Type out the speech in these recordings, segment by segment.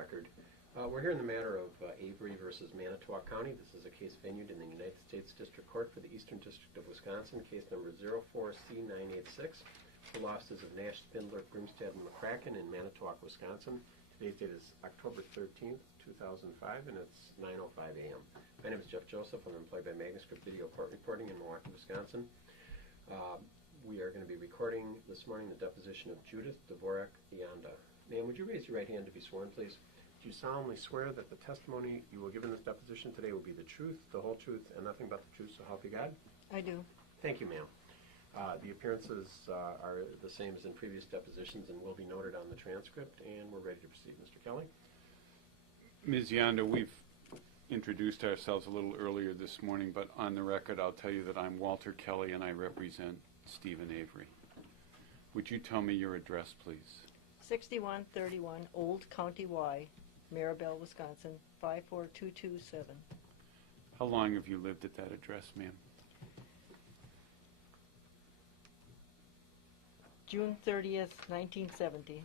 record. We're here in the matter of Avery versus Manitowoc County. This is a case venued in the United States District Court for the Eastern District of Wisconsin, case number 04C986. The losses of Nash, Spindler, Grimstad, and McCracken in Manitowoc, Wisconsin. Today's date is October 13th, 2005, and it's 9:05 a.m. My name is Jeff Joseph. I'm employed by Manuscript Video Court Reporting in Milwaukee, Wisconsin. We are going to be recording this morning the deposition of Judith Dvorak Yanda. Ma'am, would you raise your right hand to be sworn, please? Do you solemnly swear that the testimony you will give in this deposition today will be the truth, the whole truth, and nothing but the truth, so help you God? I do. Thank you, ma'am. The appearances are the same as in previous depositions and will be noted on the transcript, and we're ready to proceed. Mr. Kelly? Ms. Yanda, we've introduced ourselves a little earlier this morning, but on the record I'll tell you that I'm Walter Kelly and I represent Stephen Avery. Would you tell me your address, please? 6131 Old County Y, Maribel, Wisconsin, 54227. How long have you lived at that address, ma'am? June 30th, 1970.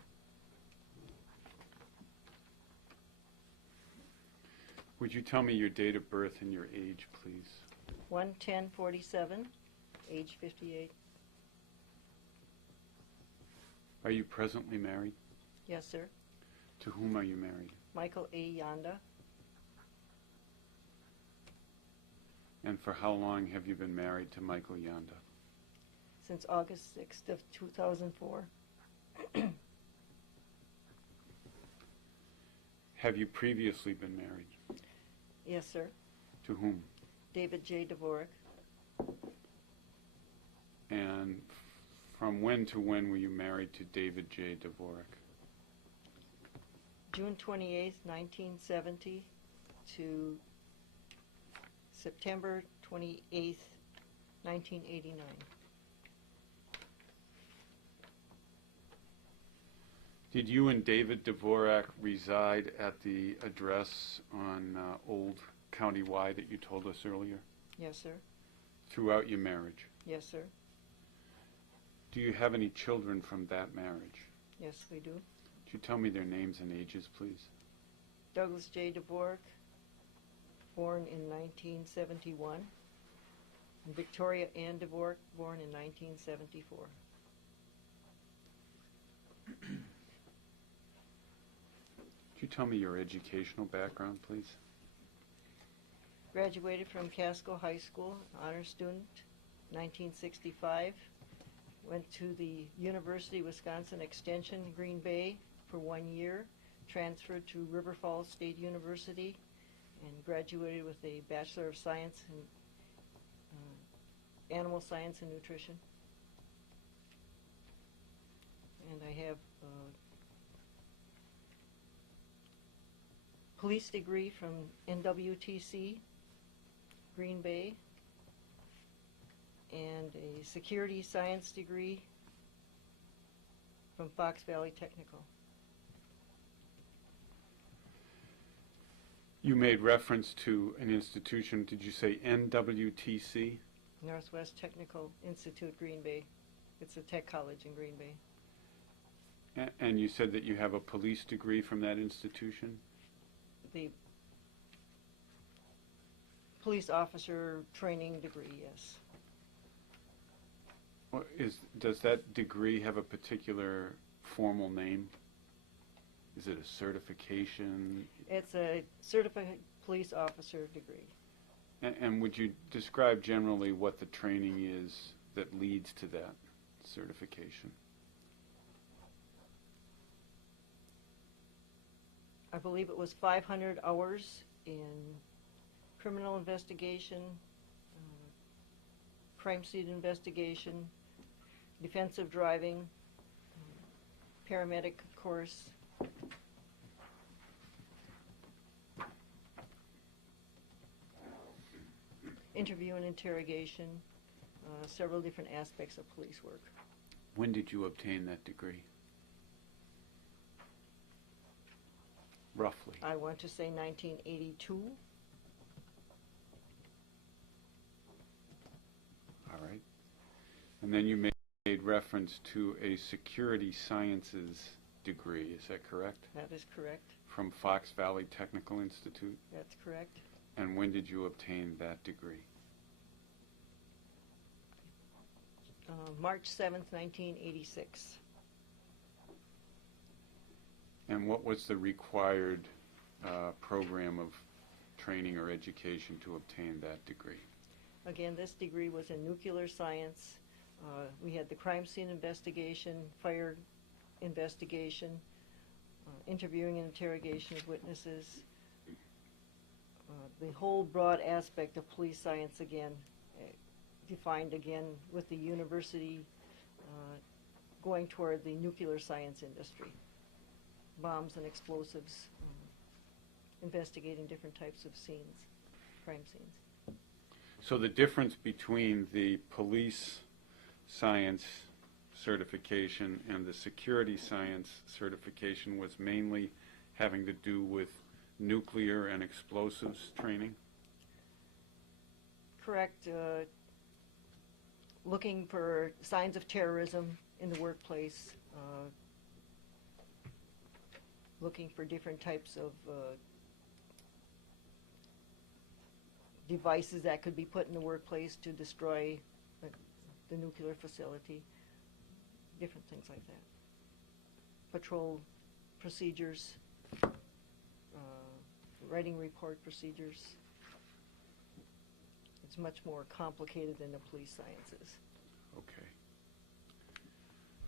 Would you tell me your date of birth and your age, please? 1/10/47, age 58. Are you presently married? Yes, sir. To whom are you married? Michael A. Yanda. And for how long have you been married to Michael Yanda? Since August 6th of 2004. Have you previously been married? Yes, sir. To whom? David J. Dvorak. And from when to when were you married to David J. Dvorak? June 28th, 1970 to September 28th, 1989. Did you and David Dvorak reside at the address on Old County Y that you told us earlier? Yes, sir. Throughout your marriage? Yes, sir. Do you have any children from that marriage? Yes, we do. Could you tell me their names and ages, please? Douglas J. Dvorak, born in 1971. And Victoria Ann Dvorak, born in 1974. Could you tell me your educational background, please? Graduated from Casco High School, honor student, 1965. Went to the University of Wisconsin Extension, Green Bay, for 1 year. Transferred to River Falls State University and graduated with a Bachelor of Science in Animal Science and Nutrition. And I have a police degree from NWTC, Green Bay, and a security science degree from Fox Valley Technical. You made reference to an institution. Did you say NWTC? Northwest Technical Institute, Green Bay. It's a tech college in Green Bay. And you said that you have a police degree from that institution? The police officer training degree, yes. Does that degree have a particular formal name? Is it a certification? It's a certified police officer degree. And would you describe generally what the training is that leads to that certification? I believe it was 500 hours in criminal investigation, crime scene investigation, defensive driving, paramedic course. Interview and interrogation, several different aspects of police work. When did you obtain that degree? Roughly. I want to say 1982. All right. And then you made reference to a security sciences degree, is that correct? That is correct. from Fox Valley Technical Institute? That's correct. And when did you obtain that degree? March 7th, 1986. And what was the required program of training or education to obtain that degree? Again, this degree was in nuclear science. We had the crime scene investigation, fire investigation, interviewing and interrogation of witnesses, the whole broad aspect of police science again, defined again with the university going toward the nuclear science industry, bombs and explosives, investigating different types of scenes, crime scenes. So the difference between the police science certification and the security science certification was mainly having to do with nuclear and explosives training? Correct. Looking for signs of terrorism in the workplace, looking for different types of devices that could be put in the workplace to destroy the nuclear facility, different things like that. Patrol procedures, writing report procedures. It's much more complicated than the police sciences. Okay.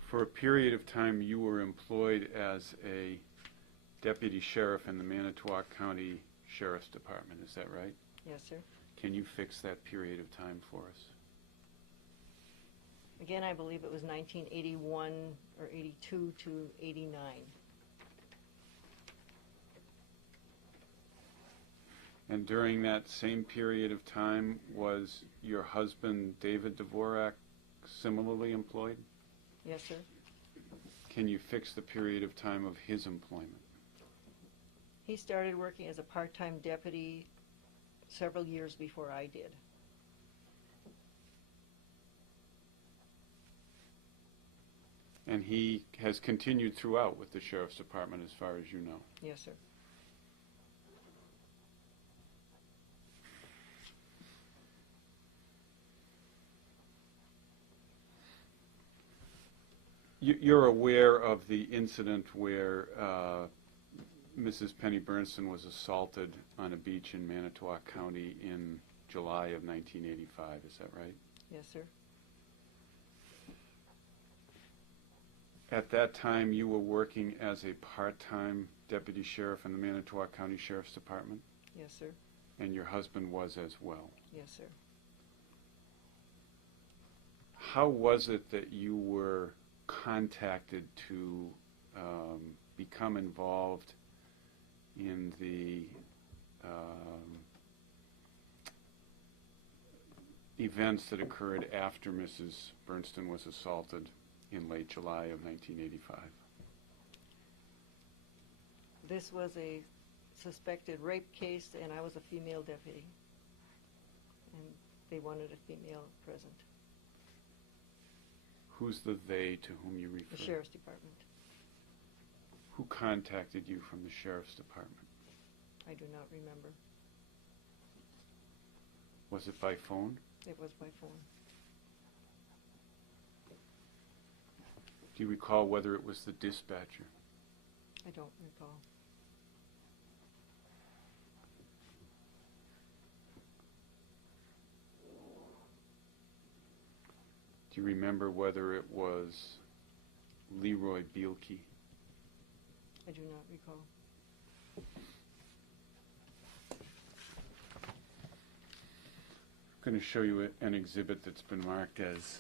For a period of time, you were employed as a deputy sheriff in the Manitowoc County Sheriff's Department, is that right? Yes, sir. Can you fix that period of time for us? Again, I believe it was 1981 or 82 to 89. And during that same period of time, was your husband, David Dvorak, similarly employed? Yes, sir. Can you fix the period of time of his employment? He started working as a part-time deputy several years before I did. And he has continued throughout with the Sheriff's Department as far as you know? Yes, sir. You're aware of the incident where Mrs. Penny Bernston was assaulted on a beach in Manitowoc County in July of 1985, is that right? Yes, sir. At that time, you were working as a part-time deputy sheriff in the Manitowoc County Sheriff's Department? Yes, sir. And your husband was as well? Yes, sir. How was it that you were contacted to become involved in the events that occurred after Mrs. Bernston was assaulted in late July of 1985? This was a suspected rape case, and I was a female deputy. And they wanted a female present. Who's the they to whom you refer? The Sheriff's Department. Who contacted you from the Sheriff's Department? I do not remember. Was it by phone? It was by phone. Do you recall whether it was the dispatcher? I don't recall. Do you remember whether it was Leroy Bielke? I do not recall. I'm going to show you an exhibit that's been marked as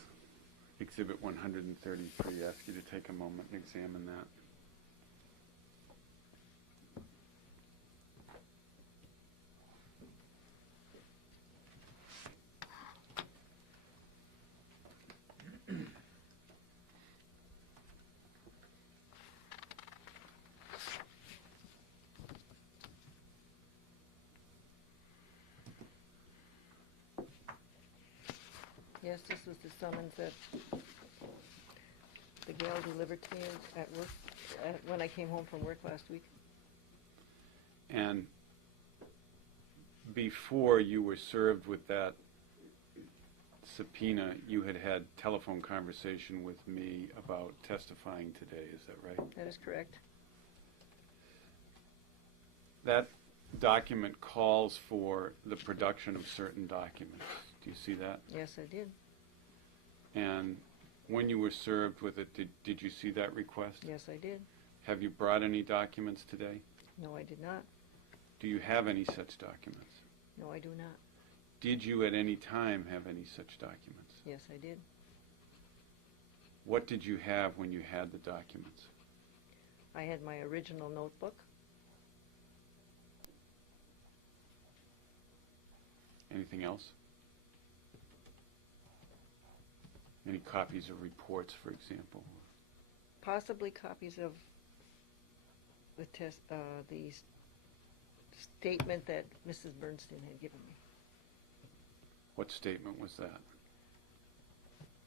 Exhibit 133. Ask you to take a moment and examine that. Yes, this was the summons that the gal delivered to me at work when I came home from work last week. And before you were served with that subpoena, you had had telephone conversation with me about testifying today. Is that right? That is correct. That document calls for the production of certain documents. Do you see that? Yes, I did. And when you were served with it, did you see that request? Yes, I did. Have you brought any documents today? No, I did not. Do you have any such documents? No, I do not. Did you at any time have any such documents? Yes, I did. What did you have when you had the documents? I had my original notebook. Anything else? Any copies of reports, for example? Possibly copies of the statement that Mrs. Bernstein had given me. What statement was that?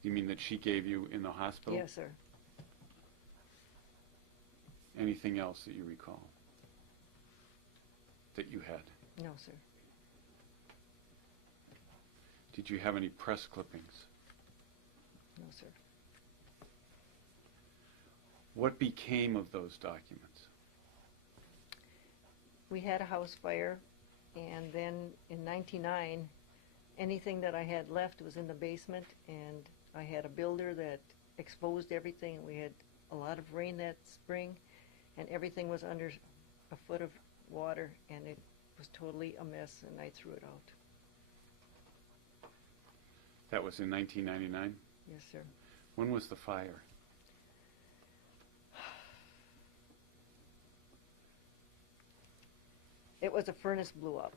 You mean that she gave you in the hospital? Yes, sir. Anything else that you recall that you had? No, sir. Did you have any press clippings? No, sir. What became of those documents? We had a house fire, and then in '99, anything that I had left was in the basement, and I had a builder that exposed everything. We had a lot of rain that spring, and everything was under a foot of water, and it was totally a mess, and I threw it out. That was in 1999? Yes, sir. When was the fire? It was a furnace blow up.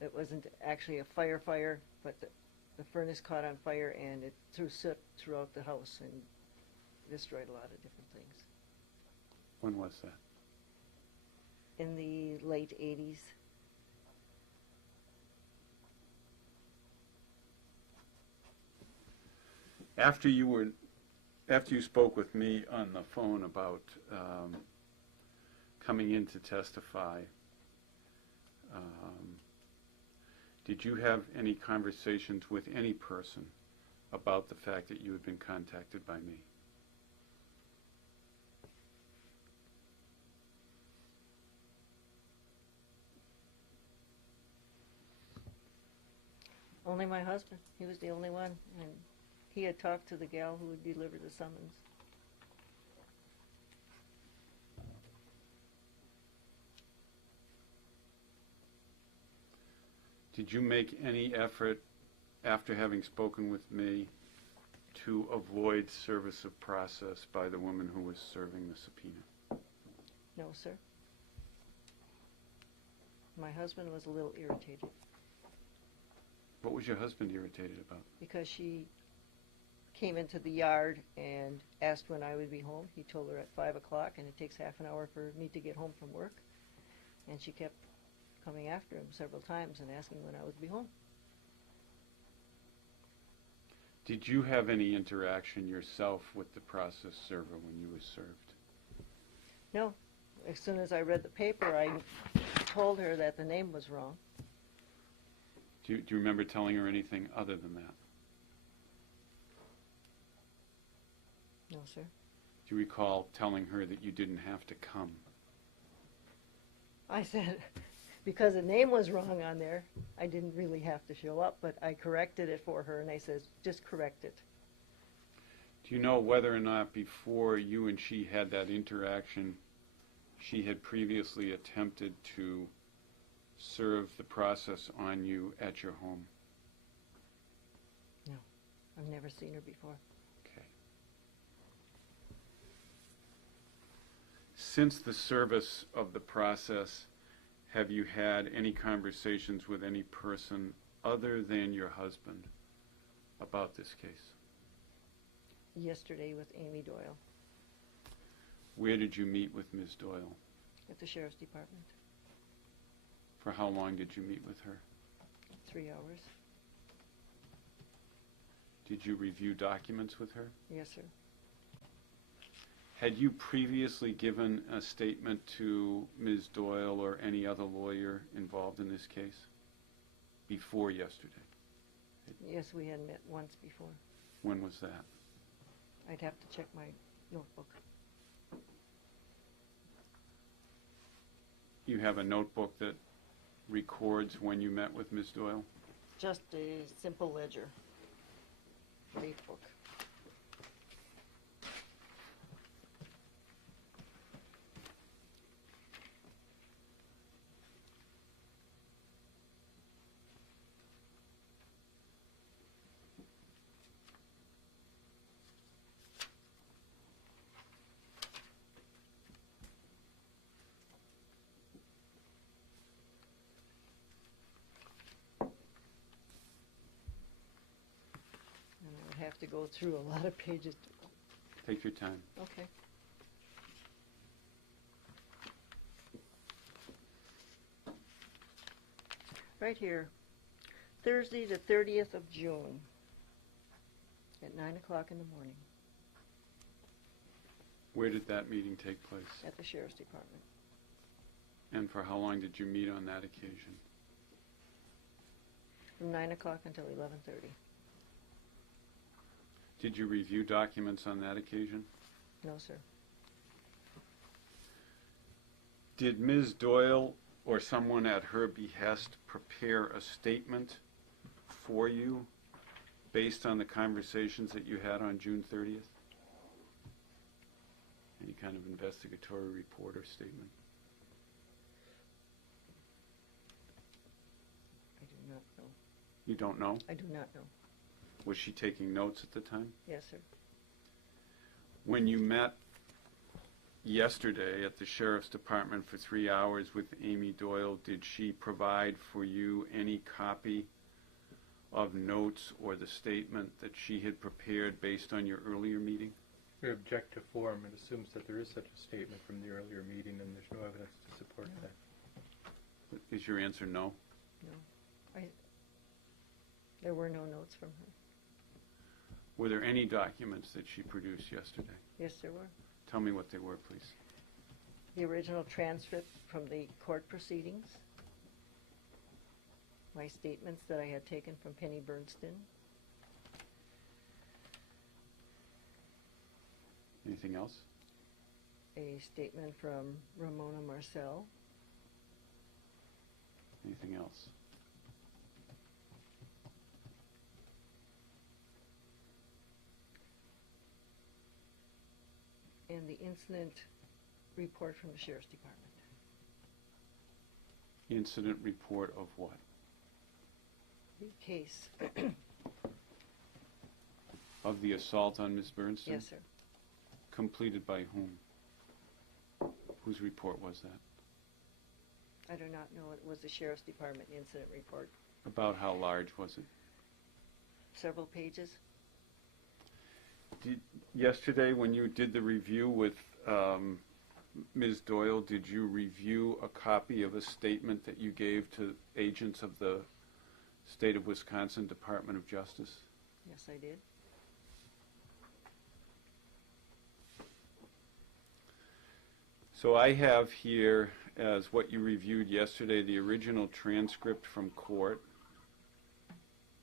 It wasn't actually a fire, but the furnace caught on fire, and it threw soot throughout the house and destroyed a lot of different things. When was that? In the late 80s. After you spoke with me on the phone about coming in to testify, did you have any conversations with any person about the fact that you had been contacted by me? Only my husband. He was the only one, and he had talked to the gal who would deliver the summons. Did you make any effort, after having spoken with me, to avoid service of process by the woman who was serving the subpoena? No, sir. My husband was a little irritated What was your husband irritated about? because she came into the yard and asked when I would be home. He told her at 5 o'clock, and it takes half an hour for me to get home from work. And she kept coming after him several times and asking when I would be home. Did you have any interaction yourself with the process server when you were served? No. As soon as I read the paper, I told her that the name was wrong. Do you remember telling her anything other than that? No, sir. Do you recall telling her that you didn't have to come? I said, because the name was wrong on there, I didn't really have to show up, but I corrected it for her, and I said, just correct it. Do you know whether or not before you and she had that interaction, she had previously attempted to serve the process on you at your home? No, I've never seen her before. Okay. Since the service of the process, have you had any conversations with any person other than your husband about this case? Yesterday with Amy Doyle Where did you meet with Ms. Doyle? at the Sheriff's Department. For how long did you meet with her? 3 hours. Did you review documents with her? Yes, sir. Had you previously given a statement to Ms. Doyle or any other lawyer involved in this case before yesterday? Yes, we had met once before. When was that? I'd have to check my notebook. You have a notebook that records when you met with Ms. Doyle? Just a simple ledger. Date book. Have to go through a lot of pages. Take your time. Okay. Right here, Thursday the 30th of June at 9 o'clock in the morning Where did that meeting take place? at the Sheriff's Department. And for how long did you meet on that occasion? From 9 o'clock until 11:30. Did you review documents on that occasion? No, sir. Did Ms. Doyle or someone at her behest prepare a statement for you based on the conversations that you had on June 30th? Any kind of investigatory report or statement? I do not know. You don't know? I do not know. Was she taking notes at the time? Yes, sir. When you met yesterday at the Sheriff's Department for 3 hours with Amy Doyle, did she provide for you any copy of notes or the statement that she had prepared based on your earlier meeting? We object to form. It assumes that there is such a statement from the earlier meeting, and there's no evidence to support No. that. Is your answer no? No. There were no notes from her. Were there any documents that she produced yesterday? Yes, there were. Tell me what they were, please. The original transcript from the court proceedings, my statements that I had taken from Penny Bernstein, Anything else? a statement from Ramona Marcel, Anything else? and the incident report from the Sheriff's Department. Incident report of what? The case. Of the assault on Ms. Bernstein? Yes, sir. Completed by whom? Whose report was that? I do not know. It was the Sheriff's Department incident report. About how large was it? Several pages. Yesterday, when you did the review with Ms. Doyle, did you review a copy of a statement that you gave to agents of the State of Wisconsin Department of Justice? Yes, I did. So I have here, as what you reviewed yesterday, the original transcript from court,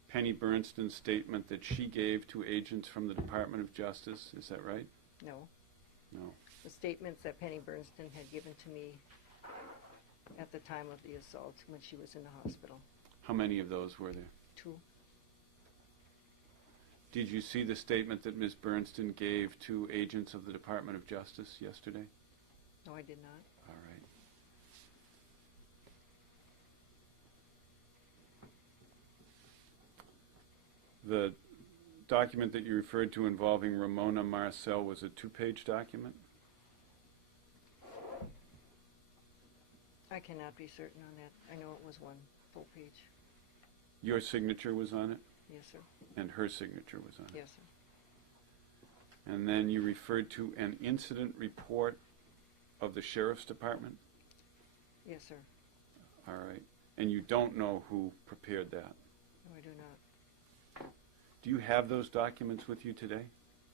Penny Bernstein's statement that she gave to agents from the Department of Justice. Is that right? No. No. The statements that Penny Bernstein had given to me at the time of the assault when she was in the hospital. How many of those were there? 2. Did you see the statement that Ms. Bernstein gave to agents of the Department of Justice yesterday? No, I did not. All right. The document that you referred to involving Ramona Marcel was a 2-page document? I cannot be certain on that. I know it was 1 full page. Your signature was on it, Yes, sir. and her signature was on it. Yes, sir. And then you referred to an incident report of the Sheriff's Department? Yes, sir. All right. And you don't know who prepared that? No, I do not. Do you have those documents with you today?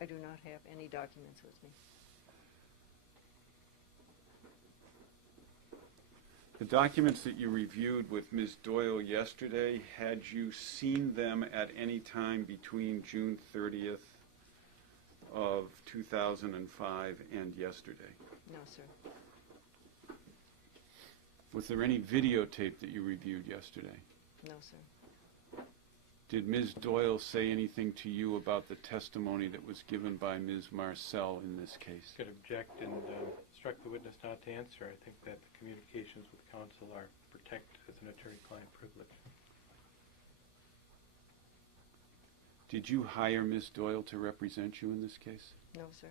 I do not have any documents with me. The documents that you reviewed with Ms. Doyle yesterday, had you seen them at any time between June 30th of 2005 and yesterday? No, sir. Was there any videotape that you reviewed yesterday? No, sir. Did Ms. Doyle say anything to you about the testimony that was given by Ms. Marcel in this case? Could object and instruct the witness not to answer. I think that the communications with counsel are protected as an attorney-client privilege. Did you hire Ms. Doyle to represent you in this case? No, sir.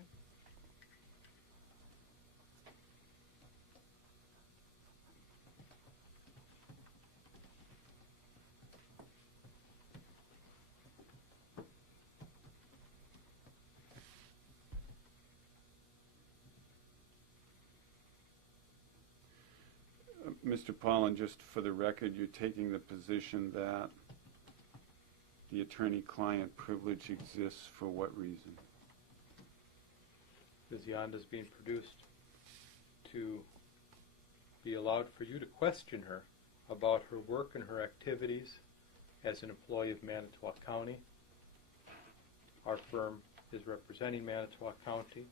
Mr. Pollan, just for the record, you're taking the position that the attorney-client privilege exists for what reason? Ms. Yonda is being produced to be allowed for you to question her about her work and her activities as an employee of Manitowoc County. Our firm is representing Manitowoc County,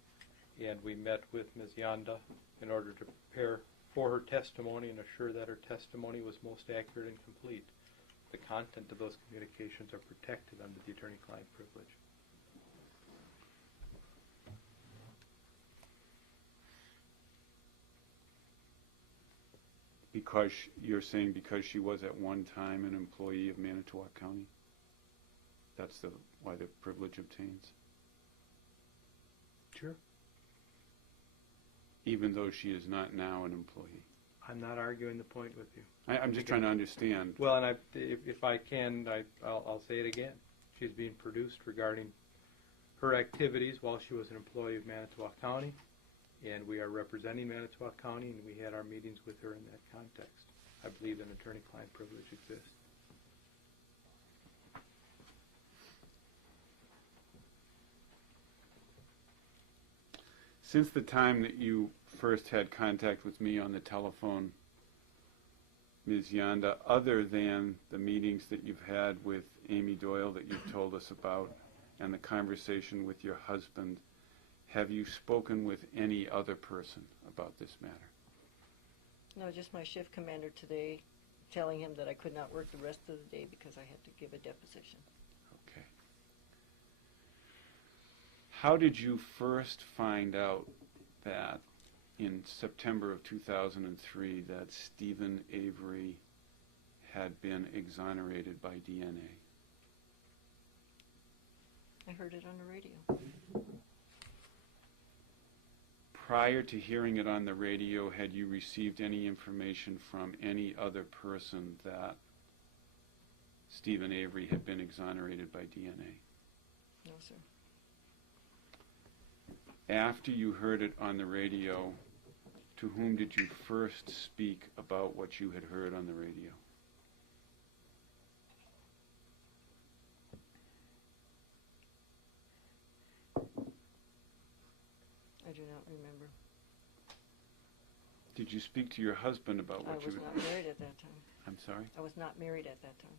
and we met with Ms. Yonda in order to prepare for her testimony and assure that her testimony was most accurate and complete. The content of those communications are protected under the attorney-client privilege. Because you're saying because she was at one time an employee of Manitowoc County? That's why the privilege obtains? Sure. Even though she is not now an employee? I'm not arguing the point with you. I'm just trying to understand. Well, and if I can, I'll say it again. She's being produced regarding her activities while she was an employee of Manitowoc County, and we are representing Manitowoc County, and we had our meetings with her in that context. I believe an attorney-client privilege exists. Since the time that you first had contact with me on the telephone, Ms. Yonda, other than the meetings that you've had with Amy Doyle that you've told us about and the conversation with your husband, have you spoken with any other person about this matter? No, just my shift commander today telling him that I could not work the rest of the day because I had to give a deposition. Okay. How did you first find out that in September of 2003 that Stephen Avery had been exonerated by DNA? I heard it on the radio. Prior to hearing it on the radio, had you received any information from any other person that Stephen Avery had been exonerated by DNA? No, sir. After you heard it on the radio, to whom did you first speak about what you had heard on the radio? I do not remember. Did you speak to your husband about I what you was had not married at that time. I'm sorry? I was not married at that time.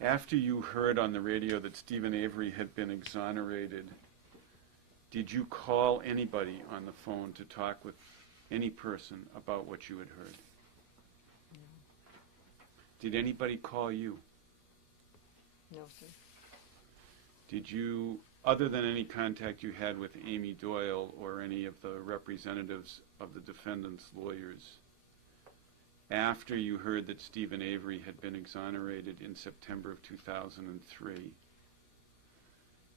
After you heard on the radio that Stephen Avery had been exonerated, did you call anybody on the phone to talk with any person about what you had heard? No. Did anybody call you? No, sir. Did you, other than any contact you had with Amy Doyle or any of the representatives of the defendant's lawyers, after you heard that Stephen Avery had been exonerated in September of 2003,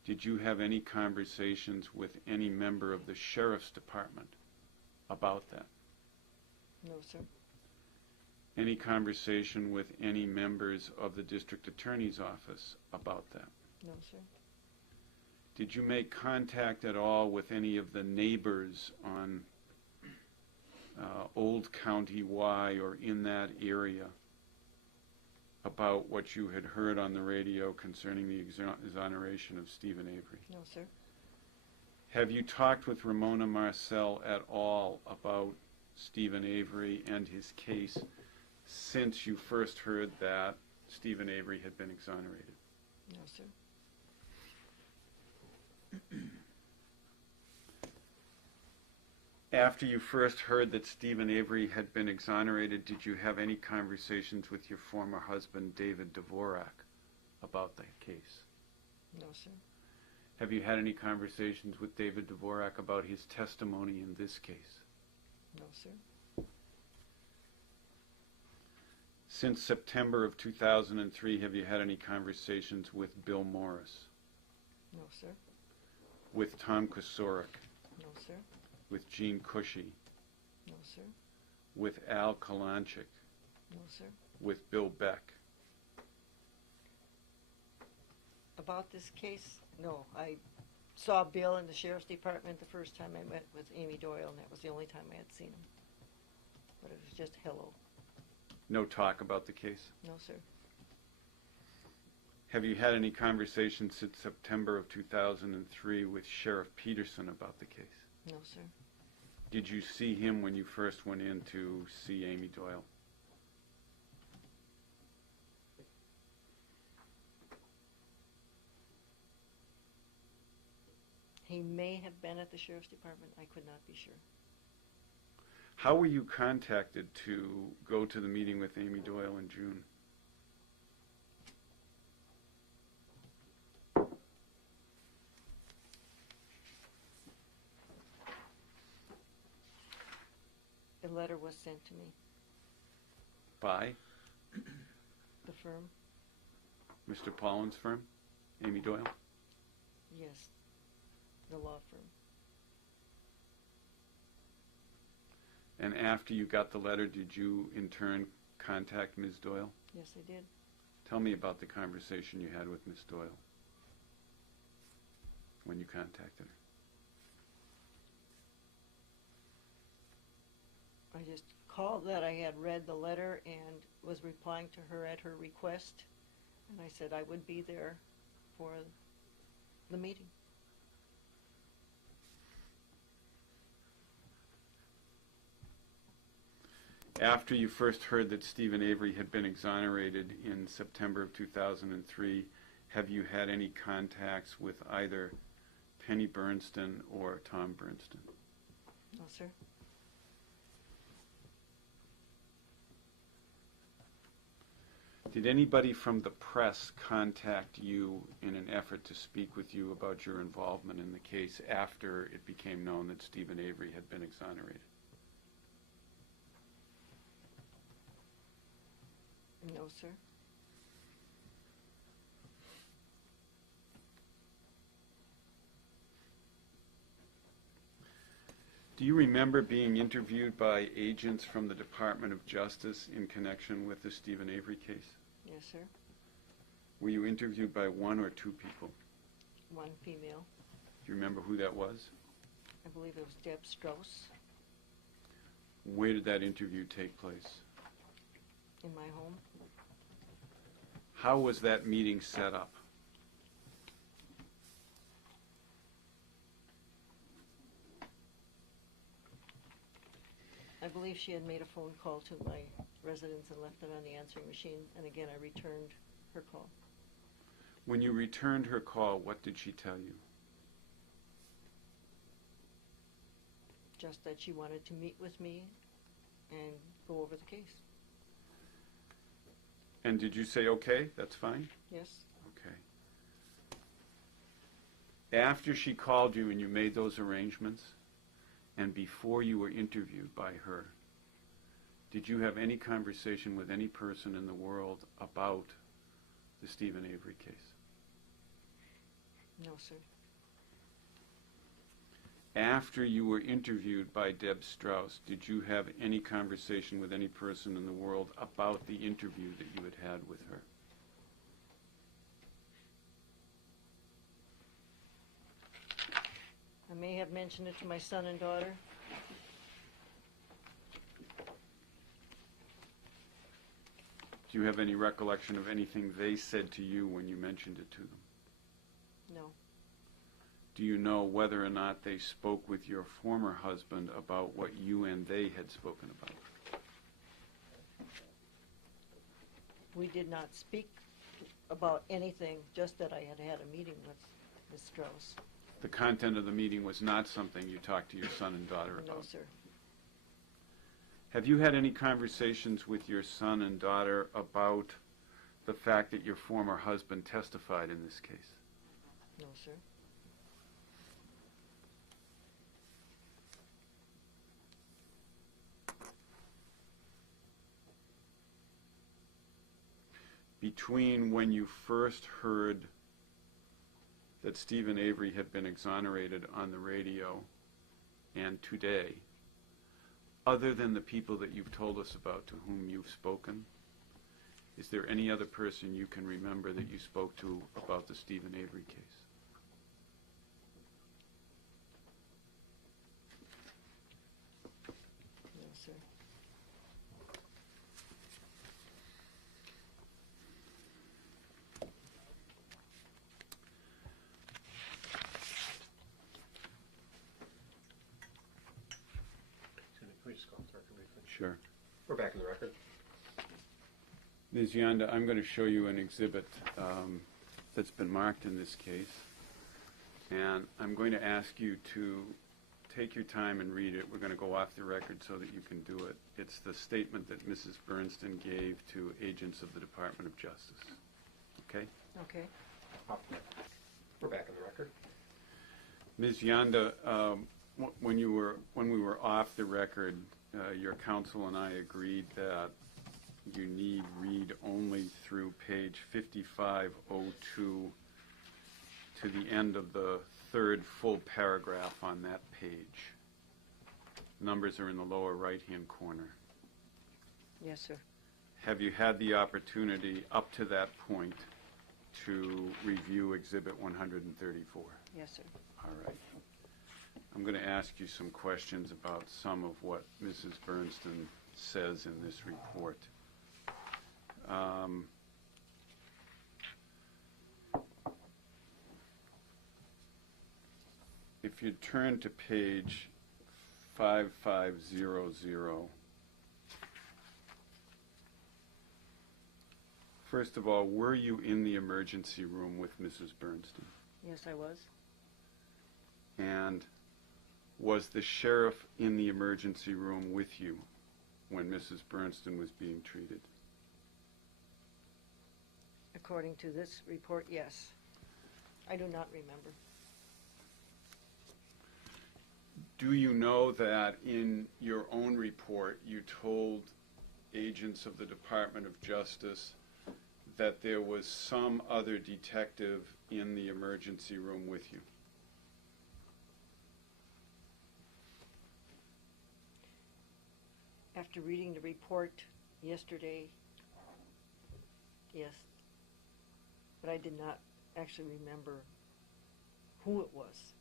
did you have any conversations with any member of the sheriff's department about that? No, sir. Any conversation with any members of the district attorney's office about that? No, sir. Did you make contact at all with any of the neighbors on Old County Y or in that area about what you had heard on the radio concerning the exoneration of Stephen Avery? No, sir. Have you talked with Ramona Marcel at all about Stephen Avery and his case since you first heard that Stephen Avery had been exonerated? No, sir. After you first heard that Stephen Avery had been exonerated, did you have any conversations with your former husband, David Dvorak, about the case? No, sir. Have you had any conversations with David Dvorak about his testimony in this case? No, sir. Since September of 2003, have you had any conversations with Bill Morris, No, sir. with Tom Kosorik, No, sir. with Gene Cushy, No, sir. with Al Kalanchik, No, sir. with Bill Beck? About this case, no. I saw Bill in the sheriff's department the first time I met with Amy Doyle, and that was the only time I had seen him. But it was just hello. No talk about the case? No, sir. Have you had any conversations since September of 2003 with Sheriff Peterson about the case? No, sir. Did you see him when you first went in to see Amy Doyle? He may have been at the sheriff's department. I could not be sure. How were you contacted to go to the meeting with Amy Doyle in June? A letter was sent to me. By The firm? Mr. Pollin's firm, Amy Doyle? Yes. The law firm. And after you got the letter, did you in turn contact Ms. Doyle? Yes, I did. Tell me about the conversation you had with Ms. Doyle when you contacted her. I just called that I had read the letter and was replying to her at her request. And I said I would be there for the meeting. After you first heard that Stephen Avery had been exonerated in September of 2003, have you had any contacts with either Penny Bernston or Tom Bernston? No, sir. Did anybody from the press contact you in an effort to speak with you about your involvement in the case after it became known that Stephen Avery had been exonerated? No, sir. Do you remember being interviewed by agents from the Department of Justice in connection with the Stephen Avery case? Yes, sir. Were you interviewed by one or two people? One female. Do you remember who that was? I believe it was Deb Strauss Where did that interview take place? in my home. How was that meeting set up? I believe she had made a phone call to my residence and left it on the answering machine, and again I returned her call. When you returned her call, what did she tell you? Just that she wanted to meet with me and go over the case. And did you say, okay, that's fine? Yes. Okay. After she called you and you made those arrangements, and before you were interviewed by her, did you have any conversation with any person in the world about the Stephen Avery case? No, sir. After you were interviewed by Deb Strauss, did you have any conversation with any person in the world about the interview that you had had with her? I may have mentioned it to my son and daughter. Do you have any recollection of anything they said to you when you mentioned it to them? No. Do you know whether or not they spoke with your former husband about what you and they had spoken about? We did not speak about anything, just that I had had a meeting with Ms. Strauss. The content of the meeting was not something you talked to your son and daughter about? No, sir. Have you had any conversations with your son and daughter about the fact that your former husband testified in this case? No, sir. Between when you first heard that Stephen Avery had been exonerated on the radio and today, other than the people that you've told us about to whom you've spoken, is there any other person you can remember that you spoke to about the Stephen Avery case? No, sir. Can we just go off the record briefly? Sure. We're back in the record. Ms. Yonda, I'm going to show you an exhibit that's been marked in this case, and I'm going to ask you to take your time and read it. We're going to go off the record so that you can do it. It's the statement that Mrs. Bernstein gave to agents of the Department of Justice. Okay? Okay. We're back in the record. Ms. Yonda, when we were off the record, your counsel and I agreed that you need read only through page 5502 to the end of the third full paragraph on that page. Numbers are in the lower right-hand corner. Yes, sir. Have you had the opportunity up to that point to review Exhibit 134? Yes, sir. All right. I'm going to ask you some questions about some of what Mrs. Bernstein says in this report. If you turn to page 5500, first of all, were you in the emergency room with Mrs. Bernstein? Yes, I was. And was the sheriff in the emergency room with you when Mrs. Bernstein was being treated? According to this report, yes. I do not remember. Do you know that in your own report you told agents of the Department of Justice that there was some other detective in the emergency room with you? After reading the report yesterday, yes. But I did not actually remember who it was.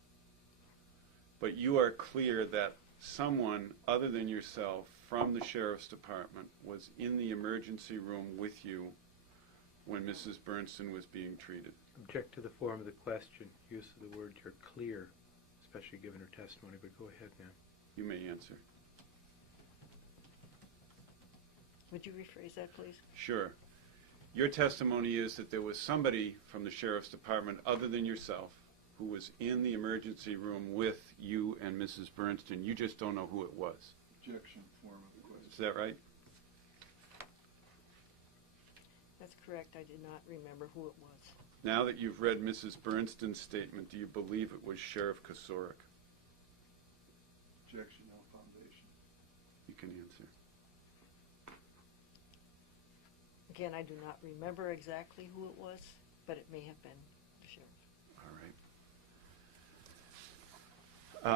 But you are clear that someone other than yourself from the Sheriff's Department was in the emergency room with you when Mrs. Bernstein was being treated. Object to the form of the question. Use of the word "you're clear," especially given her testimony. But go ahead, ma'am. You may answer. Would you rephrase that, please? Sure. Your testimony is that there was somebody from the Sheriff's Department other than yourself who was in the emergency room with you and Mrs. Bernstein. You just don't know who it was. Objection, form of the question. Is that right? That's correct. I did not remember who it was. Now that you've read Mrs. Bernstein's statement, do you believe it was Sheriff Kosarik? Objection, no foundation. You can answer. Again, I do not remember exactly who it was, but it may have been the sheriff. All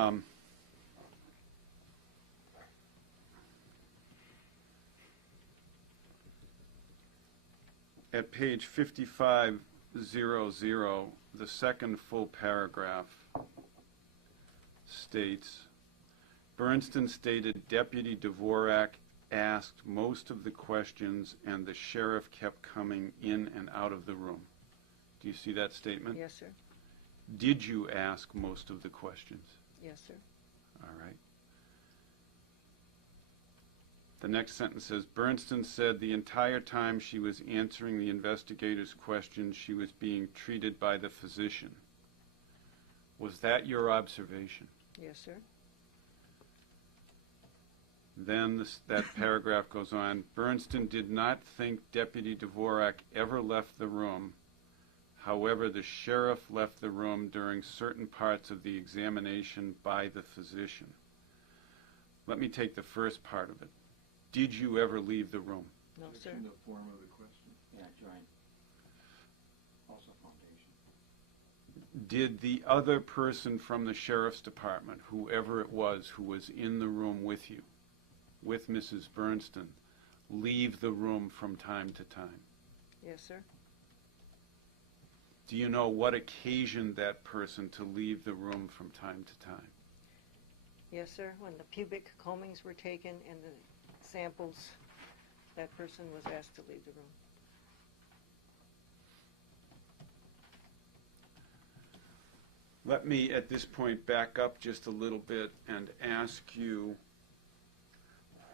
right. At page 5500, the second full paragraph states, Bernstein stated Deputy Dvorak asked most of the questions and the sheriff kept coming in and out of the room. Do you see that statement? Yes, sir. Did you ask most of the questions? Yes, sir. All right. The next sentence says, Bernston said the entire time she was answering the investigator's questions, she was being treated by the physician. Was that your observation? Yes, sir. Then that paragraph goes on. Bernston did not think Deputy Dvorak ever left the room. However, the sheriff left the room during certain parts of the examination by the physician. Let me take the first part of it. Did you ever leave the room? No, sir. Objection to form of the question. Yeah, joint. Also foundation. Did the other person from the sheriff's department, whoever it was who was in the room with you, with Mrs. Bernston, leave the room from time to time? Yes, sir. Do you know what occasioned that person to leave the room from time to time? Yes, sir. When the pubic combings were taken and the samples, that person was asked to leave the room. Let me, at this point, back up just a little bit and ask you,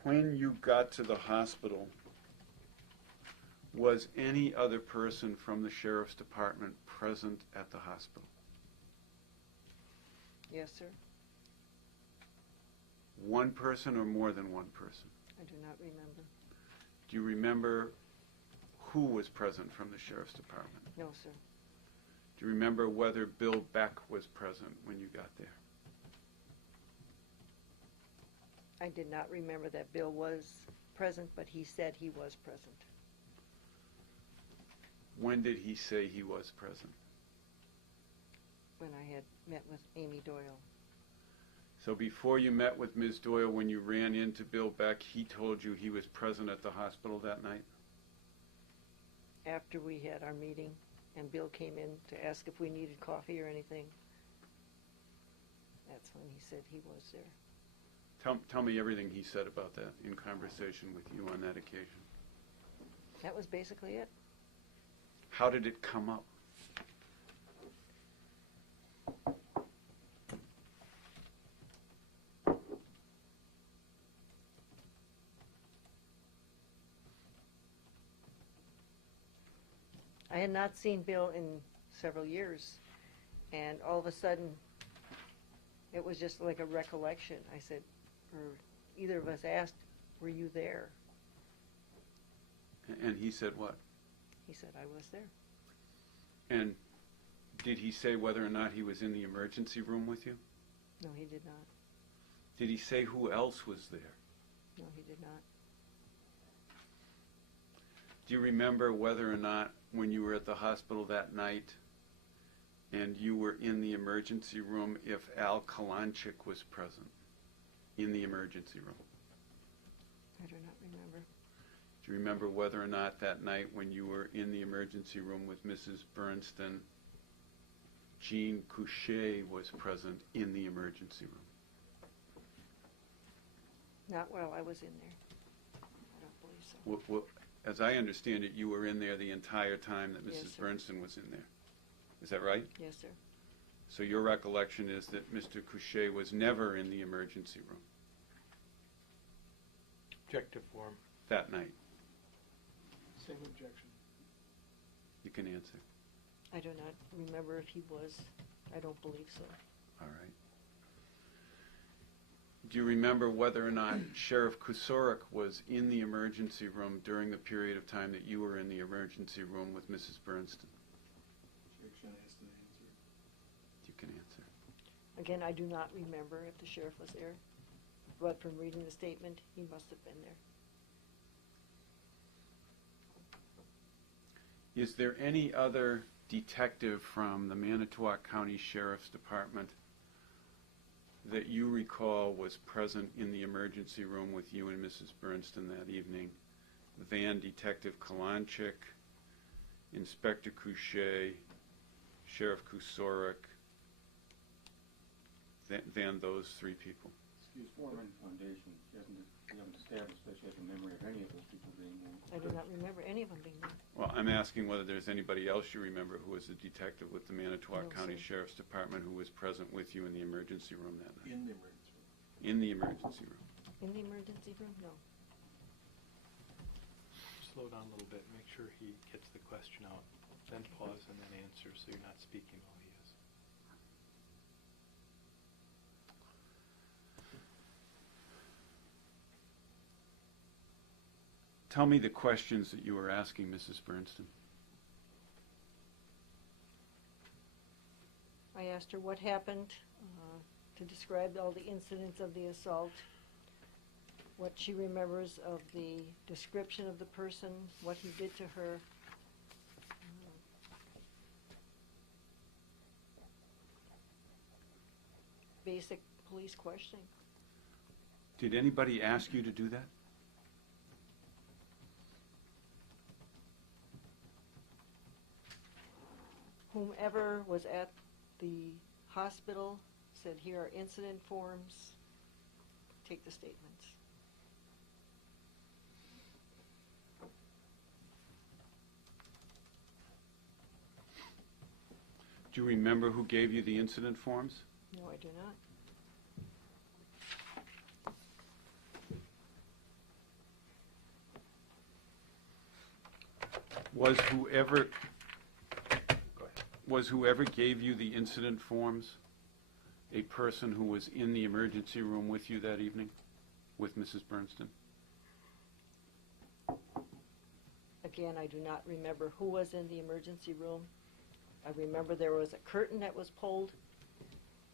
when you got to the hospital, was any other person from the sheriff's department present at the hospital? Yes, sir. One person or more than one person? I do not remember. Do you remember who was present from the sheriff's department? No, sir. Do you remember whether Bill Beck was present when you got there? I did not remember that Bill was present, but he said he was present. When did he say he was present? When I had met with Amy Doyle. So before you met with Ms. Doyle, when you ran into Bill Beck, he told you he was present at the hospital that night? After we had our meeting and Bill came in to ask if we needed coffee or anything, that's when he said he was there. Tell me everything he said about that in conversation with you on that occasion. That was basically it. How did it come up? I had not seen Bill in several years, and all of a sudden, it was just like a recollection. I said, or either of us asked, were you there? And he said what? He said, I was there. And did he say whether or not he was in the emergency room with you? No, he did not. Did he say who else was there? No, he did not. Do you remember whether or not when you were at the hospital that night and you were in the emergency room if Al Kalanchik was present in the emergency room? I do not remember. Do you remember whether or not that night when you were in the emergency room with Mrs. Bernston, Jean Couchet was present in the emergency room? Not while I was in there. I don't believe so. As I understand it, you were in there the entire time that Yes, Mrs. sir. Bernston was in there. Is that right? Yes, sir. So your recollection is that Mr. Couchet was never in the emergency room Objective form. that night? Same objection. You can answer. I do not remember if he was. I don't believe so. All right. Do you remember whether or not Sheriff Kusorik was in the emergency room during the period of time that you were in the emergency room with Mrs. Bernston? Objection has to answer. You can answer. Again, I do not remember if the sheriff was there, but from reading the statement, he must have been there. Is there any other detective from the Manitowoc County Sheriff's Department that you recall was present in the emergency room with you and Mrs. Bernston that evening than Detective Kalanchik, Inspector Couchet, Sheriff Kusorik, than those three people? He's forming foundation. You haven't established that you have a memory of any of those people being moved. I do not remember any of them being there. Well, I'm asking whether there's anybody else you remember who was a detective with the Manitowoc No, County sir. Sheriff's Department who was present with you in the emergency room that night. In the emergency room. In the emergency room. In the emergency room? No. Slow down a little bit, make sure he gets the question out, then pause and then answer so you're not speaking while he is. Tell me the questions that you were asking Mrs. Bernston. I asked her what happened, to describe all the incidents of the assault, what she remembers of the description of the person, what he did to her. Basic police questioning. Did anybody ask you to do that? Whomever was at the hospital said, here are incident forms, take the statements. Do you remember who gave you the incident forms? No, I do not. Was whoever Go ahead. Was whoever gave you the incident forms a person who was in the emergency room with you that evening, with Mrs. Bernston? Again, I do not remember who was in the emergency room. I remember there was a curtain that was pulled,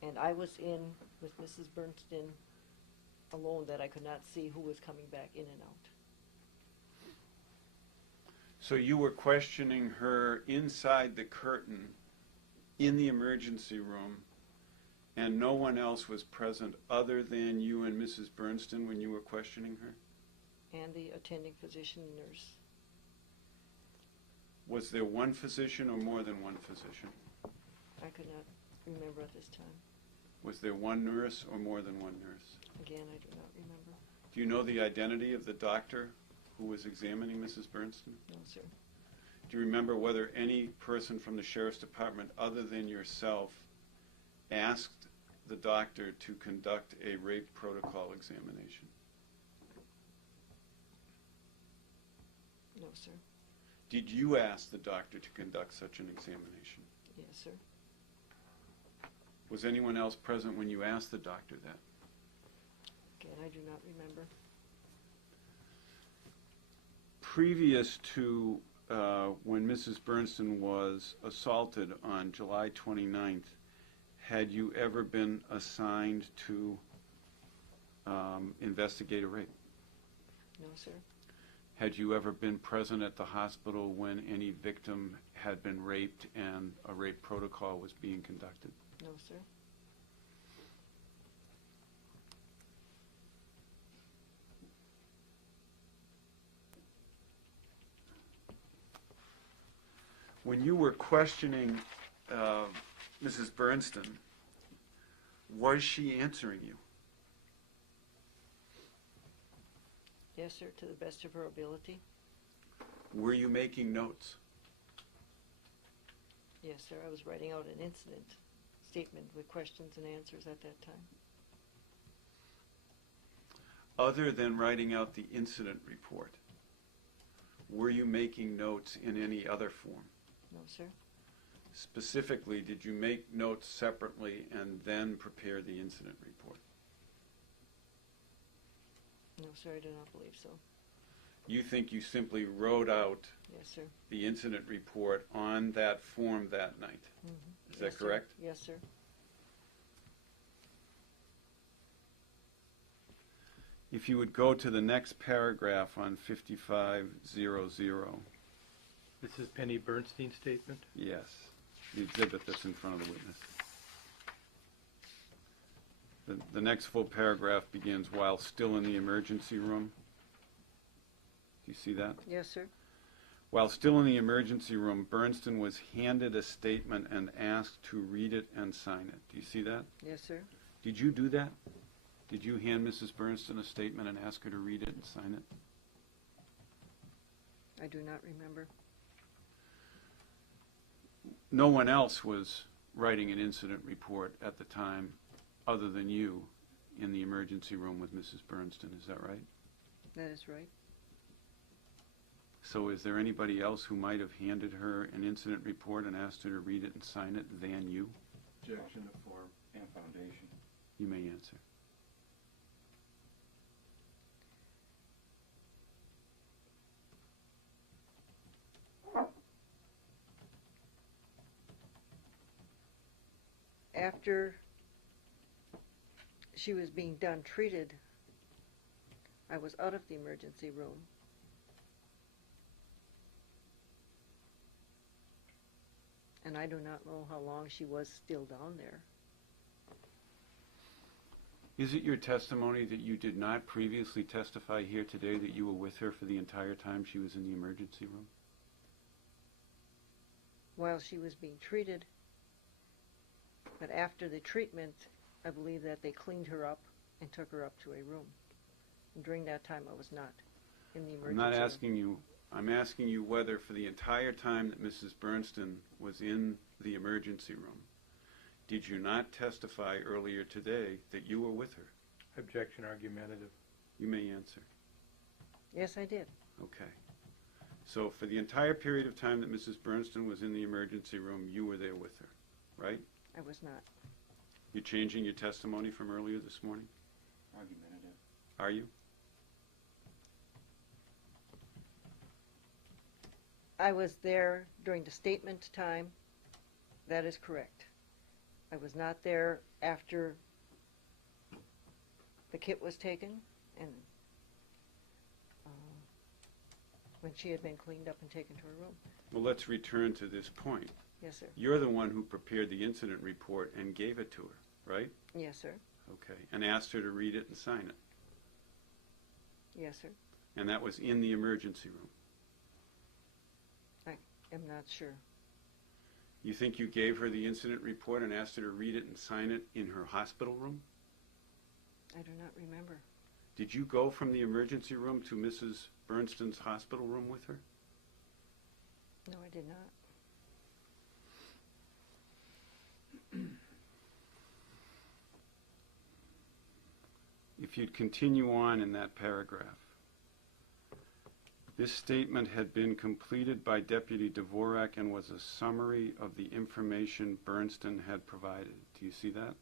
and I was in with Mrs. Bernston alone, that I could not see who was coming back in and out. So you were questioning her inside the curtain in the emergency room, and no one else was present other than you and Mrs. Bernston when you were questioning her? And the attending physician and nurse. Was there one physician or more than one physician? I could not remember at this time. Was there one nurse or more than one nurse? Again, I do not remember. Do you know the identity of the doctor who was examining Mrs. Bernston? No, sir. Do you remember whether any person from the Sheriff's Department other than yourself asked the doctor to conduct a rape protocol examination? No, sir. Did you ask the doctor to conduct such an examination? Yes, sir. Was anyone else present when you asked the doctor that? Again, I do not remember. Previous to when Mrs. Bernston was assaulted on July 29th, had you ever been assigned to investigate a rape? No, sir. Had you ever been present at the hospital when any victim had been raped and a rape protocol was being conducted? No, sir. When you were questioning Mrs. Bernston, was she answering you? Yes, sir, to the best of her ability. Were you making notes? Yes, sir, I was writing out an incident statement with questions and answers at that time. Other than writing out the incident report, were you making notes in any other form? No, sir. Specifically, did you make notes separately and then prepare the incident report? No, sir, I do not believe so. You think you simply wrote out Yes, sir. the incident report on that form that night? Mm-hmm. Is that correct? Yes, sir. If you would go to the next paragraph on 5500. This is Penny Bernstein's statement. Yes, the exhibit that's in front of the witness. The next full paragraph begins, while still in the emergency room. Do you see that? Yes, sir. While still in the emergency room, Bernston was handed a statement and asked to read it and sign it. Do you see that? Yes, sir. Did you do that? Did you hand Mrs. Bernston a statement and ask her to read it and sign it? I do not remember. No one else was writing an incident report at the time other than you in the emergency room with Mrs. Bernston, is that right? That is right. So is there anybody else who might have handed her an incident report and asked her to read it and sign it than you? Objection to form. And foundation. You may answer. After she was being done treated, I was out of the emergency room. And I do not know how long she was still down there. Is it your testimony that you did not previously testify here today that you were with her for the entire time she was in the emergency room? While she was being treated, but after the treatment, I believe that they cleaned her up and took her up to a room. And during that time, I was not in the emergency I'm not room. asking you. I'm asking you whether for the entire time that Mrs. Bernston was in the emergency room, did you not testify earlier today that you were with her? Objection argumentative. You may answer. Yes, I did. Okay. So for the entire period of time that Mrs. Bernston was in the emergency room, you were there with her, right? I was not. You're changing your testimony from earlier this morning? Argumentative. Are you? I was there during the statement time. That is correct. I was not there after the kit was taken and when she had been cleaned up and taken to her room. Well, let's return to this point. Yes, sir. You're the one who prepared the incident report and gave it to her, right? Yes, sir. Okay. And asked her to read it and sign it. Yes, sir. And that was in the emergency room. I'm not sure. You think you gave her the incident report and asked her to read it and sign it in her hospital room? I do not remember. Did you go from the emergency room to Mrs. Bernston's hospital room with her? No, I did not. If you'd continue on in that paragraph. This statement had been completed by Deputy Dvorak and was a summary of the information Bernston had provided. Do you see that?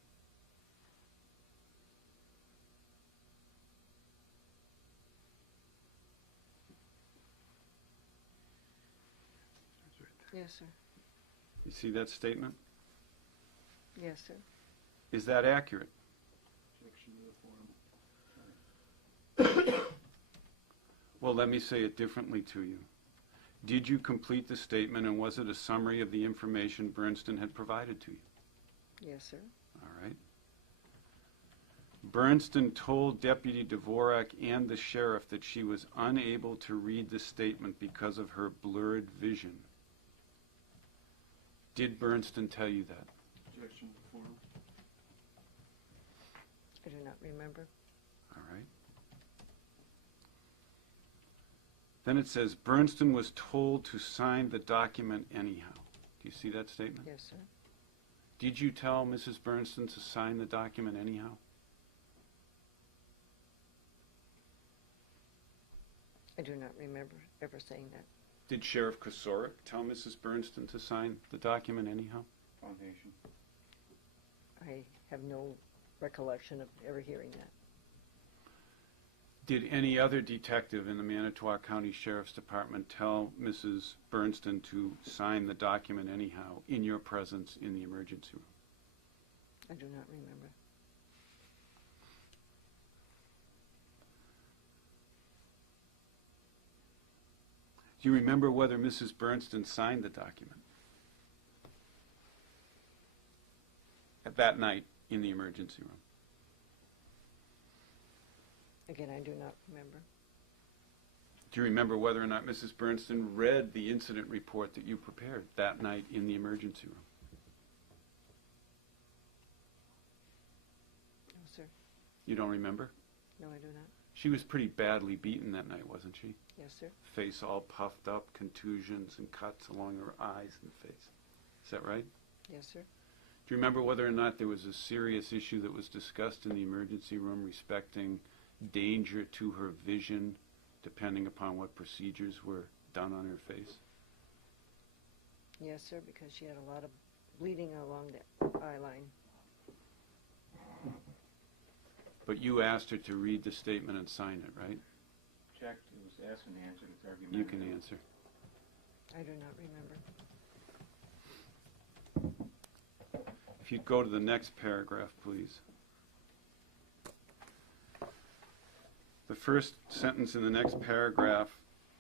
Yes, sir. You see that statement? Yes, sir. Is that accurate? Objection to the form. Well, let me say it differently to you. Did you complete the statement, and was it a summary of the information Bernston had provided to you? Yes, sir. All right. Bernston told Deputy Dvorak and the sheriff that she was unable to read the statement because of her blurred vision. Did Bernston tell you that? Objection to form. I do not remember. All right. Then it says, Bernston was told to sign the document anyhow. Do you see that statement? Yes, sir. Did you tell Mrs. Bernston to sign the document anyhow? I do not remember ever saying that. Did Sheriff Kosorik tell Mrs. Bernston to sign the document anyhow? Foundation. I have no recollection of ever hearing that. Did any other detective in the Manitowoc County Sheriff's Department tell Mrs. Bernston to sign the document anyhow in your presence in the emergency room? I do not remember. Do you remember whether Mrs. Bernston signed the document at that night in the emergency room? Again, I do not remember. Do you remember whether or not Mrs. Bernston read the incident report that you prepared that night in the emergency room? No, sir. You don't remember? No, I do not. She was pretty badly beaten that night, wasn't she? Yes, sir. Face all puffed up, contusions and cuts along her eyes and face. Is that right? Yes, sir. Do you remember whether or not there was a serious issue that was discussed in the emergency room respecting danger to her vision, depending upon what procedures were done on her face? Yes, sir, because she had a lot of bleeding along the eye line. But you asked her to read the statement and sign it, right? Checked, it was asked and answered, it's argumentative. You can answer. I do not remember. If you'd go to the next paragraph, please. The first sentence in the next paragraph,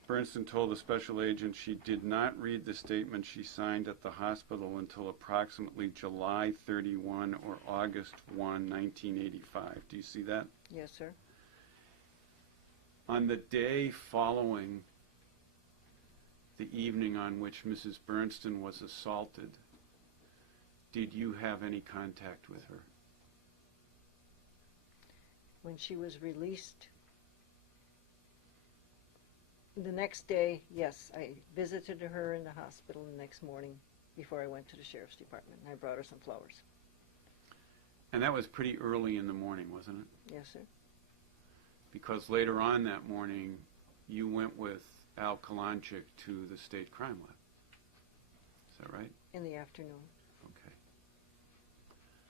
Bernstein told the special agent she did not read the statement she signed at the hospital until approximately July 31 or August 1, 1985. Do you see that? Yes, sir. On the day following the evening on which Mrs. Bernstein was assaulted, did you have any contact with her? When she was released, the next day, yes, I visited her in the hospital the next morning before I went to the sheriff's department, and I brought her some flowers. And that was pretty early in the morning, wasn't it? Yes, sir. Because later on that morning, you went with Al Kalanchik to the state crime lab. Is that right? In the afternoon. Okay.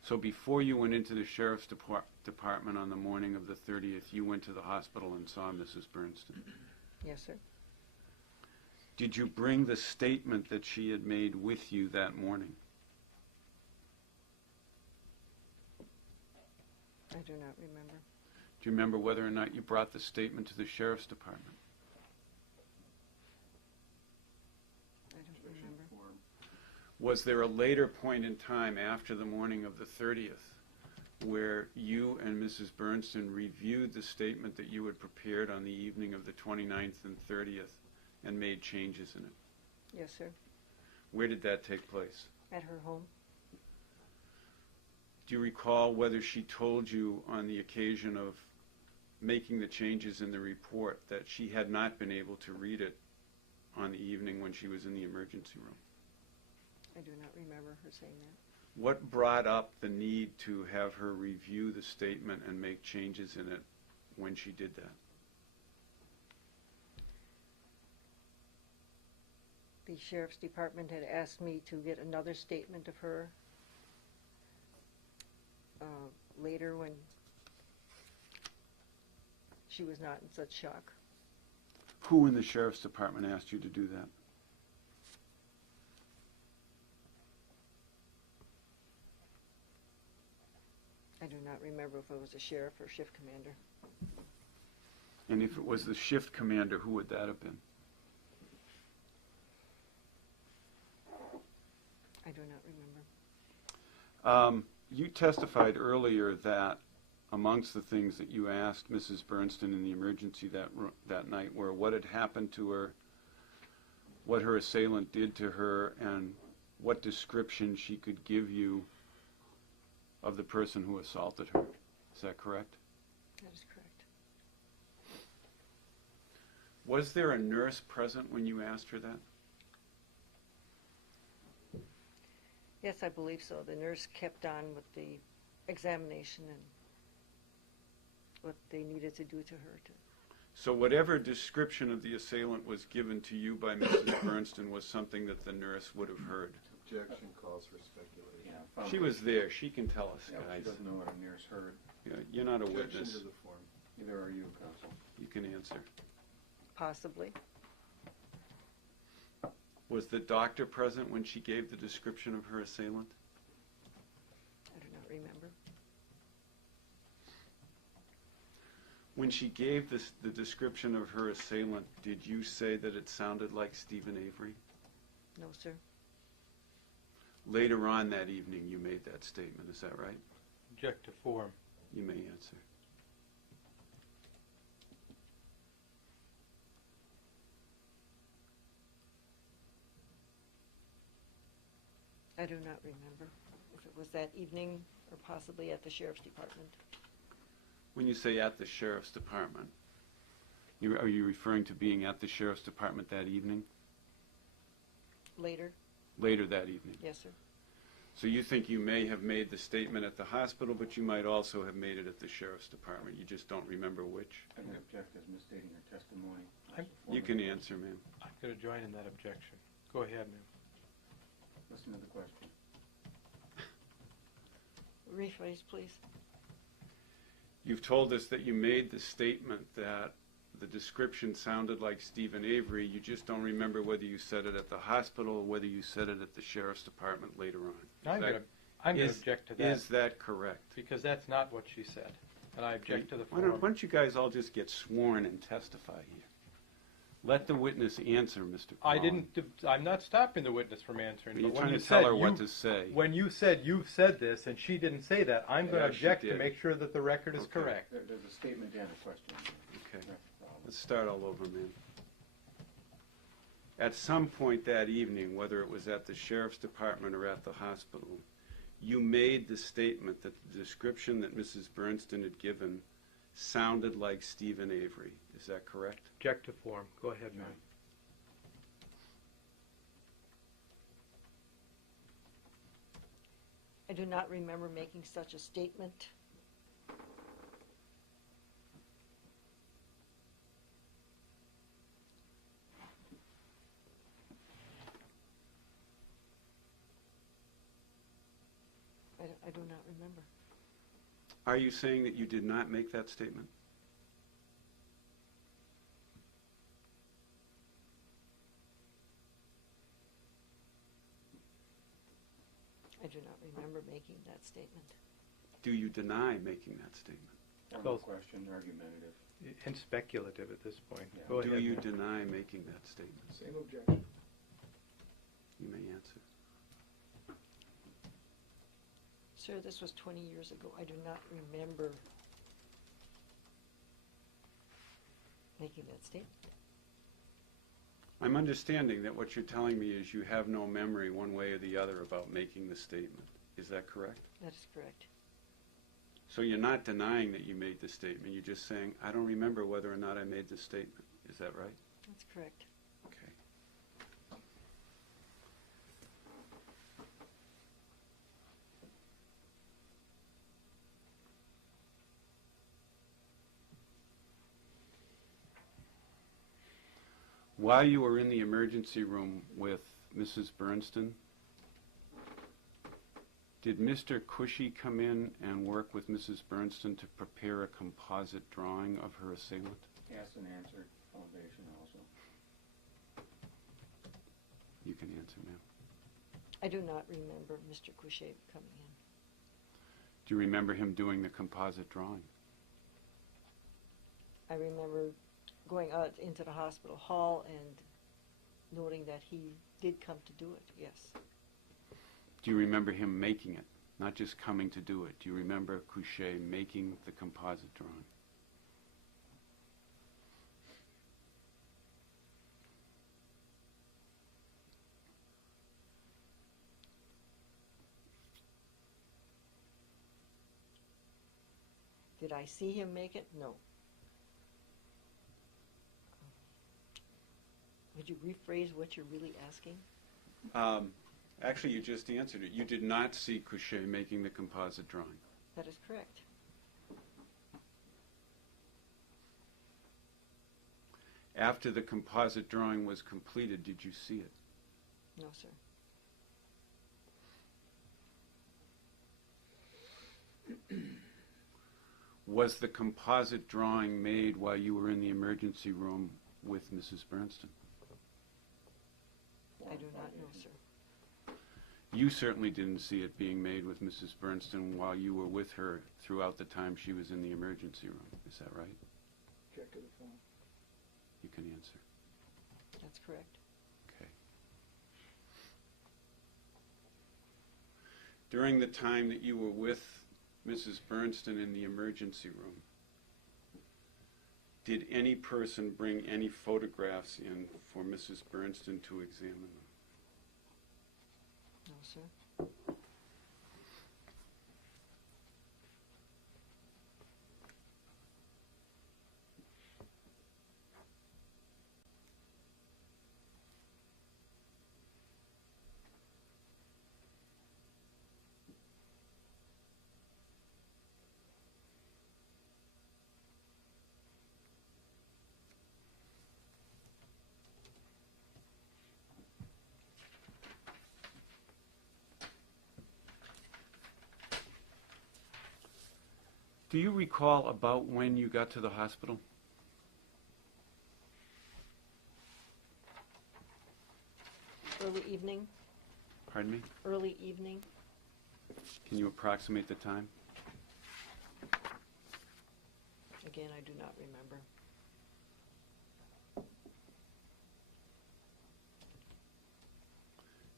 So before you went into the sheriff's department on the morning of the 30th, you went to the hospital and saw Mrs. Bernstein. Yes, sir. Did you bring the statement that she had made with you that morning? I do not remember. Do you remember whether or not you brought the statement to the sheriff's department? I don't Objection remember. form. Was there a later point in time after the morning of the 30th where you and Mrs. Bernstein reviewed the statement that you had prepared on the evening of the 29th and 30th and made changes in it? Yes, sir. Where did that take place? At her home. Do you recall whether she told you on the occasion of making the changes in the report that she had not been able to read it on the evening when she was in the emergency room? I do not remember her saying that. What brought up the need to have her review the statement and make changes in it when she did that? The sheriff's department had asked me to get another statement of her later when she was not in such shock. Who in the sheriff's department asked you to do that? I do not remember if it was a sheriff or shift commander. And if it was the shift commander, who would that have been? I do not remember. You testified earlier that amongst the things that you asked Mrs. Bernstein in the emergency that night were what had happened to her, what her assailant did to her, and what description she could give you of the person who assaulted her. Is that correct? That is correct. Was there a nurse present when you asked her that? Yes, I believe so. The nurse kept on with the examination and what they needed to do to her. So whatever description of the assailant was given to you by Mrs. Bernstein was something that the nurse would have heard. Objection calls for speculation. Yeah, She was there. She can tell us, Yeah, she guys. doesn't know what a nurse heard. Yeah, you're not a Objection witness. to the form. Neither are you, counsel. You can answer. Possibly. Was the doctor present when she gave the description of her assailant? I do not remember. When she gave the description of her assailant, did you say that it sounded like Stephen Avery? No, sir. Later on that evening, you made that statement. Is that right? Object to form. You may answer. I do not remember if it was that evening or possibly at the sheriff's department. When you say at the sheriff's department, are you referring to being at the sheriff's department that evening? Later, Later that evening. yes, sir. So you think you may have made the statement at the hospital, but you might also have made it at the sheriff's department. You just don't remember which. I would object as misstating her testimony. You can answer, ma'am. I'm going to join in that objection. Go ahead, ma'am. Listen to the question. Rephrase, please. You've told us that you made the statement that the description sounded like Stephen Avery. You just don't remember whether you said it at the hospital or whether you said it at the sheriff's department later on. I'm going to object to that. Is that correct? Because that's not what she said. And I object to the Why form. don't you guys all just get sworn and testify here? Let the witness answer, Mr. I Collins. didn't. I'm not stopping the witness from answering. You're But when trying you to tell said her what you- to say. When you said you've said this and she didn't say that, I'm going to Yeah, she object to did. make sure that the record is Okay. correct. There's a statement and a question. Okay. That's the problem. Let's start all over, man. At some point that evening, whether it was at the sheriff's department or at the hospital, you made the statement that the description that Mrs. Bernstein had given sounded like Stephen Avery. Is that correct? Object to form. Go ahead, ma'am. I do not remember making such a statement. I do not remember. Are you saying that you did not make that statement? I do not remember making that statement. Do you deny making that statement? No Well- question, argumentative. And speculative at this point. Yeah. Go ahead, Do you ma'am. deny making that statement? Same objection. You may answer. Sir, this was 20 years ago. I do not remember making that statement. I'm understanding that what you're telling me is you have no memory one way or the other about making the statement. Is that correct? That is correct. So you're not denying that you made the statement. You're just saying, I don't remember whether or not I made the statement. Is that right? That's correct. Okay. While you were in the emergency room with Mrs. Bernstein, did Mr. Cushy come in and work with Mrs. Bernstein to prepare a composite drawing of her assailant? Asked and answered, foundation also. You can answer, ma'am. I do not remember Mr. Couchet coming in. Do you remember him doing the composite drawing? I remember going out into the hospital hall and noting that he did come to do it, yes. Do you remember him making it, not just coming to do it? Do you remember Couchet making the composite drawing? Did I see him make it? No. Would you rephrase what you're really asking? Actually, you just answered it. You did not see Couchet making the composite drawing. That is correct. After the composite drawing was completed, did you see it? No, sir. Was the composite drawing made while you were in the emergency room with Mrs. Bernstein? I do not know, sir. You certainly didn't see it being made with Mrs. Bernstein while you were with her throughout the time she was in the emergency room. Is that right? Check to the phone. You can answer. That's correct. Okay. During the time that you were with Mrs. Bernstein in the emergency room, did any person bring any photographs in for Mrs. Bernstein to examine them? No, sir. Do you recall about when you got to the hospital? Early evening. Pardon me? Early evening. Can you approximate the time? Again, I do not remember.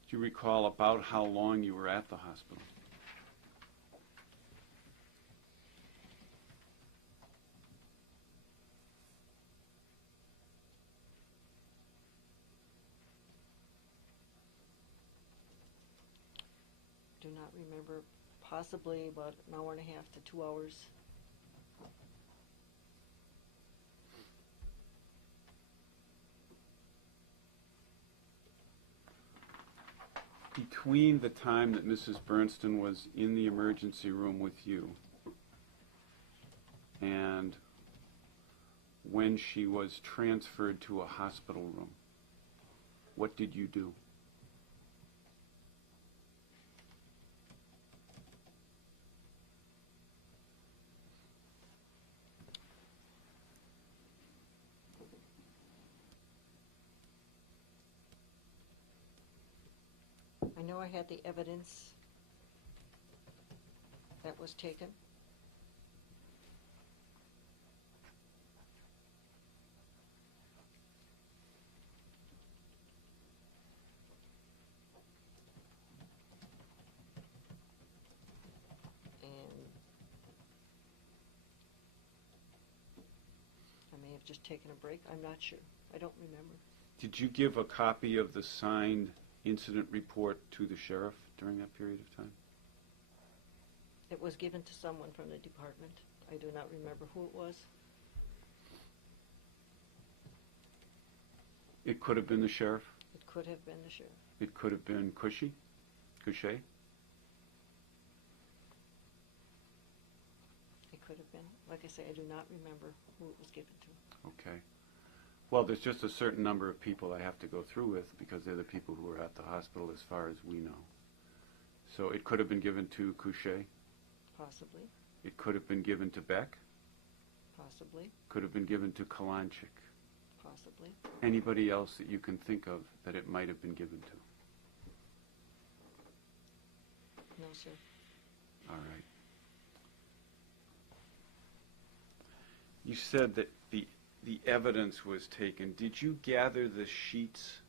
Do you recall about how long you were at the hospital? Do not remember. Possibly about an hour and a half to 2 hours. Between the time that Mrs. Bernston was in the emergency room with you and when she was transferred to a hospital room, what did you do? I know I had the evidence that was taken. And I may have just taken a break. I'm not sure. I don't remember. Did you give a copy of the signed incident report to the sheriff during that period of time? It was given to someone from the department. I do not remember who it was. It could have been the sheriff. It could have been the sheriff. It could have been Cushy. It could have been. Like I say, I do not remember who it was given to. Okay. Well, there's just a certain number of people I have to go through with because they're the people who are at the hospital as far as we know. So it could have been given to Couchet. Possibly. It could have been given to Beck. Possibly. Could have been given to Kalanchik. Possibly. Anybody else that you can think of that it might have been given to? No, sir. All right. You said that the evidence was taken. Did you gather the sheets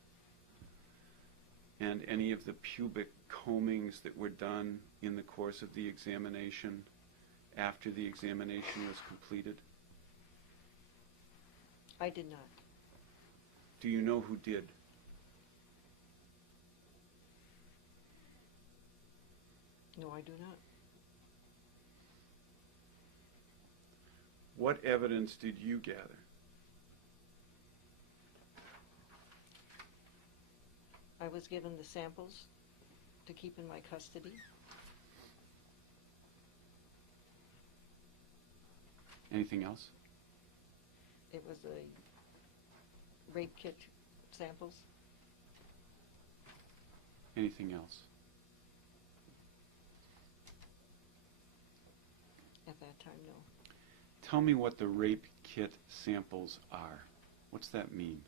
and any of the pubic combings that were done in the course of the examination after the examination was completed? I did not. Do you know who did? No, I do not. What evidence did you gather? I was given the samples to keep in my custody. Anything else? It was a rape kit samples. Anything else? At that time, no. Tell me what the rape kit samples are. What's that mean?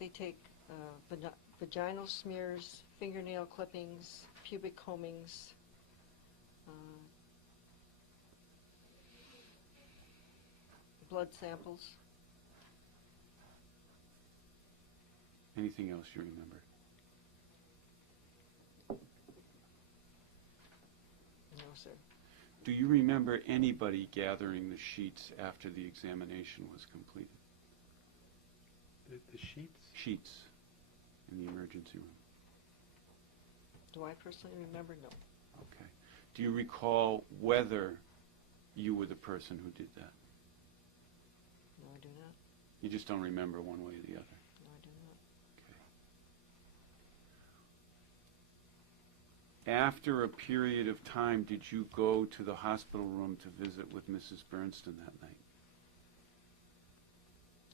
They take vaginal smears, fingernail clippings, pubic combings, blood samples. Anything else you remember? No, sir. Do you remember anybody gathering the sheets after the examination was completed? The sheets? Sheets in the emergency room. Do I personally remember? No. Okay. Do you recall whether you were the person who did that? No, I do not. You just don't remember one way or the other. No, I do not. Okay. After a period of time, did you go to the hospital room to visit with Mrs. Bernston that night?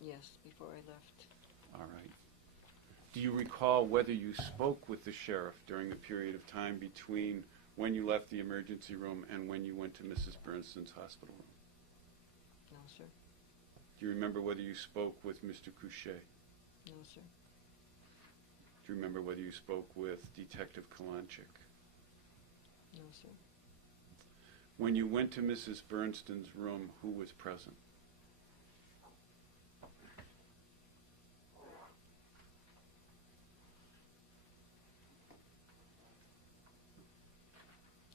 Yes, before I left. All right. Do you recall whether you spoke with the sheriff during the period of time between when you left the emergency room and when you went to Mrs. Bernstein's hospital room? No, sir. Do you remember whether you spoke with Mr. Couchet? No, sir. Do you remember whether you spoke with Detective Kalanchik? No, sir. When you went to Mrs. Bernstein's room, who was present?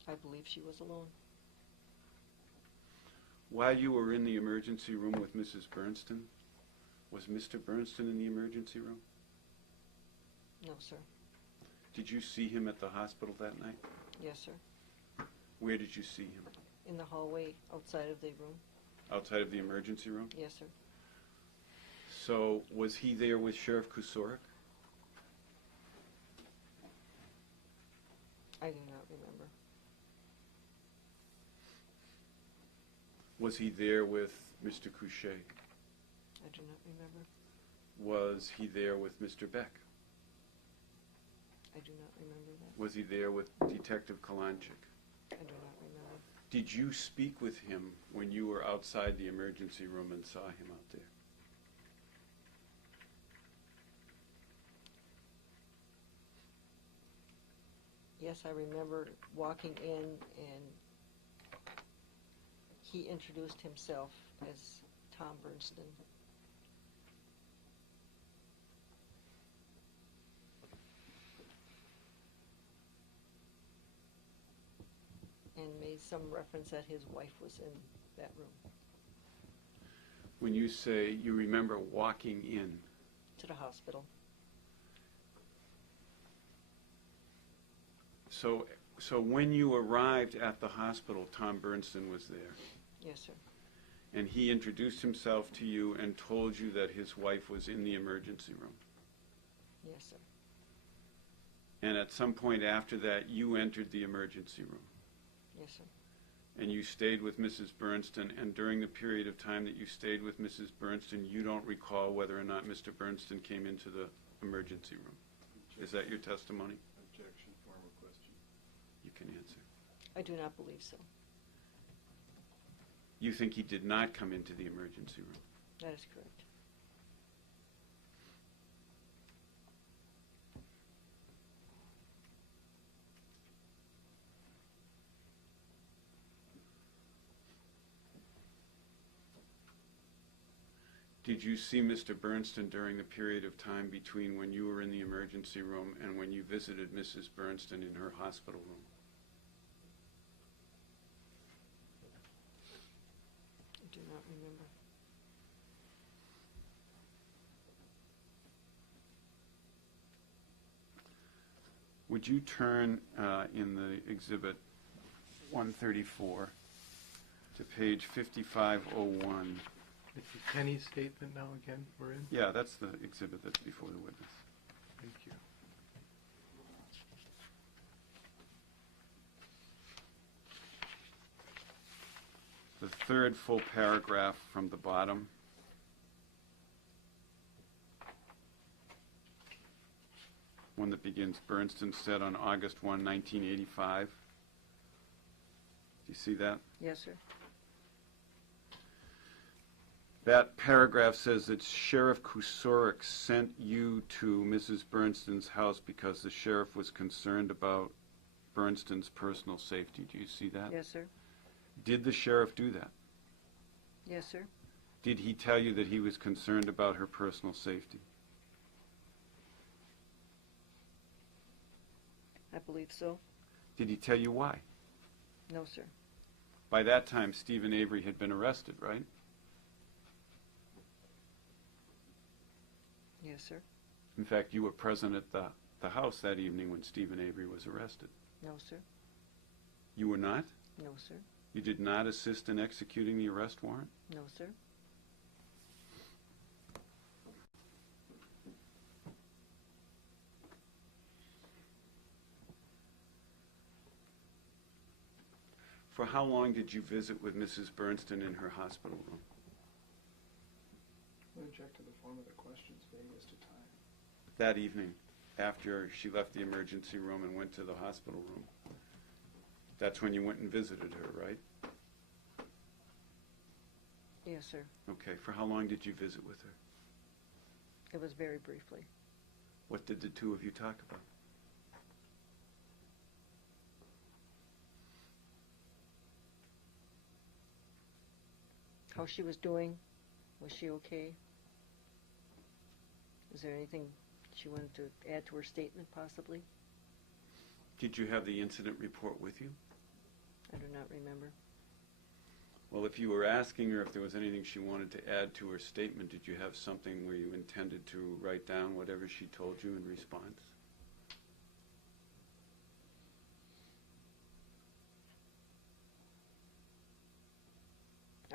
I believe she was alone. While you were in the emergency room with Mrs. Bernstein, was Mr. Bernstein in the emergency room? No, sir. Did you see him at the hospital that night? Yes, sir. Where did you see him? In the hallway outside of the room. Outside of the emergency room? Yes, sir. So, was he there with Sheriff Kusorik? I do not remember. Was he there with Mr. Couchet? I do not remember. Was he there with Mr. Beck? I do not remember that. Was he there with Detective Kalanchik? I do not remember. Did you speak with him when you were outside the emergency room and saw him out there? Yes, I remember walking in and he introduced himself as Tom Bernstein. And made some reference that his wife was in that room. When you say you remember walking in, To the hospital. so when you arrived at the hospital, Tom Bernstein was there, Yes, sir. and he introduced himself to you and told you that his wife was in the emergency room. Yes, sir. And at some point after that, you entered the emergency room, Yes, sir. and you stayed with Mrs. Bernstein, and during the period of time that you stayed with Mrs. Bernstein, you don't recall whether or not Mr. Bernstein came into the emergency room. Is that your testimony? Objection, formal question. You can answer. I do not believe so. You think he did not come into the emergency room? That is correct. Did you see Mr. Bernstein during the period of time between when you were in the emergency room and when you visited Mrs. Bernstein in her hospital room? I do not remember. Would you turn in the exhibit 134 to page 5501? This is Penny's statement now again we're in? Yeah, that's the exhibit that's before the witness. Thank you. The third full paragraph from the bottom. One that begins, Bernstein said on August 1, 1985. Do you see that? Yes, sir. That paragraph says that Sheriff Kusorik sent you to Mrs. Bernstein's house because the sheriff was concerned about Bernstein's personal safety. Do you see that? Yes, sir. Did the sheriff do that? Yes, sir. Did he tell you that he was concerned about her personal safety? I believe so. Did he tell you why? No, sir. By that time, Stephen Avery had been arrested, right? Yes, sir. In fact, you were present at the house that evening when Stephen Avery was arrested. No, sir. You were not? No, sir. You did not assist in executing the arrest warrant? No, sir. For how long did you visit with Mrs. Bernstein in her hospital room? I object to the form of the questions being as to time. That evening, after she left the emergency room and went to the hospital room. That's when you went and visited her, right? Yes, sir. Okay. For how long did you visit with her? It was very briefly. What did the two of you talk about? How she was doing. Was she okay? Is there anything she wanted to add to her statement, possibly? Did you have the incident report with you? I do not remember. Well, if you were asking her if there was anything she wanted to add to her statement, did you have something where you intended to write down whatever she told you in response?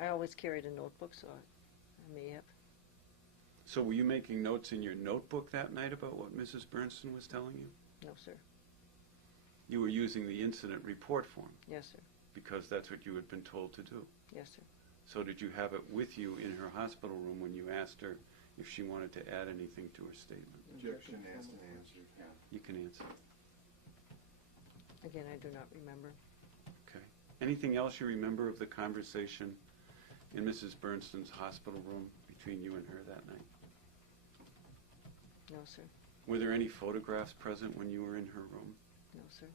I always carried a notebook, so I may have. So were you making notes in your notebook that night about what Mrs. Bernstein was telling you? No, sir. You were using the incident report form Yes, sir. because that's what you had been told to do. Yes, sir. So did you have it with you in her hospital room when you asked her if she wanted to add anything to her statement? Objection asked and answered. Yeah. You can answer. Again, I do not remember. Okay. Anything else you remember of the conversation in Mrs. Bernstein's hospital room between you and her that night? No, sir. Were there any photographs present when you were in her room? No, sir.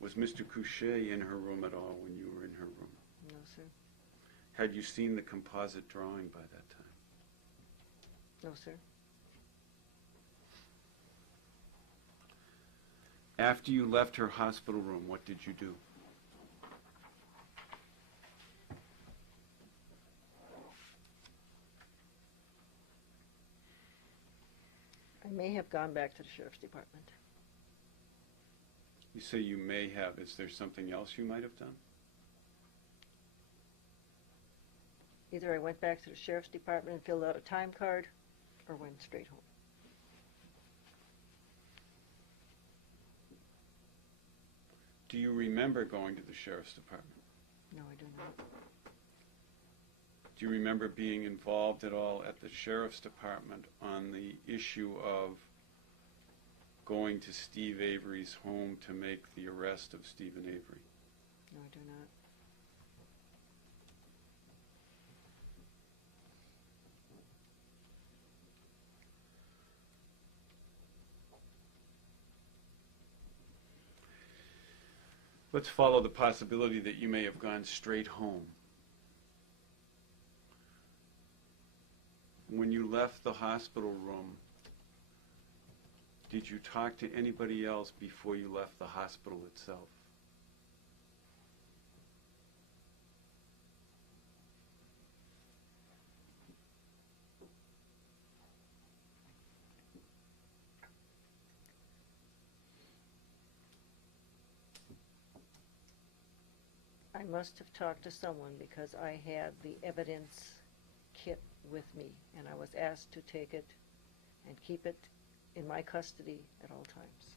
Was Mr. Couchet in her room at all when you were in her room? No, sir. Had you seen the composite drawing by that time? No, sir. After you left her hospital room, what did you do? I may have gone back to the sheriff's department. You say you may have. Is there something else you might have done? Either I went back to the sheriff's department and filled out a time card, or went straight home. Do you remember going to the sheriff's department? No, I do not. Do you remember being involved at all at the sheriff's department on the issue of going to Steve Avery's home to make the arrest of Stephen Avery? No, I do not. Let's follow the possibility that you may have gone straight home. When you left the hospital room, did you talk to anybody else before you left the hospital itself? I must have talked to someone because I had the evidence kit with me, and I was asked to take it and keep it in my custody at all times.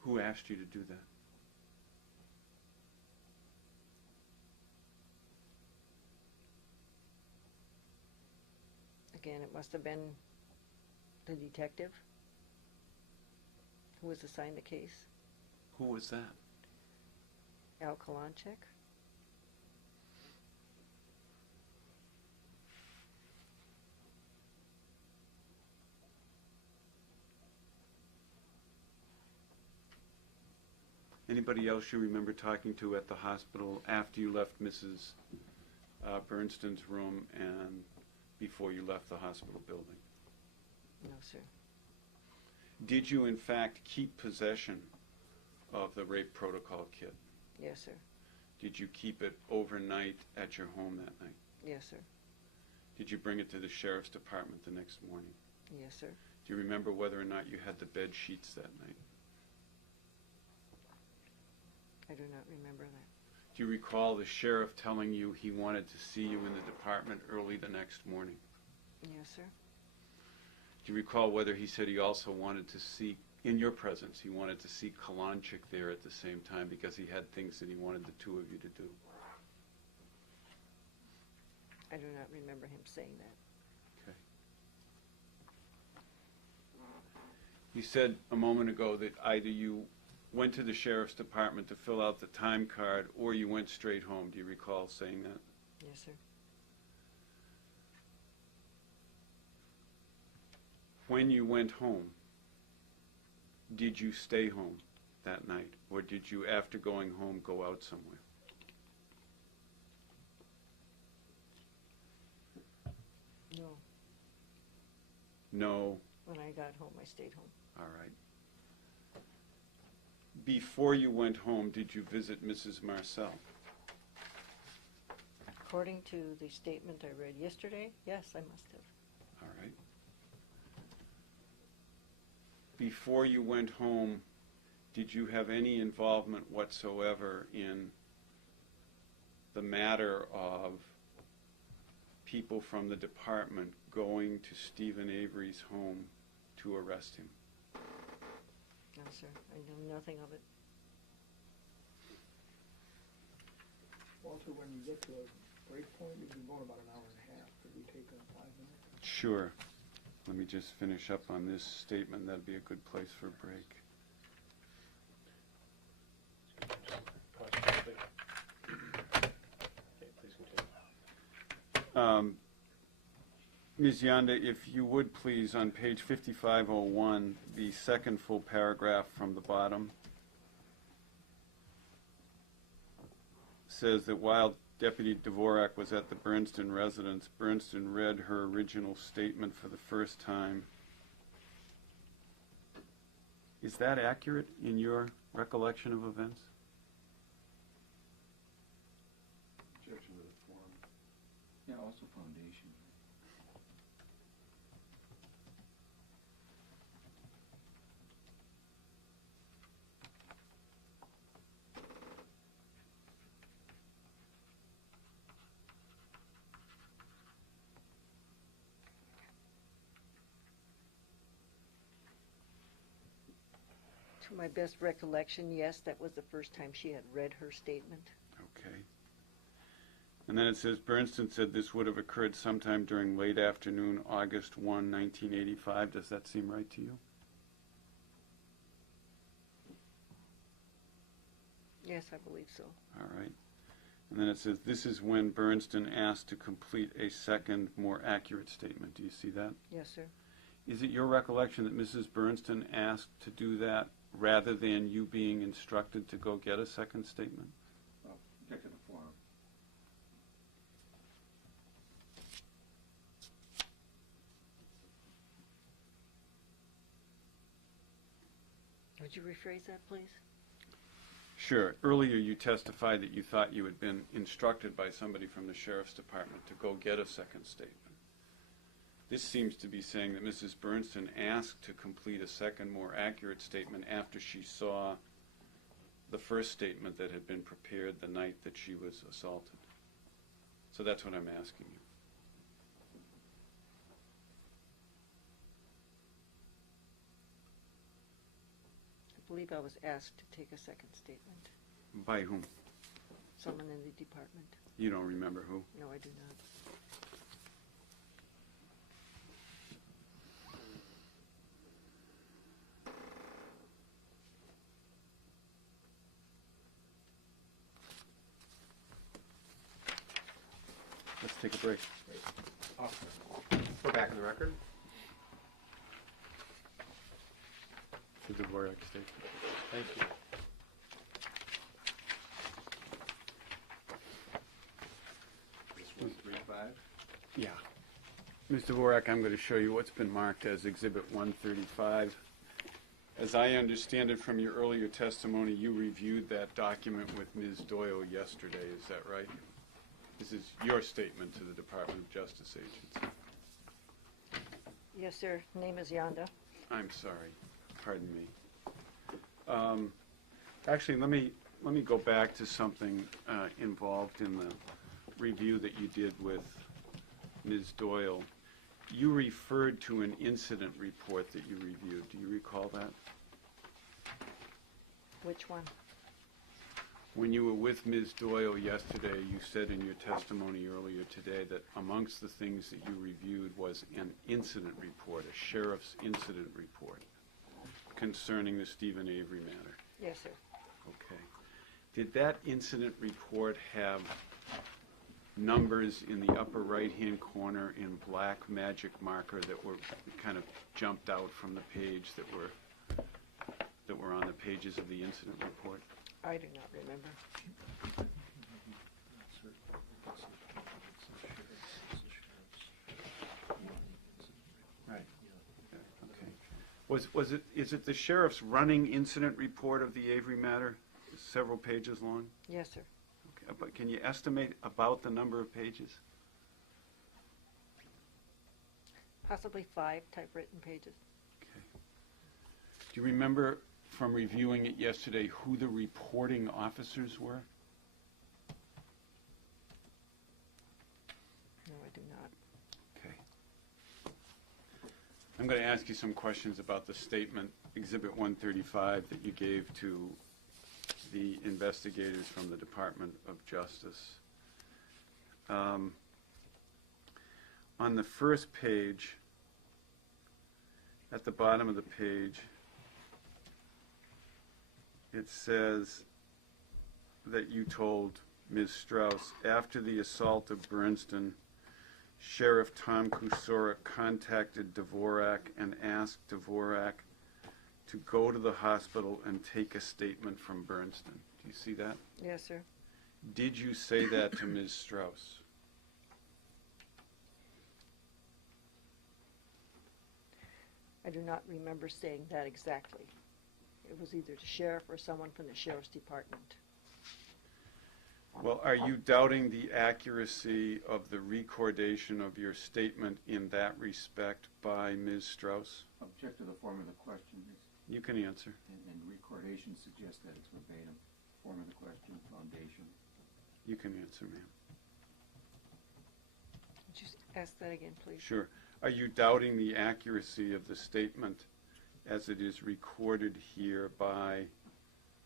Who asked you to do that? Again, it must have been the detective who was assigned the case, Who was that? Al Kalanchek. Anybody else you remember talking to at the hospital after you left Mrs. Bernstein's room and before you left the hospital building? No, sir. Did you, in fact, keep possession of the rape protocol kit? Yes, sir. Did you keep it overnight at your home that night? Yes, sir. Did you bring it to the sheriff's department the next morning? Yes, sir. Do you remember whether or not you had the bed sheets that night? I do not remember that. Do you recall the sheriff telling you he wanted to see you in the department early the next morning? Yes, sir. Do you recall whether he said he also wanted to see, in your presence, he wanted to see Kalanchik there at the same time because he had things that he wanted the two of you to do? I do not remember him saying that. Okay. You said a moment ago that either you went to the sheriff's department to fill out the time card, or you went straight home. Do you recall saying that? Yes, sir. When you went home, did you stay home that night, or did you, after going home, go out somewhere? No. No. When I got home, I stayed home. All right. Before you went home, did you visit Mrs. Marcel? According to the statement I read yesterday, yes, I must have. All right. Before you went home, did you have any involvement whatsoever in the matter of people from the department going to Stephen Avery's home to arrest him? No, sir. I knew nothing of it. Walter, when you get to a break point, you've been going about an hour and a half. Could we take a 5 minute? Sure. Let me just finish up on this statement. That'd be a good place for a break. Okay, please continue. Ms. Yonda, if you would please, on page 5501, the second full paragraph from the bottom says that while Deputy Dvorak was at the Bernston residence, Bernston read her original statement for the first time. Is that accurate in your recollection of events? Objection to the form. Yeah, also foundation. To my best recollection, yes, that was the first time she had read her statement. Okay. And then it says, Bernston said this would have occurred sometime during late afternoon, August 1, 1985. Does that seem right to you? Yes, I believe so. All right. And then it says, this is when Bernston asked to complete a second, more accurate statement. Do you see that? Yes, sir. Is it your recollection that Mrs. Bernston asked to do that rather than you being instructed to go get a second statement? Object to the form. Would you rephrase that, please? Sure. Earlier you testified that you thought you had been instructed by somebody from the sheriff's department to go get a second statement. This seems to be saying that Mrs. Bernston asked to complete a second, more accurate statement after she saw the first statement that had been prepared the night that she was assaulted. So that's what I'm asking you. I believe I was asked to take a second statement. By whom? Someone in the department. You don't remember who? No, I do not. Let's take a break. We're back in the record. The Dvorak statement. Thank you. This was 3-5. Yeah. Ms. Dvorak, I'm going to show you what's been marked as Exhibit 135. As I understand it from your earlier testimony, you reviewed that document with Ms. Doyle yesterday, is that right? This is your statement to the Department of Justice agents. Yes, sir. Name is Yonda. I'm sorry. Pardon me. Actually, let me go back to something involved in the review that you did with Ms. Doyle. You referred to an incident report that you reviewed. Do you recall that? Which one? When you were with Ms. Doyle yesterday, you said in your testimony earlier today that amongst the things that you reviewed was an incident report, a sheriff's incident report concerning the Stephen Avery matter. Yes, sir. Okay. Did that incident report have numbers in the upper right-hand corner in black magic marker that were kind of jumped out from the page that were on the pages of the incident report? I do not remember. Right. Okay. Is it the sheriff's running incident report of the Avery matter, several pages long? Yes, sir. Okay, but can you estimate about the number of pages? Possibly 5 typewritten pages. Okay. Do you remember from reviewing it yesterday who the reporting officers were? No, I do not. Okay. I'm going to ask you some questions about the statement, Exhibit 135, that you gave to the investigators from the Department of Justice. On the first page, at the bottom of the page, it says that you told Ms. Strauss, after the assault of Bernston, Sheriff Tom Kusorik contacted Dvorak and asked Dvorak to go to the hospital and take a statement from Bernston. Do you see that? Yes, sir. Did you say that to Ms. Strauss? I do not remember saying that exactly. It was either the sheriff or someone from the sheriff's department. Well, are you doubting the accuracy of the recordation of your statement in that respect by Ms. Strauss? Object to the form of the question, You can answer. and recordation suggests that it's verbatim. Form of the question, foundation. You can answer, ma'am. Just ask that again, please. Sure. Are you doubting the accuracy of the statement as it is recorded here by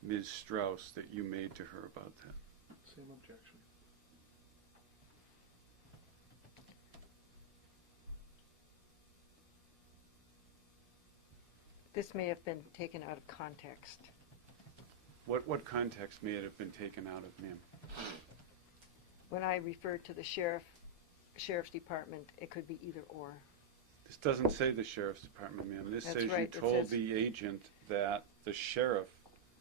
Ms. Strauss that you made to her about that? Same objection. This may have been taken out of context. What context may it have been taken out of, ma'am? When I referred to the sheriff's department, it could be either or. This doesn't say the sheriff's department, ma'am. This That's says right. you It told says- the agent that the sheriff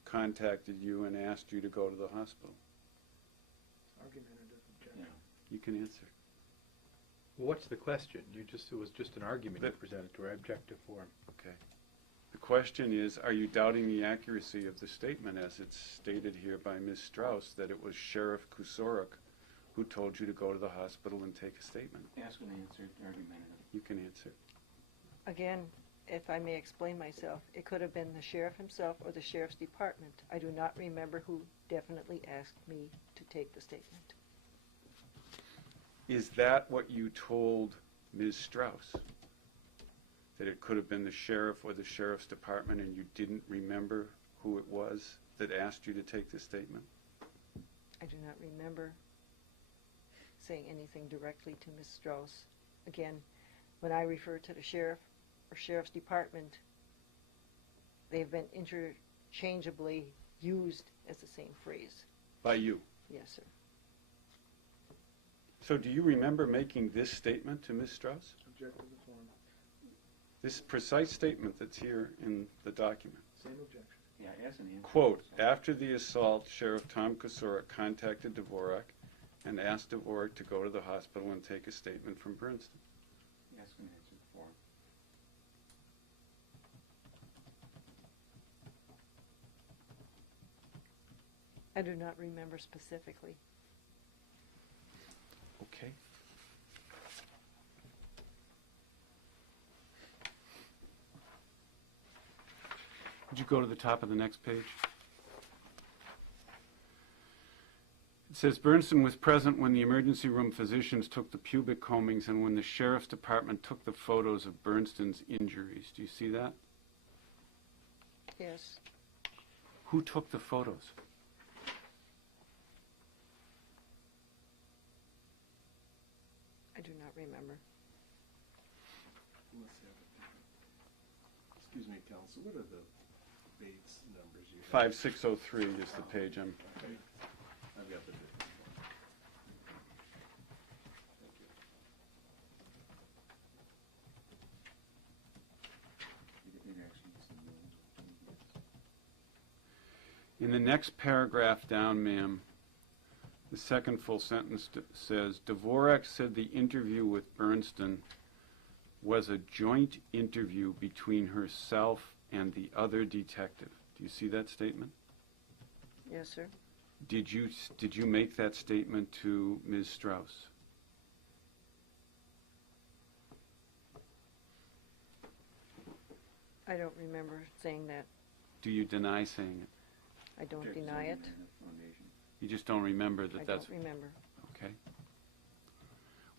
contacted you and asked you to go to the hospital. Argumentative objection. Yeah. You can answer. Well, what's the question? It was just an argument you But- presented to her, objective form. Okay. The question is, are you doubting the accuracy of the statement as it's stated here by Ms. Strauss that it was Sheriff Kusorik who told you to go to the hospital and take a statement? Ask and answer, argumentative. You can answer. Again, if I may explain myself, it could have been the sheriff himself or the sheriff's department. I do not remember who definitely asked me to take the statement. Is that what you told Ms. Strauss? That it could have been the sheriff or the sheriff's department and you didn't remember who it was that asked you to take the statement? I do not remember saying anything directly to Ms. Strauss. Again, when I refer to the sheriff or sheriff's department, they've been interchangeably used as the same phrase. By you. Yes, sir. So do you remember making this statement to Ms. Strauss? Object to the form. This precise statement that's here in the document. Same objection. Yeah, ask and answer. Quote, after the assault, Sheriff Tom Kusorik contacted Dvorak and asked Dvorak to go to the hospital and take a statement from Bernston. Ask and answer form. I do not remember specifically. Okay. Would you go to the top of the next page? It says Bernston was present when the emergency room physicians took the pubic combings and when the sheriff's department took the photos of Bernston's injuries. Do you see that? Yes. Who took the photos? I do not remember. Let's have it. Excuse me, counsel, what are the Bates numbers you have. 5603 is the page I'm. Okay. I've got the different one. Thank you. It actually is in the old. In the next paragraph down, ma'am, the second full sentence says, Dvorak said the interview with Bernstein was a joint interview between herself and the other detective. Do you see that statement? Yes, sir. Did you make that statement to Ms. Strauss? I don't remember saying that. Do you deny saying it? I don't Check deny it. zoning and foundation. You just don't remember I that that's don't remember. okay.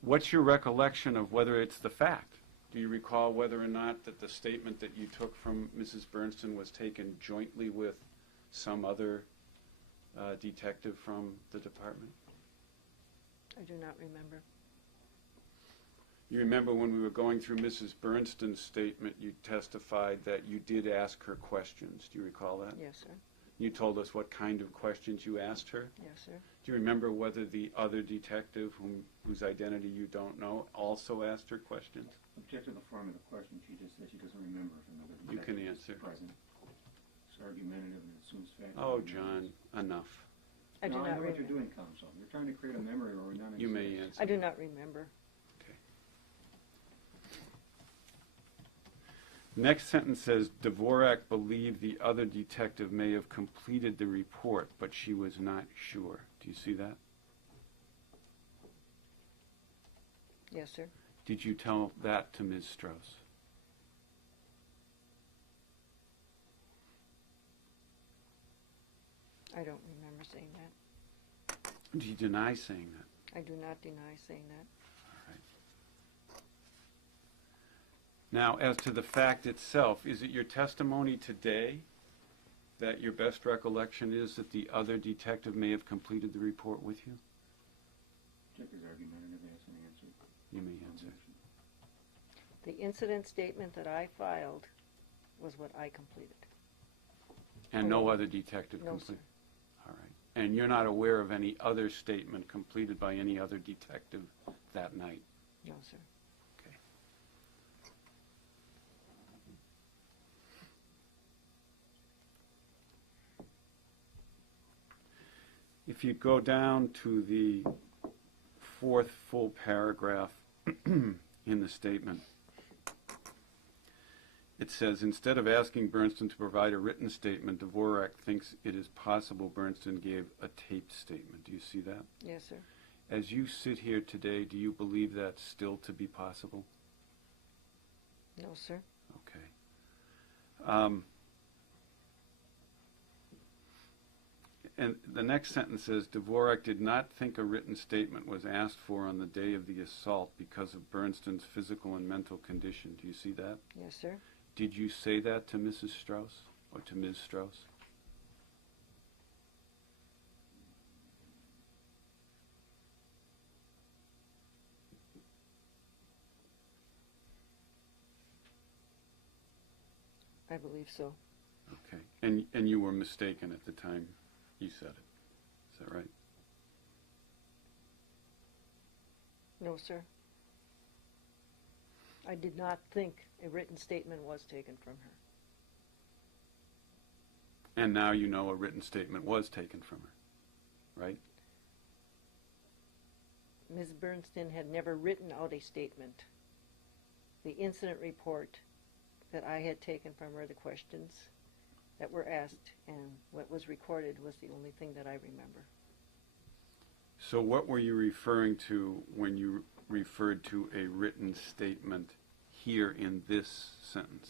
What's your recollection of whether it's the fact? Do you recall whether or not that the statement that you took from Mrs. Bernstein was taken jointly with some other detective from the department? I do not remember. You remember when we were going through Mrs. Bernstein's statement, you testified that you did ask her questions. Do you recall that? Yes, sir. You told us what kind of questions you asked her. Yes, sir. Do you remember whether the other detective, whose identity you don't know, also asked her questions? Object to the form of the question. She just said she doesn't remember if another You can detective answer. is present. It's argumentative and it assumes fact. Oh, John, enough. I do No, I not know what you're remember. doing, counsel. You're trying to create a memory where none exists. You may answer. I do not remember. Next sentence says, Dvorak believed the other detective may have completed the report, but she was not sure. Do you see that? Yes, sir. Did you tell that to Ms. Strauss? I don't remember saying that. Do you deny saying that? I do not deny saying that. Now, as to the fact itself, is it your testimony today that your best recollection is that the other detective may have completed the report with you? Check is argumentative. Ask and answer. You may answer. The incident statement that I filed was what I completed. And no other detective No, completed? sir. All right. And you're not aware of any other statement completed by any other detective that night? No, sir. If you go down to the fourth full paragraph in the statement, it says, instead of asking Bernstein to provide a written statement, Dvorak thinks it is possible Bernstein gave a taped statement. Do you see that? Yes, sir. As you sit here today, do you believe that's still to be possible? No, sir. Okay. And the next sentence says, Dvorak did not think a written statement was asked for on the day of the assault because of Bernstein's physical and mental condition. Do you see that? Yes, sir. Did you say that to Mrs. Strauss or to Ms. Strauss? I believe so. Okay. And you were mistaken at the time you said it. Is that right? No, sir. I did not think a written statement was taken from her. And now you know a written statement was taken from her, right? Ms. Bernstein had never written out a statement. The incident report that I had taken from her, the questions that were asked, and what was recorded was the only thing that I remember. So what were you referring to when you referred to a written statement here in this sentence?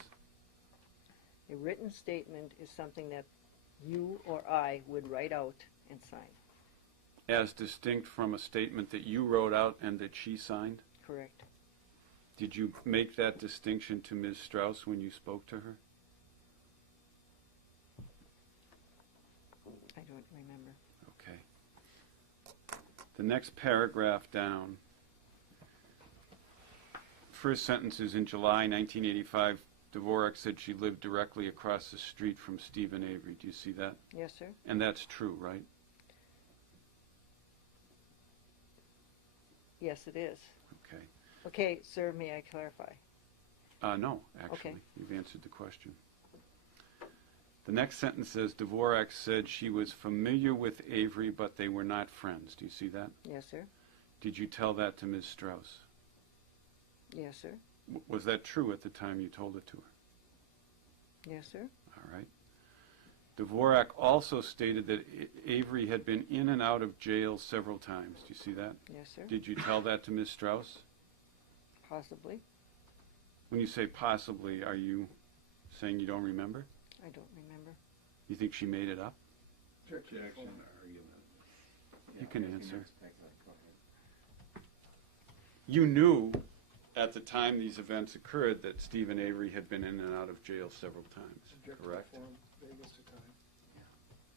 A written statement is something that you or I would write out and sign. As distinct from a statement that you wrote out and that she signed? Correct. Did you make that distinction to Ms. Strauss when you spoke to her? I don't remember. Okay. The next paragraph down, first sentence is in July 1985, Dvorak said she lived directly across the street from Stephen Avery. Do you see that? Yes, sir. And that's true, right? Yes, it is. Okay. Okay, sir, may I clarify? No, actually. Okay. You've answered the question. The next sentence says Dvorak said she was familiar with Avery, but they were not friends. Do you see that? Yes, sir. Did you tell that to Ms. Strauss? Yes, sir. Was that true at the time you told it to her? Yes, sir. All right. Dvorak also stated that Avery had been in and out of jail several times. Do you see that? Yes, sir. Did you tell that to Ms. Strauss? Possibly. When you say possibly, are you saying you don't remember? I don't remember. You think she made it up? Objection or argument? You can answer. Go ahead. You knew at the time these events occurred that Stephen Avery had been in and out of jail several times, Object to correct? the form, vaguest to time.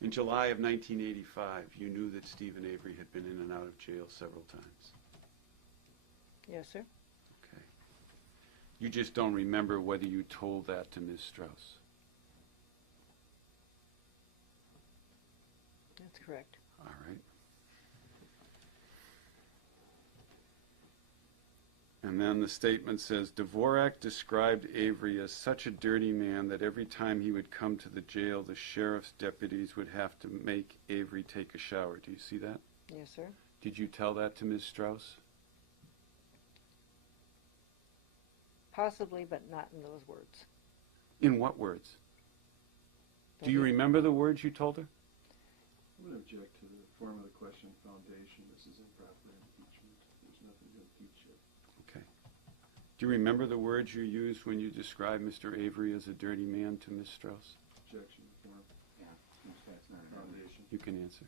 In July of 1985, you knew that Stephen Avery had been in and out of jail several times. Yes, sir. Okay. You just don't remember whether you told that to Ms. Strauss. That's correct. All right. And then the statement says, Dvorak described Avery as such a dirty man that every time he would come to the jail, the sheriff's deputies would have to make Avery take a shower. Do you see that? Yes, sir. Did you tell that to Ms. Strauss? Possibly, but not in those words. In what words? Do you remember the words you told her? I would object to the form of the question foundation. This is improper impeachment. There's nothing to impeach here. Okay. Do you remember the words you used when you described Mr. Avery as a dirty man to Ms. Strauss? Objection to form Yeah, seems that's not an argument. foundation. You can answer.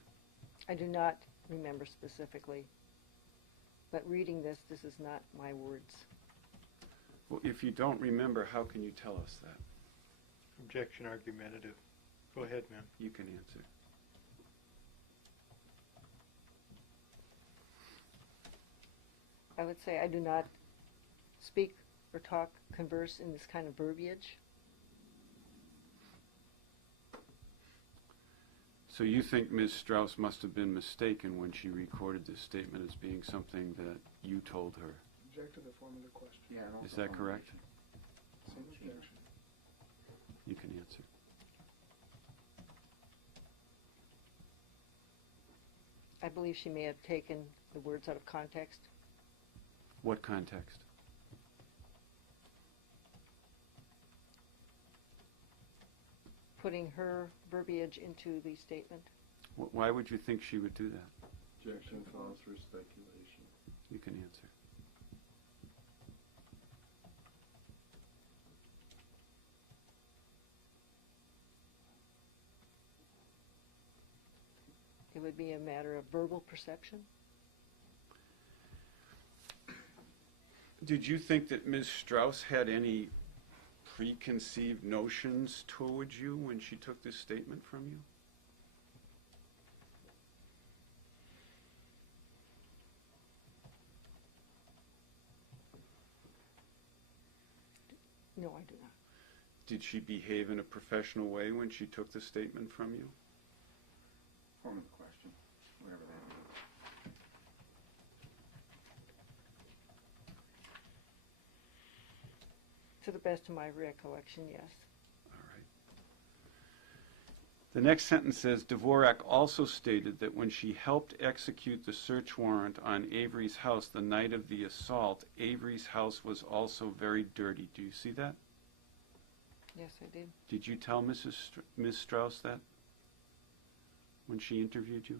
I do not remember specifically. But reading this is not my words. Well, if you don't remember, how can you tell us that? Objection argumentative. Go ahead, ma'am. You can answer. I would say I do not speak or talk, converse in this kind of verbiage. So you think Ms. Strauss must have been mistaken when she recorded this statement as being something that you told her. Object to the form of the question. Yeah, and also Is that correct? Same objection. You can answer. I believe she may have taken the words out of context. What context? Putting her verbiage into the statement. Why would you think she would do that? Objection calls for speculation. You can answer. It would be a matter of verbal perception. Did you think that Ms. Strauss had any preconceived notions towards you when she took this statement from you? No, I do not. Did she behave in a professional way when she took the statement from you? Form of the question, whatever that means. To the best of my recollection, yes. All right. The next sentence says, Dvorak also stated that when she helped execute the search warrant on Avery's house the night of the assault, Avery's house was also very dirty. Do you see that? Yes, I did. Did you tell Ms. Strauss that when she interviewed you?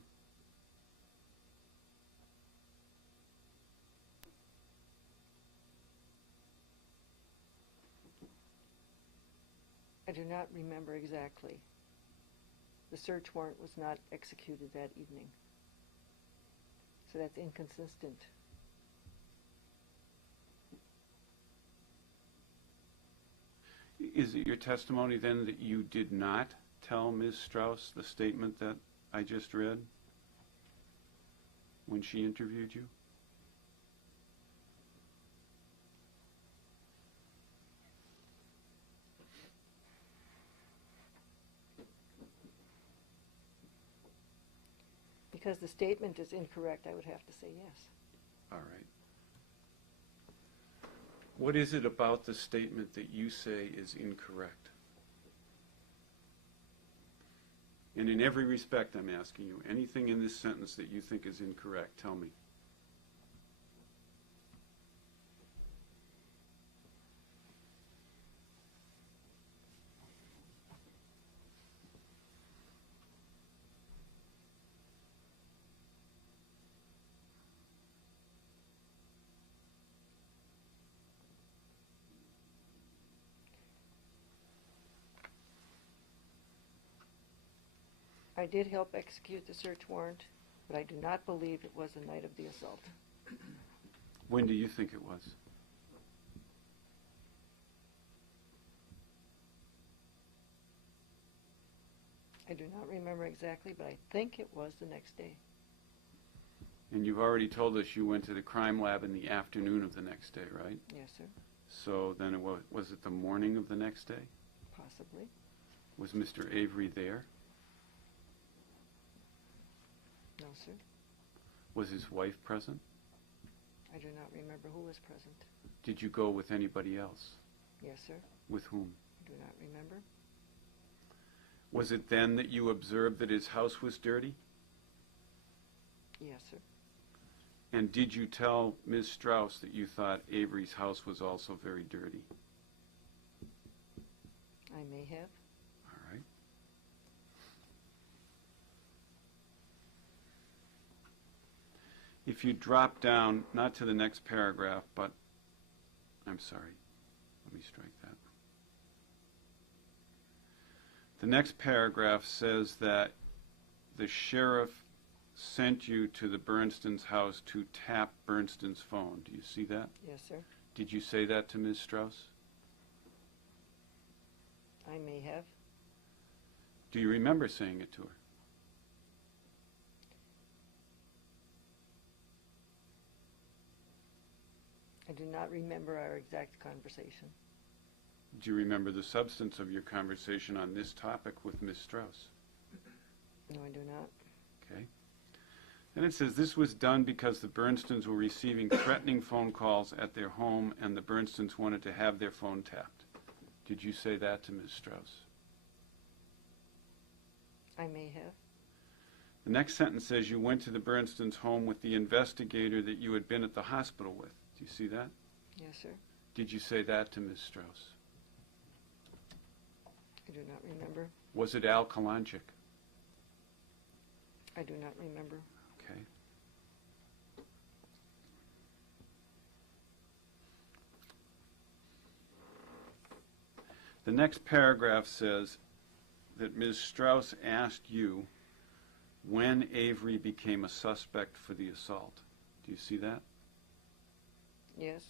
I do not remember exactly. The search warrant was not executed that evening. So that's inconsistent. Is it your testimony then that you did not tell Ms. Strauss the statement that I just read when she interviewed you? Because the statement is incorrect, I would have to say yes. All right. What is it about the statement that you say is incorrect? And in every respect, I'm asking you, anything in this sentence that you think is incorrect, tell me. I did help execute the search warrant, but I do not believe it was the night of the assault. When do you think it was? I do not remember exactly, but I think it was the next day. And you've already told us you went to the crime lab in the afternoon of the next day, right? Yes, sir. So then was it the morning of the next day? Possibly. Was Mr. Avery there? No, sir. Was his wife present? I do not remember who was present. Did you go with anybody else? Yes, sir. With whom? I do not remember. Was it then that you observed that his house was dirty? Yes, sir. And did you tell Ms. Strauss that you thought Avery's house was also very dirty? I may have. All right. If you drop down, not to the next paragraph, but, I'm sorry, let me strike that. The next paragraph says that the sheriff sent you to the Bernstein's house to tap Bernstein's phone. Do you see that? Yes, sir. Did you say that to Ms. Strauss? I may have. Do you remember saying it to her? I do not remember our exact conversation. Do you remember the substance of your conversation on this topic with Ms. Strauss? No, I do not. Okay. Then it says this was done because the Bernsteins were receiving threatening phone calls at their home and the Bernsteins wanted to have their phone tapped. Did you say that to Ms. Strauss? I may have. The next sentence says you went to the Bernsteins' home with the investigator that you had been at the hospital with. Do you see that? Yes, sir. Did you say that to Ms. Strauss? I do not remember. Was it Al Kalanchik? I do not remember. Okay. The next paragraph says that Ms. Strauss asked you when Avery became a suspect for the assault. Do you see that? Yes,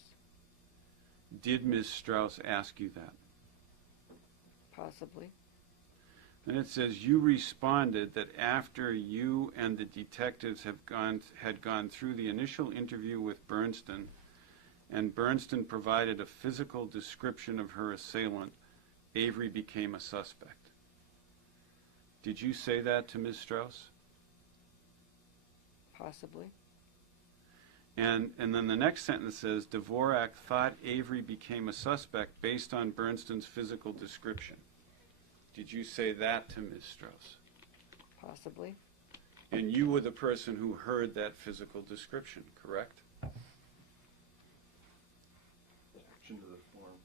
Did Ms. Strauss ask you that? possibly. Then it says you responded that after you and the detectives had gone through the initial interview with Bernstein, and Bernstein provided a physical description of her assailant, Avery became a suspect. Did you say that to Ms. Strauss? Possibly. And then the next sentence says Dvorak thought Avery became a suspect based on Bernstein's physical description. Did you say that to Ms. Strauss? Possibly. And you were the person who heard that physical description, correct? Objection to the form.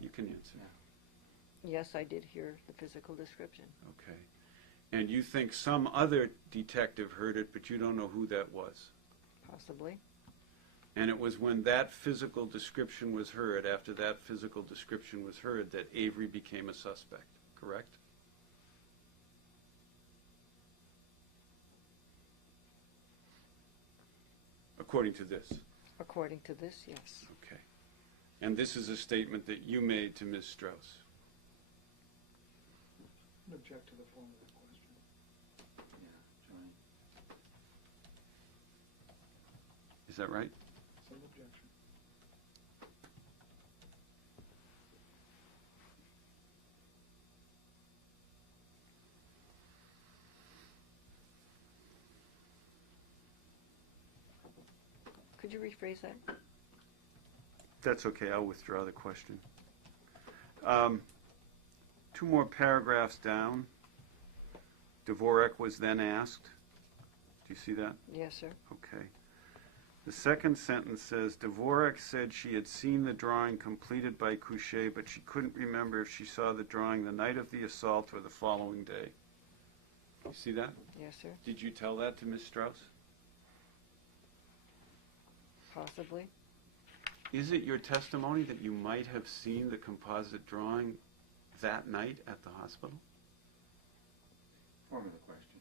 You can answer. Yes, I did hear the physical description. Okay. And you think some other detective heard it, but you don't know who that was. Possibly. And it was when that physical description was heard, after that physical description was heard, that Avery became a suspect, correct? According to this. According to this, yes. Okay. And this is a statement that you made to Ms. Strauss. Object to the form of the question. Yeah, Johnny. Is that right? Same objection. Could you rephrase that? That's okay, I'll withdraw the question. 2 more paragraphs down. Dvorak was then asked. Do you see that? Yes, sir. Okay. The second sentence says, Dvorak said she had seen the drawing completed by Couchet, but she couldn't remember if she saw the drawing the night of the assault or the following day. You see that? Yes, sir. Did you tell that to Ms. Strauss? Possibly. Is it your testimony that you might have seen the composite drawing that night at the hospital? Form of the question.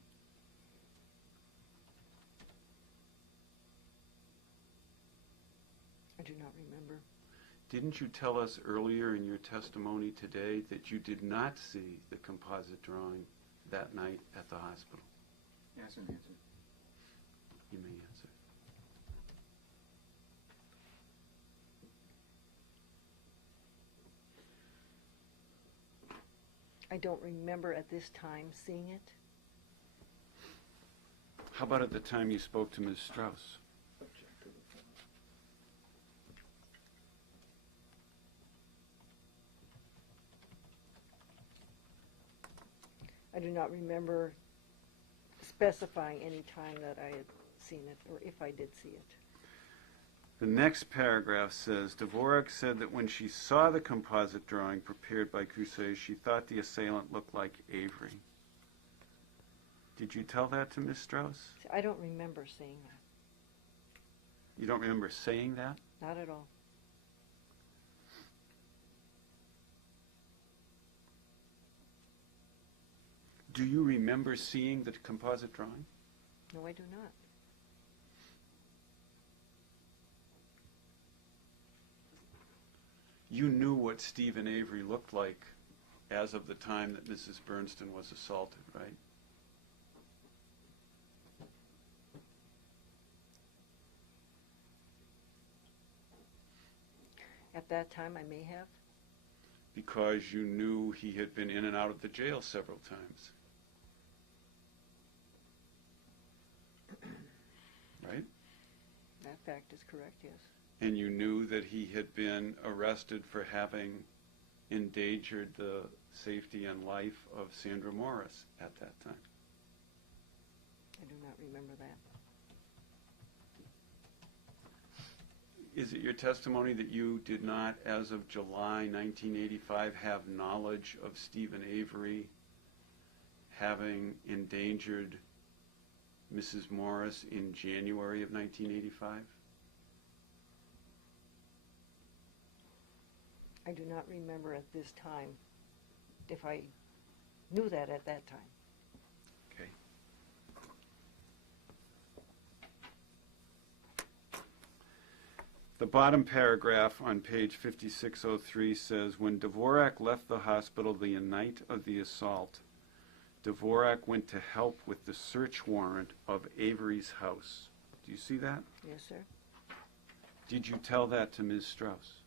I do not remember. Didn't you tell us earlier in your testimony today that you did not see the composite drawing that night at the hospital? Ask and answer. You may answer. I don't remember at this time seeing it. How about at the time you spoke to Ms. Strauss? Object to the form. I do not remember specifying any time that I had seen it, or if I did see it. The next paragraph says, Dvorak said that when she saw the composite drawing prepared by Couchet, she thought the assailant looked like Avery. Did you tell that to Ms. Strauss? See, I don't remember seeing that. You don't remember saying that? Not at all. Do you remember seeing the composite drawing? No, I do not. You knew what Stephen Avery looked like as of the time that Mrs. Bernstein was assaulted, right? At that time, I may have. Because you knew he had been in and out of the jail several times. Right? That fact is correct, yes. And you knew that he had been arrested for having endangered the safety and life of Sandra Morris at that time. I do not remember that. Is it your testimony that you did not, as of July 1985, have knowledge of Stephen Avery having endangered Mrs. Morris in January of 1985? I do not remember at this time if I knew that at that time. Okay. The bottom paragraph on page 5603 says, when Dvorak left the hospital the night of the assault, Dvorak went to help with the search warrant of Avery's house. Do you see that? Yes, sir. Did you tell that to Ms. Strauss?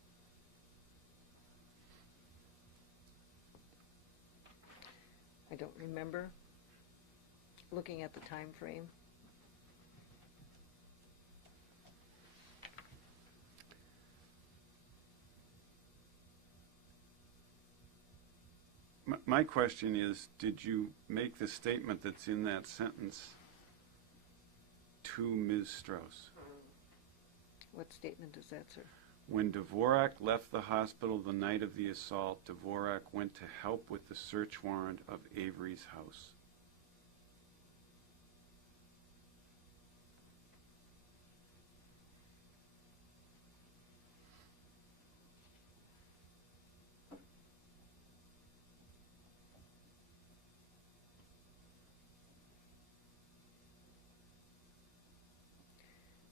I don't remember looking at the time frame. My question is, did you make the statement that's in that sentence to Ms. Strauss? What statement is that, sir? When Dvorak left the hospital the night of the assault, Dvorak went to help with the search warrant of Avery's house.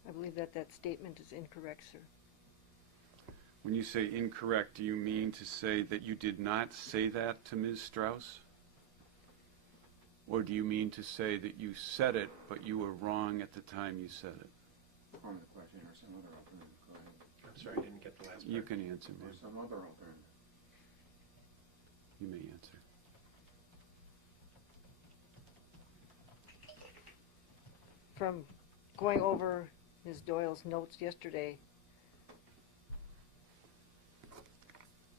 I believe that that statement is incorrect, sir. When you say incorrect, do you mean to say that you did not say that to Ms. Strauss? Or do you mean to say that you said it, but you were wrong at the time you said it? Form of the question or some other alternative. Go ahead. I'm sorry, I didn't get the last part. You can answer, Or ma'am. some other alternative. You may answer. From going over Ms. Doyle's notes yesterday.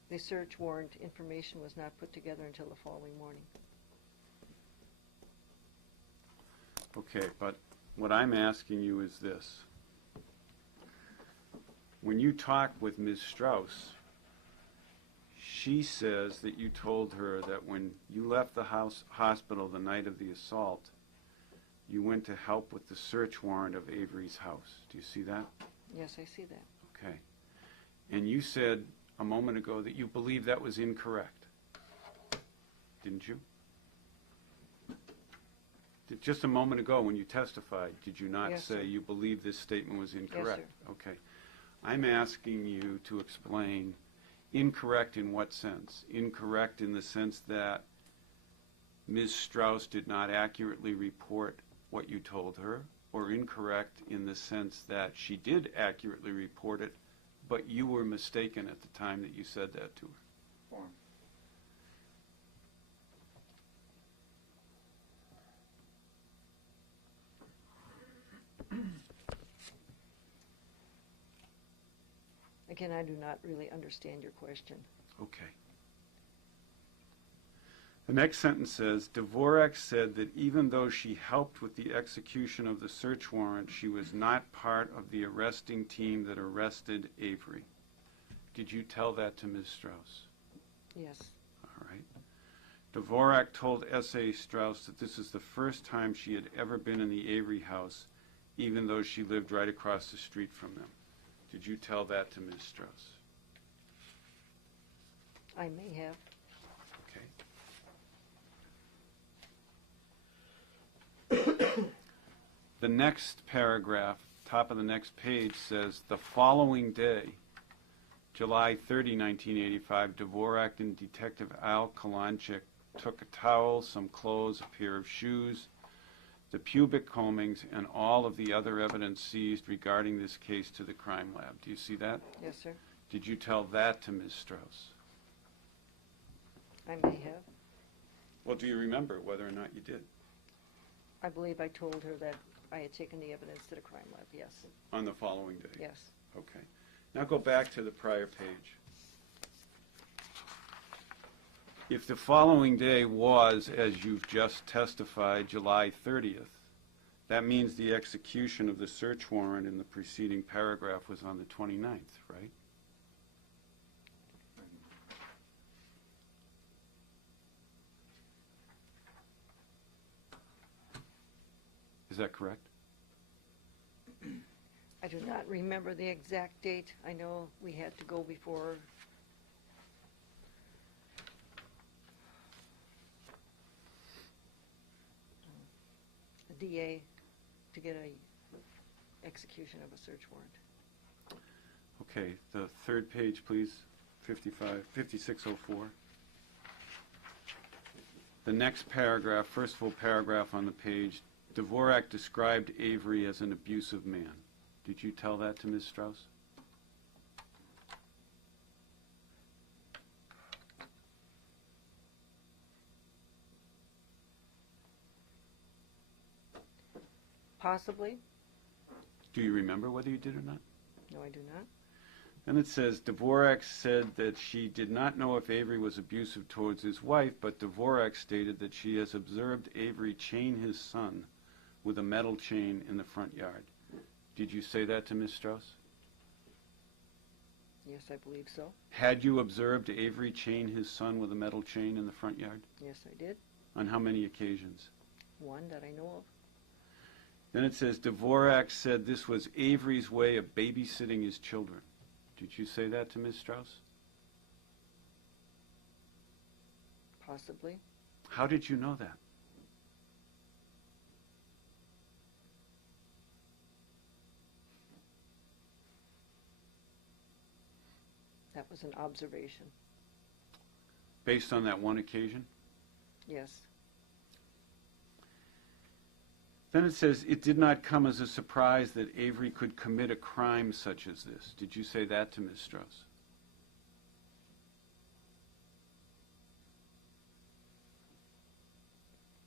The search warrant information was not put together until the following morning. Okay, but what I'm asking you is this. When you talk with Ms. Strauss, she says that you told her that when you left the hospital the night of the assault, you went to help with the search warrant of Avery's house. Do you see that? Yes, I see that. Okay. And you said a moment ago that you believe that was incorrect. Didn't you? Just a moment ago when you testified, did you not Yes, say sir. you believe this statement was incorrect? Yes, sir. Okay. I'm asking you to explain incorrect in what sense? Incorrect in the sense that Ms. Strauss did not accurately report what you told her, or incorrect in the sense that she did accurately report it, but you were mistaken at the time that you said that to her? Form. Again, I do not really understand your question. Okay. The next sentence says, Dvorak said that even though she helped with the execution of the search warrant, she was not part of the arresting team that arrested Avery. Did you tell that to Ms. Strauss? Yes. All right. Dvorak told S.A. Strauss that this is the first time she had ever been in the Avery house, even though she lived right across the street from them. Did you tell that to Ms. Strauss? I may have. Okay. The next paragraph, top of the next page, says, the following day, July 30, 1985, Dvorak and Detective Al Kalanchik took a towel, some clothes, a pair of shoes, the pubic combings, and all of the other evidence seized regarding this case to the crime lab. Do you see that? Yes, sir. Did you tell that to Ms. Strauss? I may have. Well, do you remember whether or not you did? I believe I told her that I had taken the evidence to the crime lab, yes. On the following day? Yes. Okay. Now go back to the prior page. If the following day was, as you've just testified, July 30th, that means the execution of the search warrant in the preceding paragraph was on the 29th, right? Is that correct? I do not remember the exact date. I know we had to go before the DA to get a execution of a search warrant. Okay, the third page, please, 5604. The next paragraph, first full paragraph on the page, Dvorak described Avery as an abusive man. Did you tell that to Ms. Strauss? Possibly. Do you remember whether you did or not? No, I do not. Then it says, Dvorak said that she did not know if Avery was abusive towards his wife, but Dvorak stated that she has observed Avery chain his son with a metal chain in the front yard. Did you say that to Ms. Strauss? Yes, I believe so. Had you observed Avery chain his son with a metal chain in the front yard? Yes, I did. On how many occasions? One that I know of. Then it says, Dvorak said this was Avery's way of babysitting his children. Did you say that to Ms. Strauss? Possibly. How did you know that? That was an observation. Based on that one occasion? Yes. Then it says, it did not come as a surprise that Avery could commit a crime such as this. Did you say that to Ms. Strauss?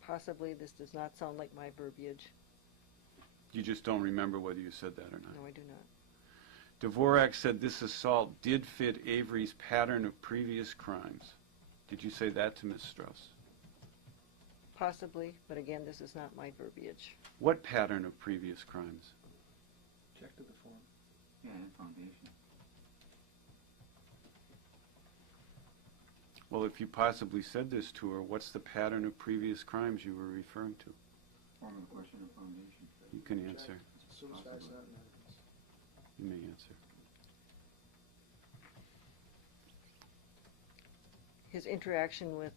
Possibly. This does not sound like my verbiage. You just don't remember whether you said that or not. No, I do not. Dvorak said this assault did fit Avery's pattern of previous crimes. Did you say that to Ms. Strauss? Possibly, but again, this is not my verbiage. What pattern of previous crimes? Check to the form. Yeah, and foundation. Well, if you possibly said this to her, what's the pattern of previous crimes you were referring to? Form of the question or foundation. You can answer. Suicide's not an evidence. You may answer. His interaction with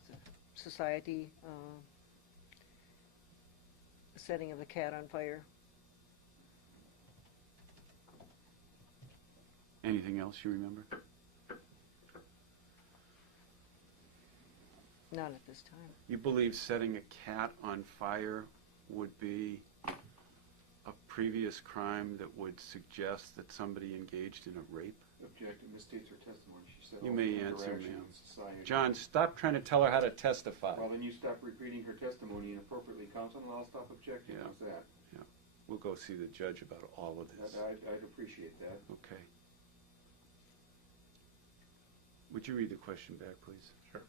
society, the setting of the cat on fire. Anything else you remember? Not at this time. You believe setting a cat on fire would be a previous crime that would suggest that somebody engaged in a rape? Objective misstates her testimony. She said You all may the answer, interaction ma'am. with society. John, stop trying to tell her how to testify. Well, then you stop repeating her testimony inappropriately, counsel, and I'll stop objecting. Yeah. How's that? We'll go see the judge about all of this. I'd appreciate that. Okay. Would you read the question back, please? Sure.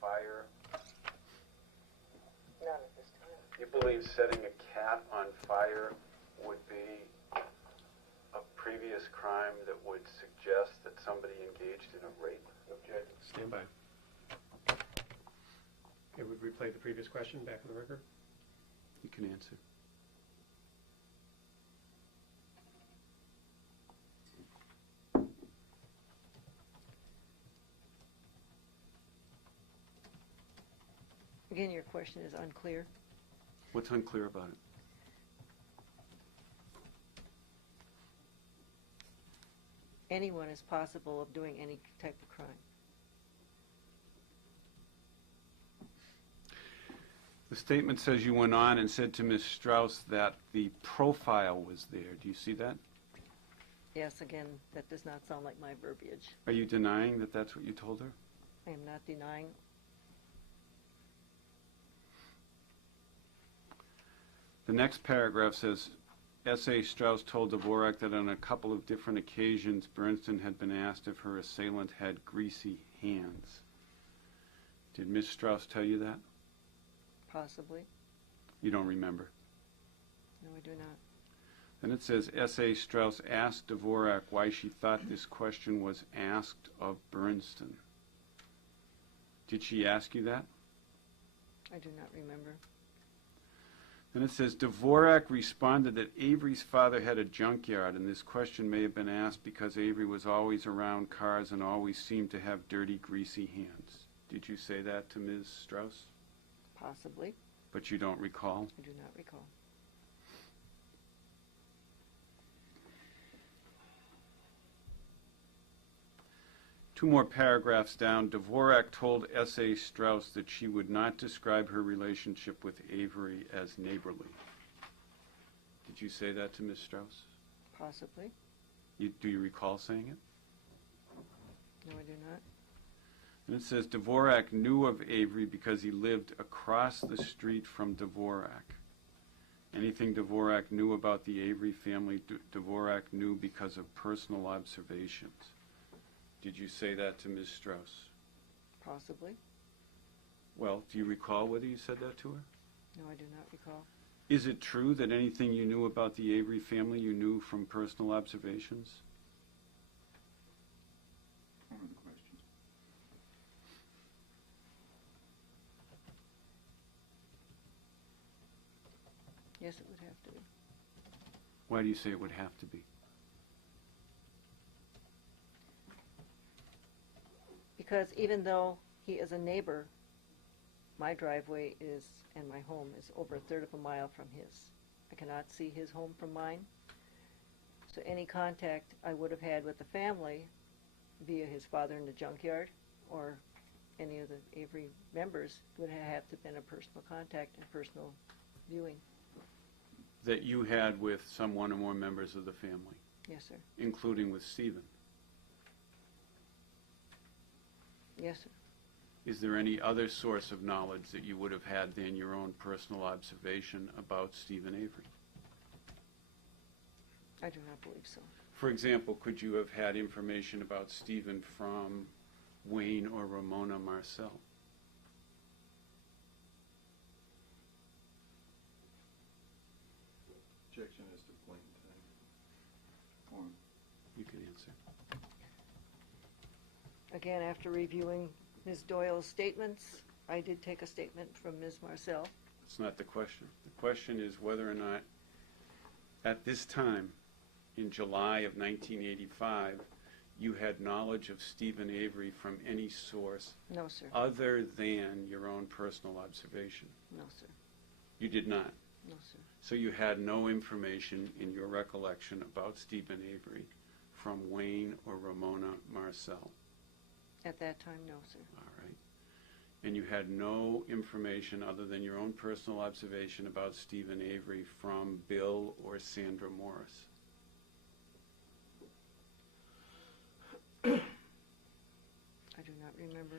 Fire. Not at this time. You believe setting a cat on fire would be a previous crime that would suggest that somebody engaged in a rape? Objective. Stand by. Okay, we've replayed the previous question back in the record. You can answer. Again, your question is unclear. What's unclear about it? Anyone is possible of doing any type of crime. The statement says you went on and said to Ms. Strauss that the profile was there. Do you see that? Yes, again, that does not sound like my verbiage. Are you denying that that's what you told her? I am not denying. The next paragraph says, S.A. Strauss told Dvorak that on a couple of different occasions Bernstein had been asked if her assailant had greasy hands. Did Ms. Strauss tell you that? Possibly. You don't remember. No, I do not. Then it says S.A. Strauss asked Dvorak why she thought this question was asked of Bernstein. Did she ask you that? I do not remember. Then it says Dvorak responded that Avery's father had a junkyard, and this question may have been asked because Avery was always around cars and always seemed to have dirty, greasy hands. Did you say that to Ms. Strauss? Possibly. But you don't recall? I do not recall. Two more paragraphs down, Dvorak told S.A. Strauss that she would not describe her relationship with Avery as neighborly. Did you say that to Ms. Strauss? Possibly. Do you recall saying it? No, I do not. And it says Dvorak knew of Avery because he lived across the street from Dvorak. Anything Dvorak knew about the Avery family, Dvorak knew because of personal observations. Did you say that to Ms. Strauss? Possibly. Well, do you recall whether you said that to her? No, I do not recall. Is it true that anything you knew about the Avery family you knew from personal observations? Form of the question. Yes, it would have to be. Why do you say it would have to be? Because even though he is a neighbor, my driveway is, and my home is over a third of a mile from his. I cannot see his home from mine. So any contact I would have had with the family via his father in the junkyard or any of the Avery members would have to have been a personal contact and personal viewing. That you had with some one or more members of the family, Yes, sir. including with Stephen. Yes, sir. Is there any other source of knowledge that you would have had than your own personal observation about Stephen Avery? I do not believe so. For example, could you have had information about Stephen from Wayne or Ramona Marcel? Objection as to point in time. Form. You can answer. Again, after reviewing Ms. Doyle's statements, I did take a statement from Ms. Marcel. That's not the question. The question is whether or not, at this time, in July of 1985, you had knowledge of Stephen Avery from any source No, sir. other than your own personal observation. No, sir. You did not. No, sir. So you had no information in your recollection about Stephen Avery from Wayne or Ramona Marcel. At that time, no, sir. All right. And you had no information other than your own personal observation about Stephen Avery from Bill or Sandra Morris. I do not remember.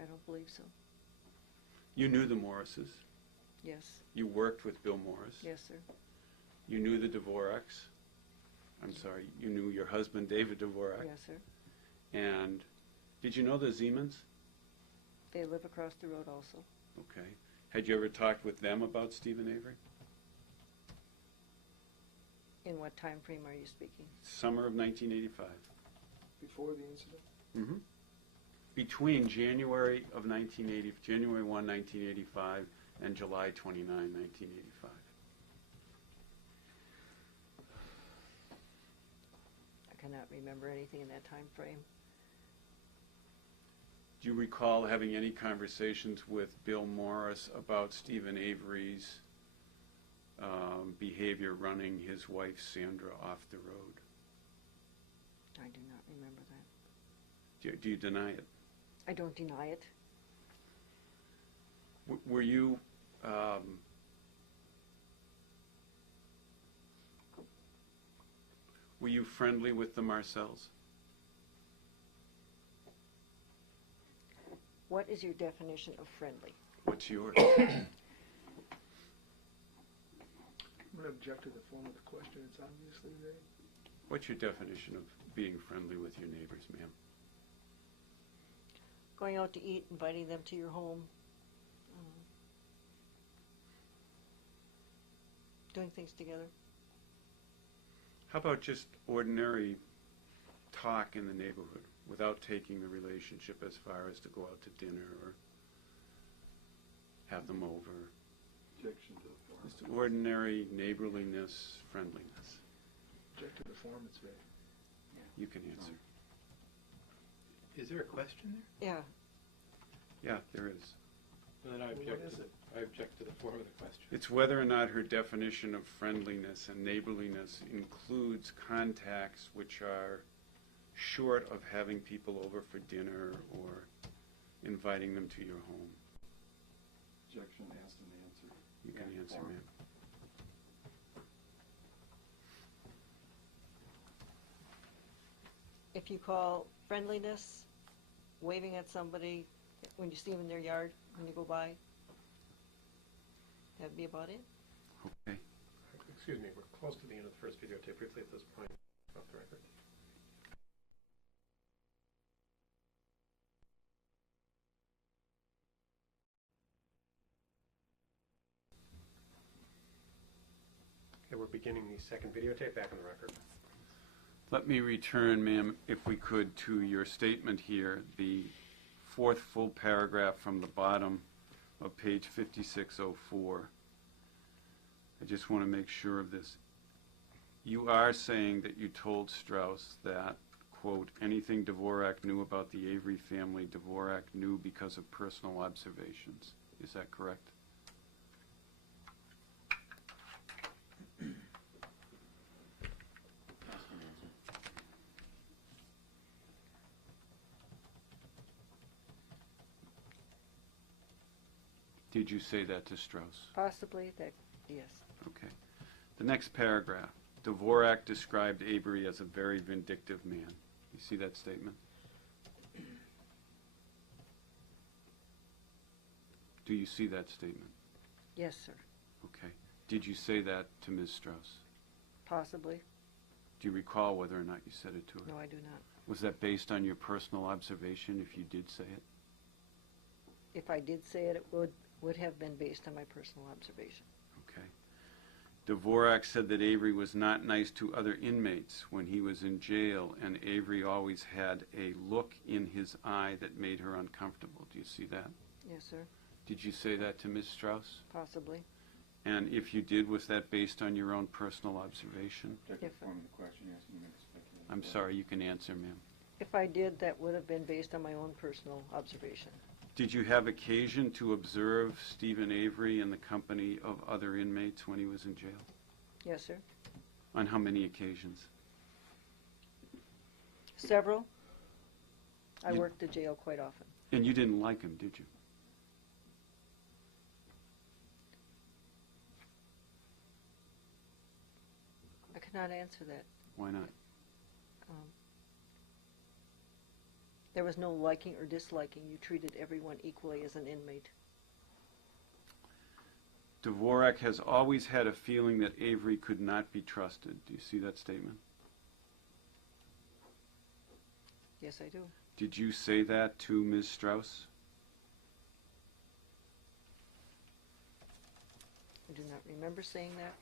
I don't believe so. You knew the Morrises. Yes. You worked with Bill Morris. Yes, sir. You knew the Dvoraks. I'm sorry, you knew your husband, David Dvorak. Yes, sir. And did you know the Zemans? They live across the road also. Okay. Had you ever talked with them about Stephen Avery? In what time frame are you speaking? Summer of 1985. Before the incident? Mm-hmm. Between January 1, 1985 and July 29, 1985. I cannot remember anything in that time frame. Do you recall having any conversations with Bill Morris about Stephen Avery's behavior running his wife Sandra off the road? I do not remember that. Do you deny it? I don't deny it. Were you friendly with the Marcels? What is your definition of friendly? What's yours? I'm going to object to the form of the question. It's obviously vague. What's your definition of being friendly with your neighbors, ma'am? Going out to eat, inviting them to your home, doing things together. How about just ordinary talk in the neighborhood without taking the relationship as far as to go out to dinner or have them over? Objection to the form. Just ordinary neighborliness, friendliness. Object to the form. It's vague. You can answer. Is there a question there? Yeah. Yeah, there is. Then I Well, object. what is it? I object to the form of the question. It's whether or not her definition of friendliness and neighborliness includes contacts which are short of having people over for dinner or inviting them to your home. Objection asked and answered. You can Yeah, answer, form. ma'am. If you call friendliness waving at somebody when you see them in their yard, when you go by, that'd be about it. Okay. Excuse me, we're close to the end of the first videotape. Briefly at this point, off the record. Okay, we're beginning the second videotape. Back on the record. Let me return, ma'am, if we could, to your statement here, the fourth full paragraph from the bottom of page 5604. I just want to make sure of this. You are saying that you told Strauss that, quote, anything Dvorak knew about the Avery family, Dvorak knew because of personal observations. Is that correct? Ask and answer. Did you say that to Strauss? Possibly that, yes. Okay. The next paragraph. Dvorak described Avery as a very vindictive man. You see that statement? Do you see that statement? Yes, sir. Okay. Did you say that to Ms. Strauss? Possibly. Do you recall whether or not you said it to her? No, I do not. Was that based on your personal observation, if you did say it? If I did say it, it would have been based on my personal observation. Okay. Dvorak said that Avery was not nice to other inmates when he was in jail, and Avery always had a look in his eye that made her uncomfortable. Do you see that? Yes, sir. Did you say that to Ms. Strauss? Possibly. And if you did, was that based on your own personal observation? Check the If- form of the question, asking you to speculate. I'm sorry, you can answer, ma'am. If I did, that would have been based on my own personal observation. Did you have occasion to observe Stephen Avery in the company of other inmates when he was in jail? Yes, sir. On how many occasions? Several. I You- worked the jail quite often. And you didn't like him, did you? I cannot answer that. Why not? There was no liking or disliking. You treated everyone equally as an inmate. Dvorak has always had a feeling that Avery could not be trusted. Do you see that statement? Yes, I do. Did you say that to Ms. Strauss? I do not remember saying that.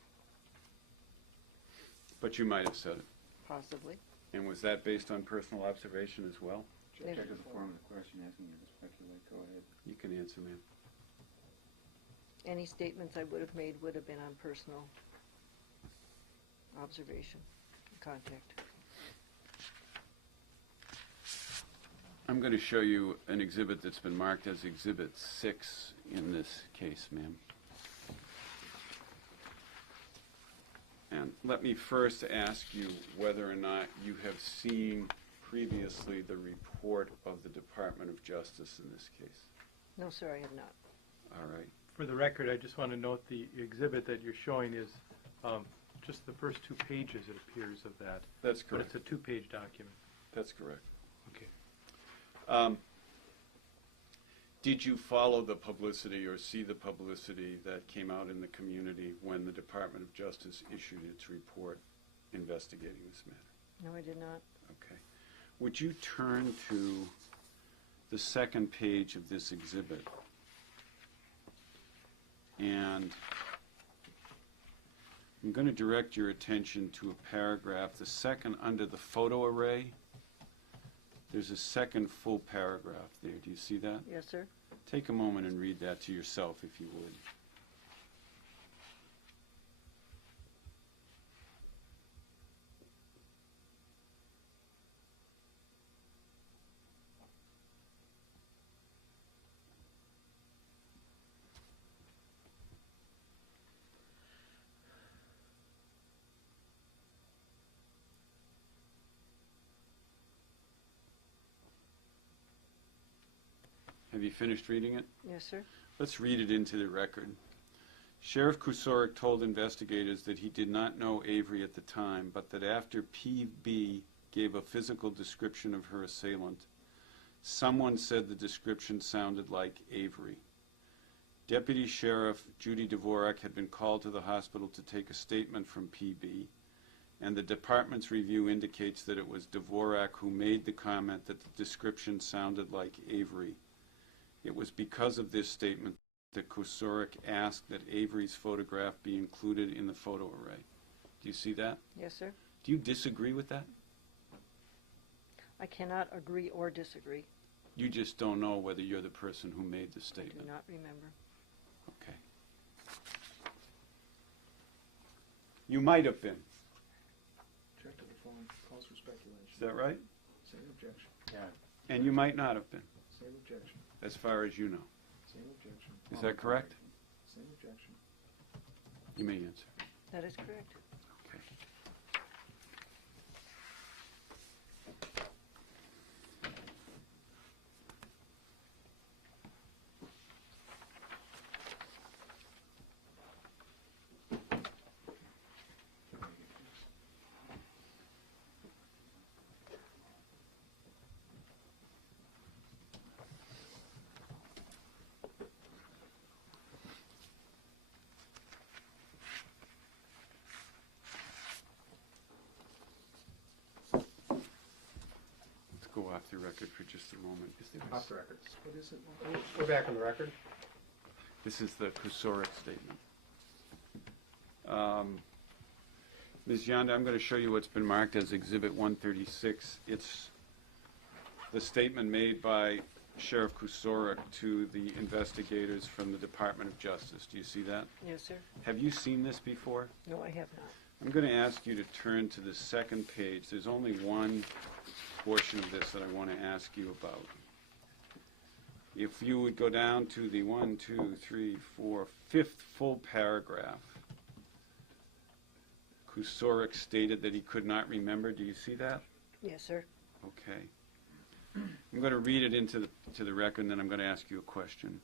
But you might have said it. Possibly. And was that based on personal observation as well? Check the form of the question, asking you to speculate. Go ahead. You can answer, ma'am. Any statements I would have made would have been on personal observation, contact. I'm going to show you an exhibit that's been marked as Exhibit 6 in this case, ma'am. And let me first ask you whether or not you have seen previously the report of the Department of Justice in this case. No, sir, I have not. All right. For the record, I just want to note the exhibit that you're showing is just the first 2 pages, it appears, of that. That's But correct. it's a 2-page document. That's correct. Okay. Did you follow the publicity or see the publicity that came out in the community when the Department of Justice issued its report investigating this matter? No, I did not. Okay. Would you turn to the second page of this exhibit? And I'm going to direct your attention to a paragraph, the second under the photo array. There's a second full paragraph there. Do you see that? Yes, sir. Take a moment and read that to yourself, if you would. Have you finished reading it? Yes, sir. Let's read it into the record. Sheriff Kusorik told investigators that he did not know Avery at the time, but that after P.B. gave a physical description of her assailant, someone said the description sounded like Avery. Deputy Sheriff Judy Dvorak had been called to the hospital to take a statement from P.B., and the department's review indicates that it was Dvorak who made the comment that the description sounded like Avery. It was because of this statement that Kusorik asked that Avery's photograph be included in the photo array. Do you see that? Yes, sir. Do you disagree with that? I cannot agree or disagree. You just don't know whether you're the person who made the I do statement. not remember. Okay. You might have been. Check to the form, calls for speculation. Is that right? Same objection, Yeah. And you might not have been, same objection, as far as you know. same objection, Is that correct? same objection. You may answer. That is correct. Okay. the record for just a moment. Off the record. What is it? We're back on the record. This is the Kusorik statement. Ms. Yonda, I'm going to show you what's been marked as Exhibit 136. It's the statement made by Sheriff Kusorik to the investigators from the Department of Justice. Do you see that? Yes, sir. Have you seen this before? No, I have not. I'm going to ask you to turn to the second page. There's only one portion of this that I want to ask you about. If you would go down to the 5th full paragraph, Kusorik stated that he could not remember. Do you see that? Yes, sir. Okay. I'm going to read it into the record, and then I'm going to ask you a question.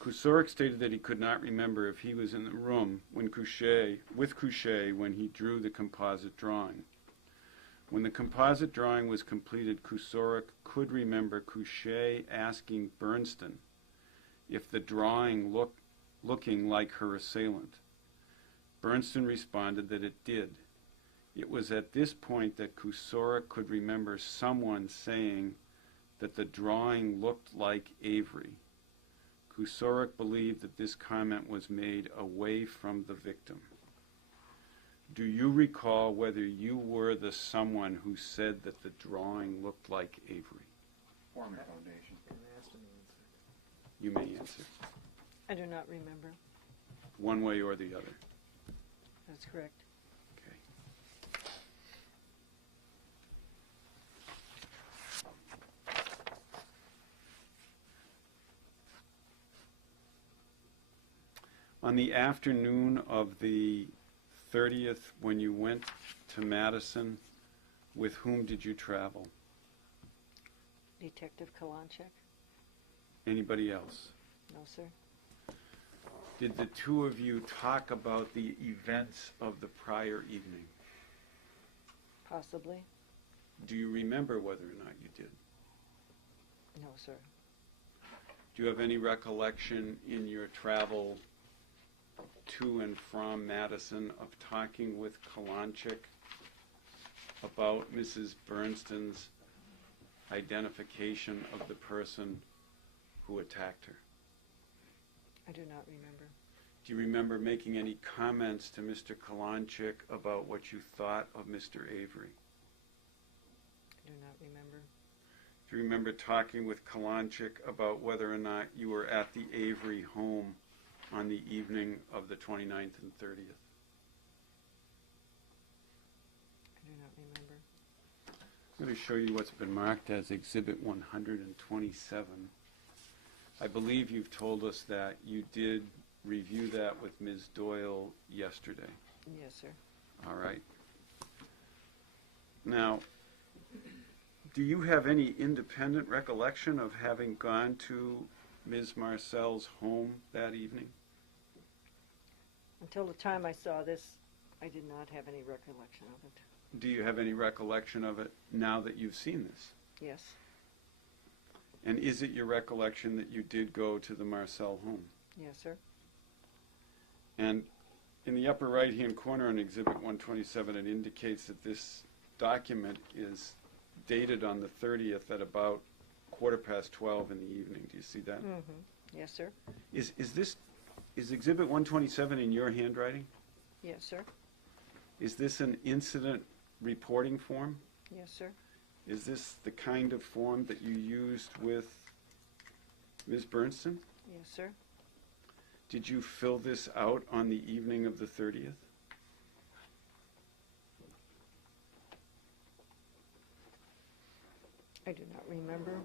Kusorik stated that he could not remember if he was in the room with Couchet when he drew the composite drawing. When the composite drawing was completed, Kusorik could remember Couchet asking Bernstein if the drawing looking like her assailant. Bernstein responded that it did. It was at this point that Kusorik could remember someone saying that the drawing looked like Avery. Kusorik believed that this comment was made away from the victim. Do you recall whether you were the someone who said that the drawing looked like Avery? Foreman Foundation. And asked him to answer. You may answer. I do not remember. One way or the other. That's correct. Okay. On the afternoon of the 30th, when you went to Madison, with whom did you travel? Detective Kalanchek? Anybody else? No, sir. Did the two of you talk about the events of the prior evening? Possibly. Do you remember whether or not you did? No, sir. Do you have any recollection in your travel to and from Madison of talking with Kalanchik about Mrs. Bernstein's identification of the person who attacked her? I do not remember. Do you remember making any comments to Mr. Kalanchik about what you thought of Mr. Avery? I do not remember. Do you remember talking with Kalanchik about whether or not you were at the Avery home on the evening of the 29th and 30th? I do not remember. I'm going to show you what's been marked as Exhibit 127. I believe you've told us that you did review that with Ms. Doyle yesterday. Yes, sir. All right. Now, do you have any independent recollection of having gone to Ms. Marcel's home that evening? Until the time I saw this, I did not have any recollection of it. Do you have any recollection of it now that you've seen this? Yes. And is it your recollection that you did go to the Marcel home? Yes, sir. And in the upper right-hand corner on Exhibit 127, it indicates that this document is dated on the 30th at about 12:15 in the evening. Do you see that? Mm-hmm. Yes, sir. Is Exhibit 127 in your handwriting? Yes, sir. Is this an incident reporting form? Yes, sir. Is this the kind of form that you used with Ms. Bernstein? Yes, sir. Did you fill this out on the evening of the 30th? I do not remember.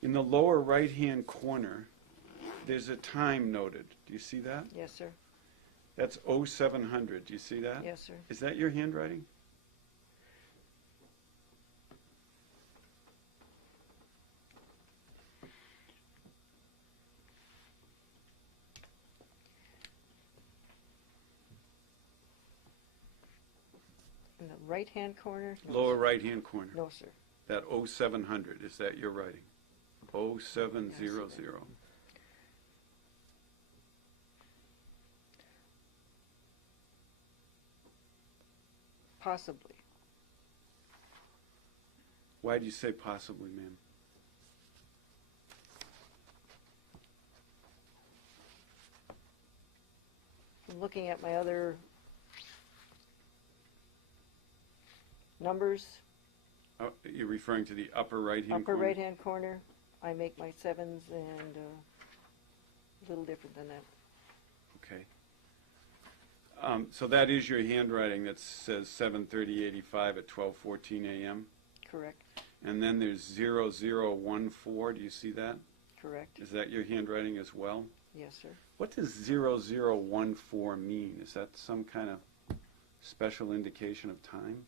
In the lower right-hand corner, there's a time noted. Do you see that? Yes, sir. That's 0700. Do you see that? Yes, sir. Is that your handwriting? In the right-hand corner? No, Lower sir. right-hand corner. No, sir. That 0700, is that your writing? 0700. Possibly. Why do you say possibly, ma'am? I'm looking at my other numbers. Oh, you're referring to the upper right-hand Upper corner? right-hand corner, I make my 7s and a little different than that. Okay. So that is your handwriting that says 7:30:85 at 12:14 a.m.? Correct, And then there's 0014, do you see that? correct. Is that your handwriting as well? Yes, sir. What does 0014 mean? Is that some kind of special indication of time?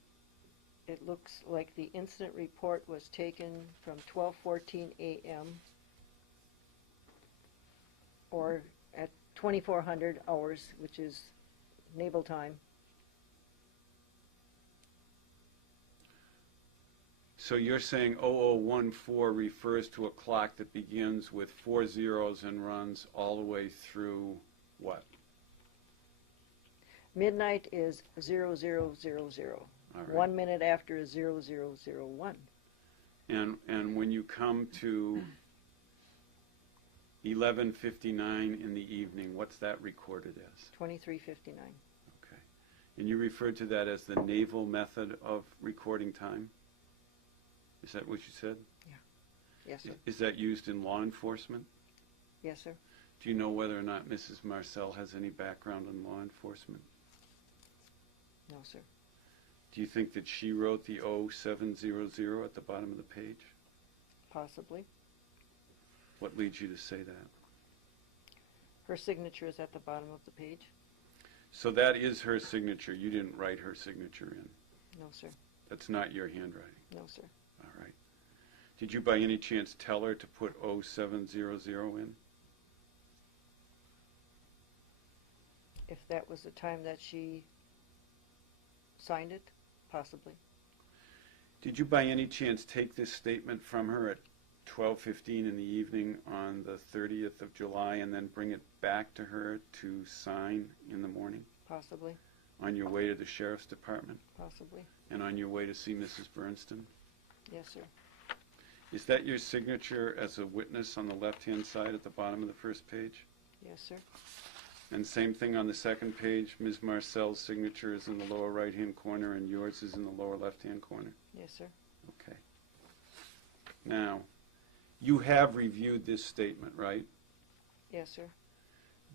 It looks like the incident report was taken from 12:14 a.m. or at 2400 hours, which is naval time. So you're saying 0014 refers to a clock that begins with 4 zeros and runs all the way through what? Midnight is 0000. All right. 1 minute after is 0001. And when you come to 11:59 in the evening, what's that recorded as? 23:59. Okay. And you referred to that as the naval method of recording time? Is that what you said? Yes, sir. Is that used in law enforcement? Yes, sir. Do you know whether or not Mrs. Marcel has any background in law enforcement? No, sir. Do you think that she wrote the 0700 at the bottom of the page? Possibly. What leads you to say that? Her signature is at the bottom of the page. So that is her signature. You didn't write her signature in. No, sir. That's not your handwriting. No, sir. All right. Did you by any chance tell her to put 0700 in? If that was the time that she signed it, possibly. Did you by any chance take this statement from her at 12:15 in the evening on the 30th of July and then bring it back to her to sign in the morning Possibly. on your way to the sheriff's department Possibly. and on your way to see Mrs. Bernston? Yes, sir. Is that your signature as a witness on the left-hand side at the bottom of the first page? Yes, sir. And same thing on the second page, Ms. Marcel's signature is in the lower right-hand corner and yours is in the lower left-hand corner? Yes, sir. Okay. Now, you have reviewed this statement, right? Yes, sir.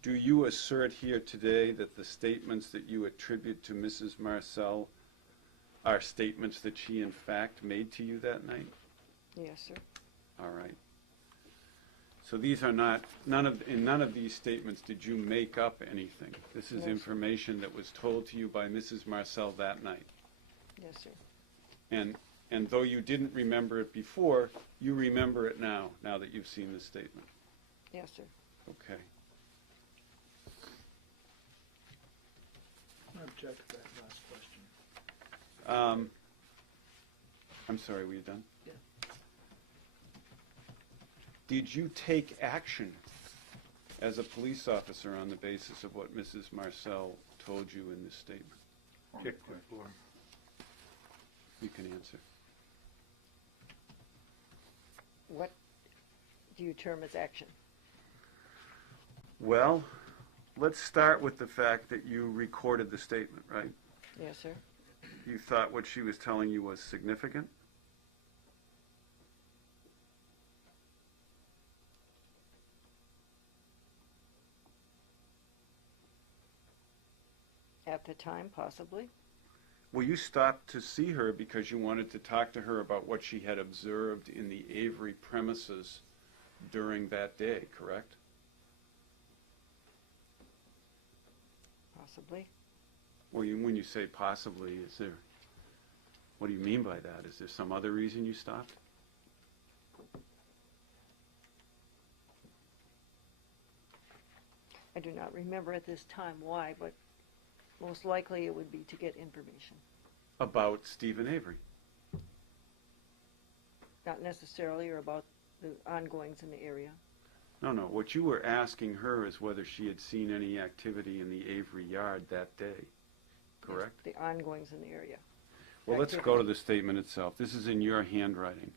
Do you assert here today that the statements that you attribute to Mrs. Marcel are statements that she in fact made to you that night? Yes, sir. All right. So these are not, in none of these statements did you make up anything. This is No, sir. information that was told to you by Mrs. Marcel that night. Yes, sir. And though you didn't remember it before, you remember it now that you've seen the statement. Yes, sir. Okay. I object to that last question. I'm sorry, were you done? Yeah. Did you take action as a police officer on the basis of what Mrs. Marcel told you in this statement? Kick the floor. You can answer. What do you term as action? Well, let's start with the fact that you recorded the statement, right? Yes, sir. You thought what she was telling you was significant? At the time, possibly. Well, you stopped to see her because you wanted to talk to her about what she had observed in the Avery premises during that day, correct? Possibly. Well, when you say possibly, what do you mean by that? Is there some other reason you stopped? I do not remember at this time why, but most likely it would be to get information. About Stephen Avery. Not necessarily, or about the ongoings in the area. No. What you were asking her is whether she had seen any activity in the Avery yard that day, correct? Yes, the ongoings in the area. Well, let's go to the statement itself. This is in your handwriting.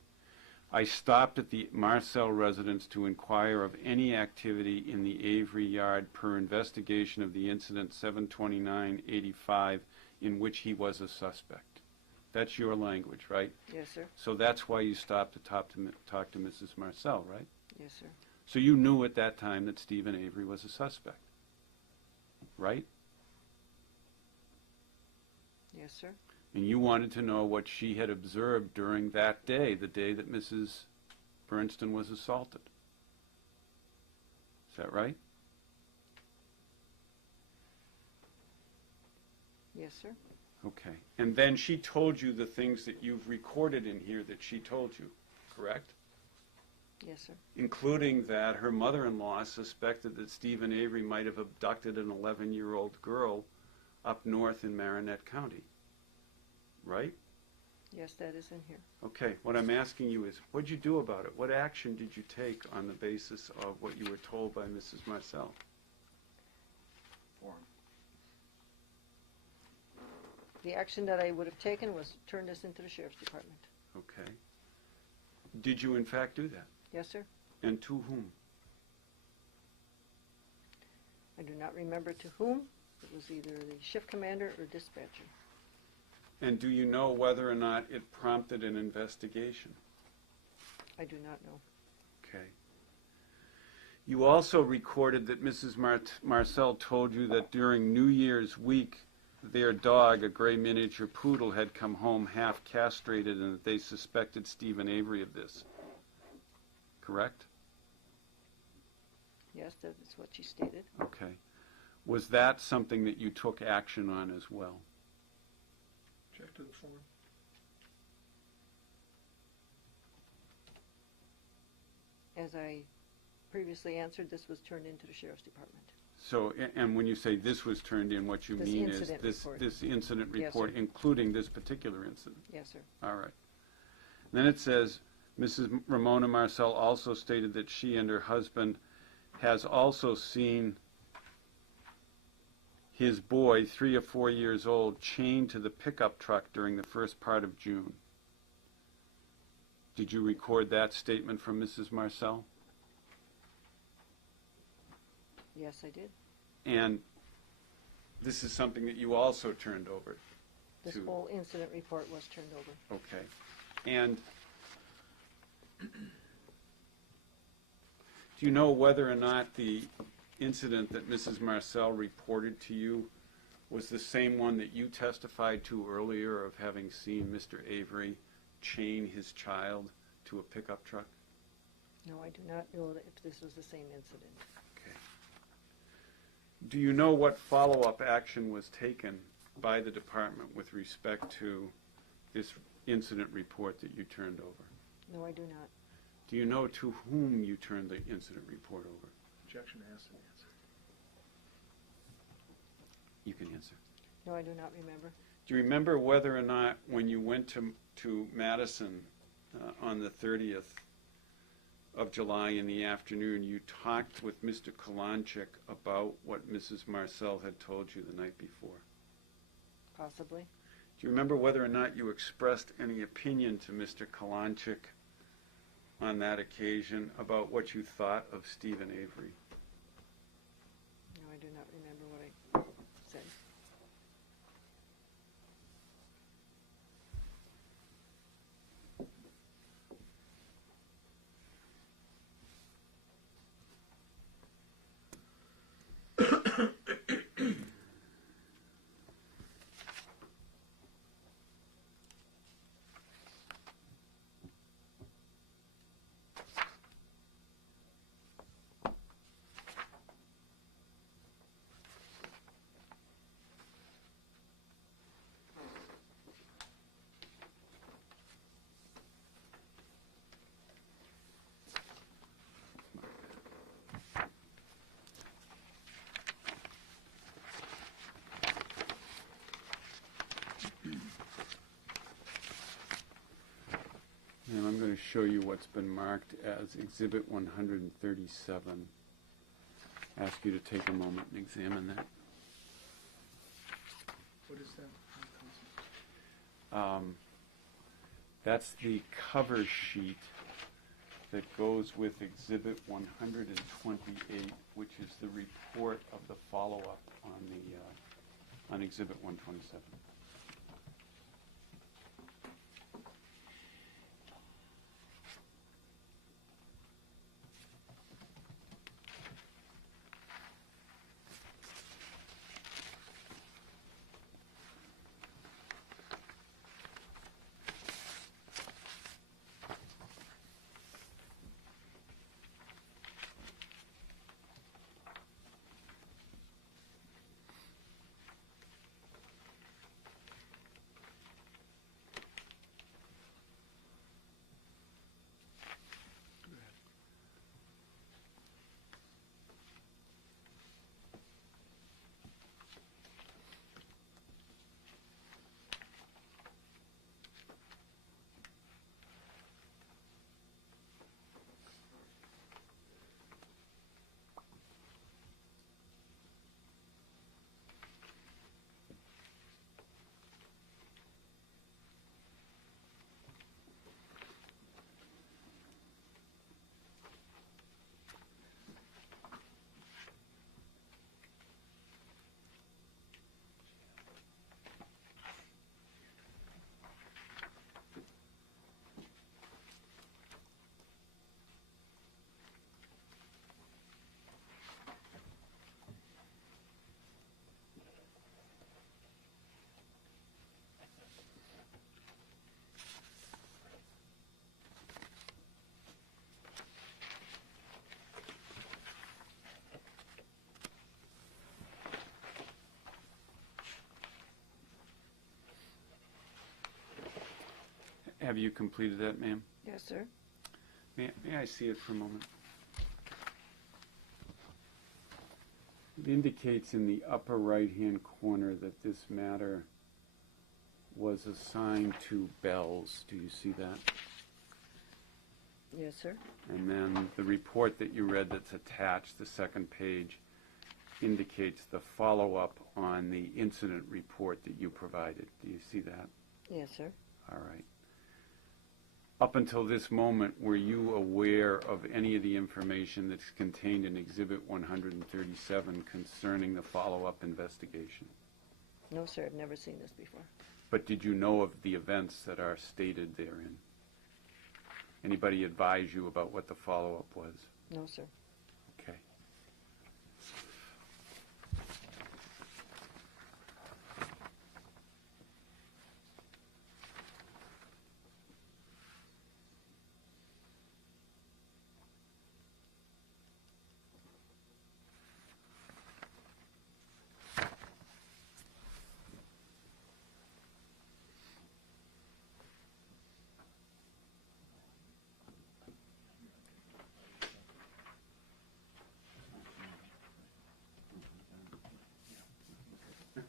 I stopped at the Marcel residence to inquire of any activity in the Avery yard per investigation of the incident 7/29/85 in which he was a suspect. That's your language, right? Yes, sir. So that's why you stopped to talk to Mrs. Marcel, right? Yes, sir. So you knew at that time that Stephen Avery was a suspect, right? Yes, sir. And you wanted to know what she had observed during that day, the day that Mrs. Bernston was assaulted. Is that right? Yes, sir. Okay. And then she told you the things that you've recorded in here that she told you, correct? Yes, sir. Including that her mother-in-law suspected that Stephen Avery might have abducted an 11-year-old girl up north in Marinette County. Right? Yes, that is in here. Okay, what I'm asking you is, what'd you do about it? What action did you take on the basis of what you were told by Mrs. Marcel? The action that I would have taken was turn this into the sheriff's department. Okay. Did you in fact do that? Yes, sir. And to whom? I do not remember to whom. It was either the shift commander or dispatcher. And do you know whether or not it prompted an investigation? I do not know. Okay. You also recorded that Mrs. Marcel told you that during New Year's week, their dog, a gray miniature poodle, had come home half castrated and that they suspected Stephen Avery of this. Correct? Yes, that is what she stated. Okay. Was that something that you took action on as well? Check to the form. As I previously answered, this was turned into the sheriff's department. So, and when you say this was turned in, what you This mean is incident report. this incident Yes, report, sir. including this particular incident? Yes, sir. All right. Then it says, Mrs. Ramona Marcel also stated that she and her husband has also seen his boy, 3 or 4 years old, chained to the pickup truck during the first part of June. Did you record that statement from Mrs. Marcel? Yes, I did. And this is something that you also turned over This to. whole incident report was turned over. Okay. And do you know whether or not the incident that Mrs. Marcel reported to you was the same one that you testified to earlier of having seen Mr. Avery chain his child to a pickup truck? No, I do not know if this was the same incident. Okay. Do you know what follow-up action was taken by the department with respect to this incident report that you turned over? No, I do not. Do you know to whom you turned the incident report over? Objection has to be answered. You can answer. No, I do not remember. Do you remember whether or not when you went to Madison on the 30th of July in the afternoon, you talked with Mr. Kalanchik about what Mrs. Marcel had told you the night before? Possibly. Do you remember whether or not you expressed any opinion to Mr. Kalanchik on that occasion about what you thought of Stephen Avery? No, I do not remember what I said. And I'm going to show you what's been marked as Exhibit 137. Ask you to take a moment and examine that. What is that? That's the cover sheet that goes with Exhibit 128, which is the report of the follow-up on Exhibit 127. Have you completed that, ma'am? Yes, sir. May I see it for a moment? It indicates in the upper right-hand corner that this matter was assigned to Bells. Do you see that? Yes, sir. And then the report that you read that's attached, the second page, indicates the follow-up on the incident report that you provided. Do you see that? Yes, sir. All right. Up until this moment, were you aware of any of the information that's contained in Exhibit 137 concerning the follow-up investigation? No, sir. I've never seen this before. But did you know of the events that are stated therein? Anybody advise you about what the follow-up was? No, sir. Okay.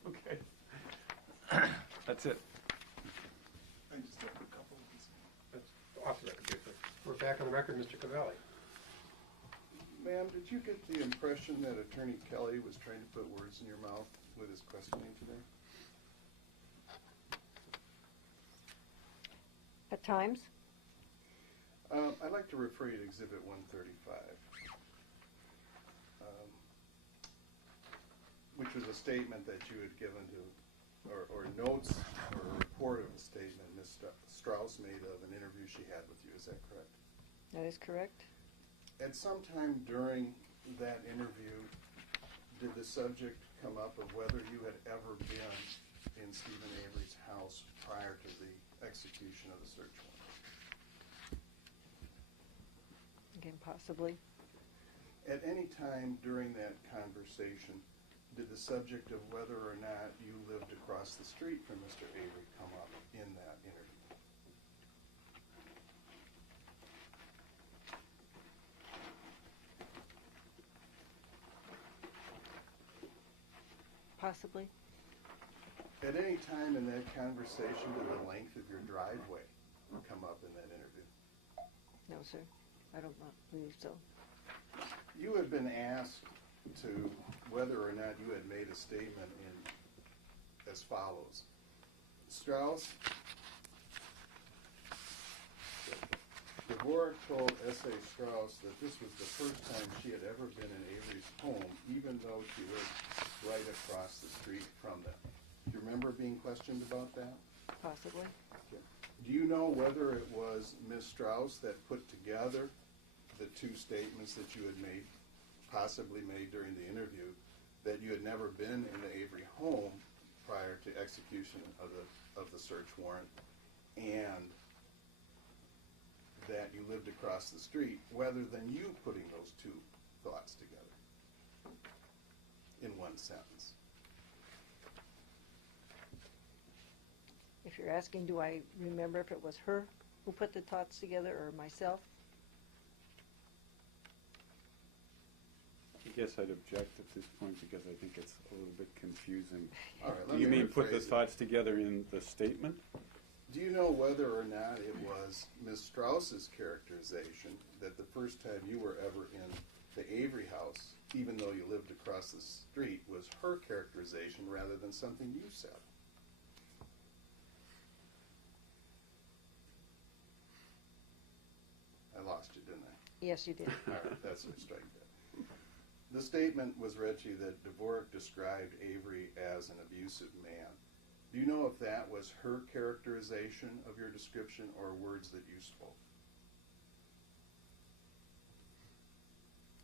Okay. That's it. I just have a couple of these. That's off the record, briefly. We're back on the record, Mr. Cavalli. Ma'am, did you get the impression that Attorney Kelly was trying to put words in your mouth with his questioning today? At times? I'd like to refer you to Exhibit 135, which was a statement that you had given to, or notes, or a report of a statement Ms. Strauss made of an interview she had with you. Is that correct? That is correct. At some time during that interview, did the subject come up of whether you had ever been in Stephen Avery's house prior to the execution of the search warrant? Again, possibly. At any time during that conversation, did the subject of whether or not you lived across the street from Mr. Avery come up in that interview? Possibly. At any time in that conversation, did the length of your driveway come up in that interview? No, sir. I don't believe so. You had been asked to whether or not you had made a statement in as follows. Strauss, Dvorak told S.A. Strauss that this was the first time she had ever been in Avery's home, even though she lived right across the street from them. Do you remember being questioned about that? Possibly. Do you know whether it was Ms. Strauss that put together the two statements that you had made, possibly made during the interview, that you had never been in the Avery home prior to execution of the search warrant, and that you lived across the street, rather than you putting those two thoughts together in one sentence? If you're asking, do I remember if it was her who put the thoughts together or myself? I guess I'd object at this point because I think it's a little bit confusing. All right, Do let you me mean put the rephrase it. thoughts together in the statement? Do you know whether or not it was Ms. Strauss's characterization that the first time you were ever in the Avery house, even though you lived across the street, was her characterization rather than something you said? I lost you, didn't I? Yes, you did. All right, that's a strike that. The statement was read to you that Dvorak described Avery as an abusive man. Do you know if that was her characterization of your description or words that you spoke?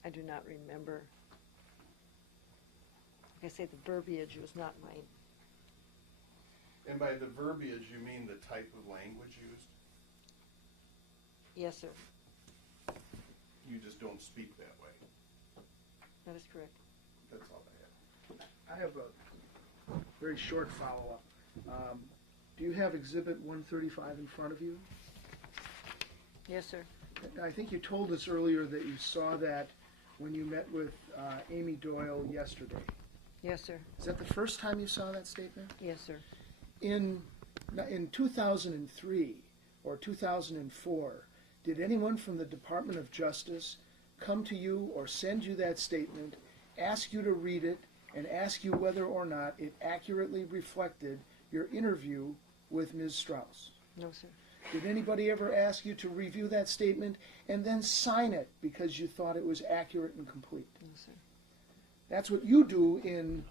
I do not remember. Like I say, the verbiage was not mine. And by the verbiage, you mean the type of language used? Yes, sir. You just don't speak that way. That is correct. That's all I have. I have a very short follow-up. Do you have Exhibit 135 in front of you? Yes, sir. I think you told us earlier that you saw that when you met with Amy Doyle yesterday. Yes, sir. Is that the first time you saw that statement? Yes, sir. In 2003 or 2004, did anyone from the Department of Justice come to you or send you that statement, ask you to read it, and ask you whether or not it accurately reflected your interview with Ms. Strauss? No, sir. Did anybody ever ask you to review that statement and then sign it because you thought it was accurate and complete? No, sir. That's what you do in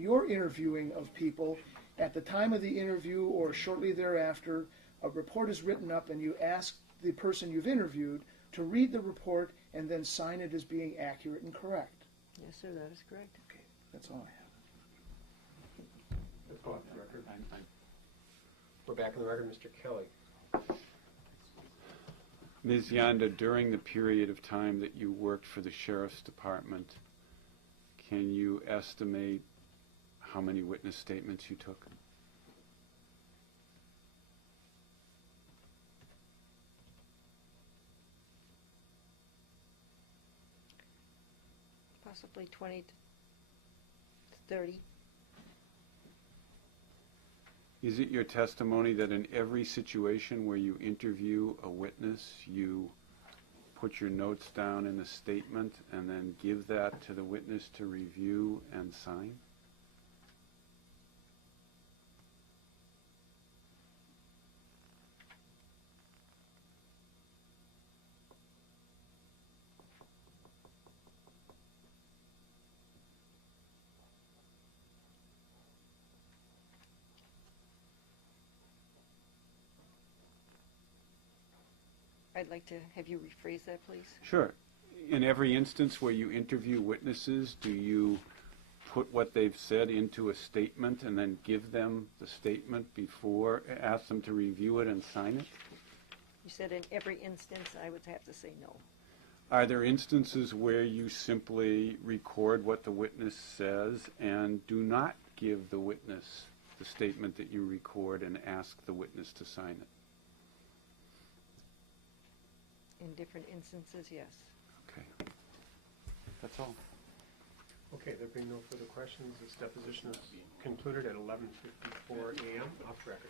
your interviewing of people. At the time of the interview or shortly thereafter, a report is written up and you ask the person you've interviewed to read the report and then sign it as being accurate and correct. Yes, sir, that is correct. Okay, that's all I have. Let's go off the record. We're back on the record, Mr. Kelly. Ms. Yonda, during the period of time that you worked for the Sheriff's Department, can you estimate how many witness statements you took? Possibly 20 to 30. Is it your testimony that in every situation where you interview a witness, you put your notes down in a statement and then give that to the witness to review and sign? I'd like to have you rephrase that, please. Sure. In every instance where you interview witnesses, do you put what they've said into a statement and then give them the statement before, ask them to review it and sign it? You said in every instance, I would have to say no. Are there instances where you simply record what the witness says and do not give the witness the statement that you record and ask the witness to sign it? In different instances, yes. Okay. That's all. Okay, there being no further questions, this deposition is concluded at 11:54 a.m. Off record.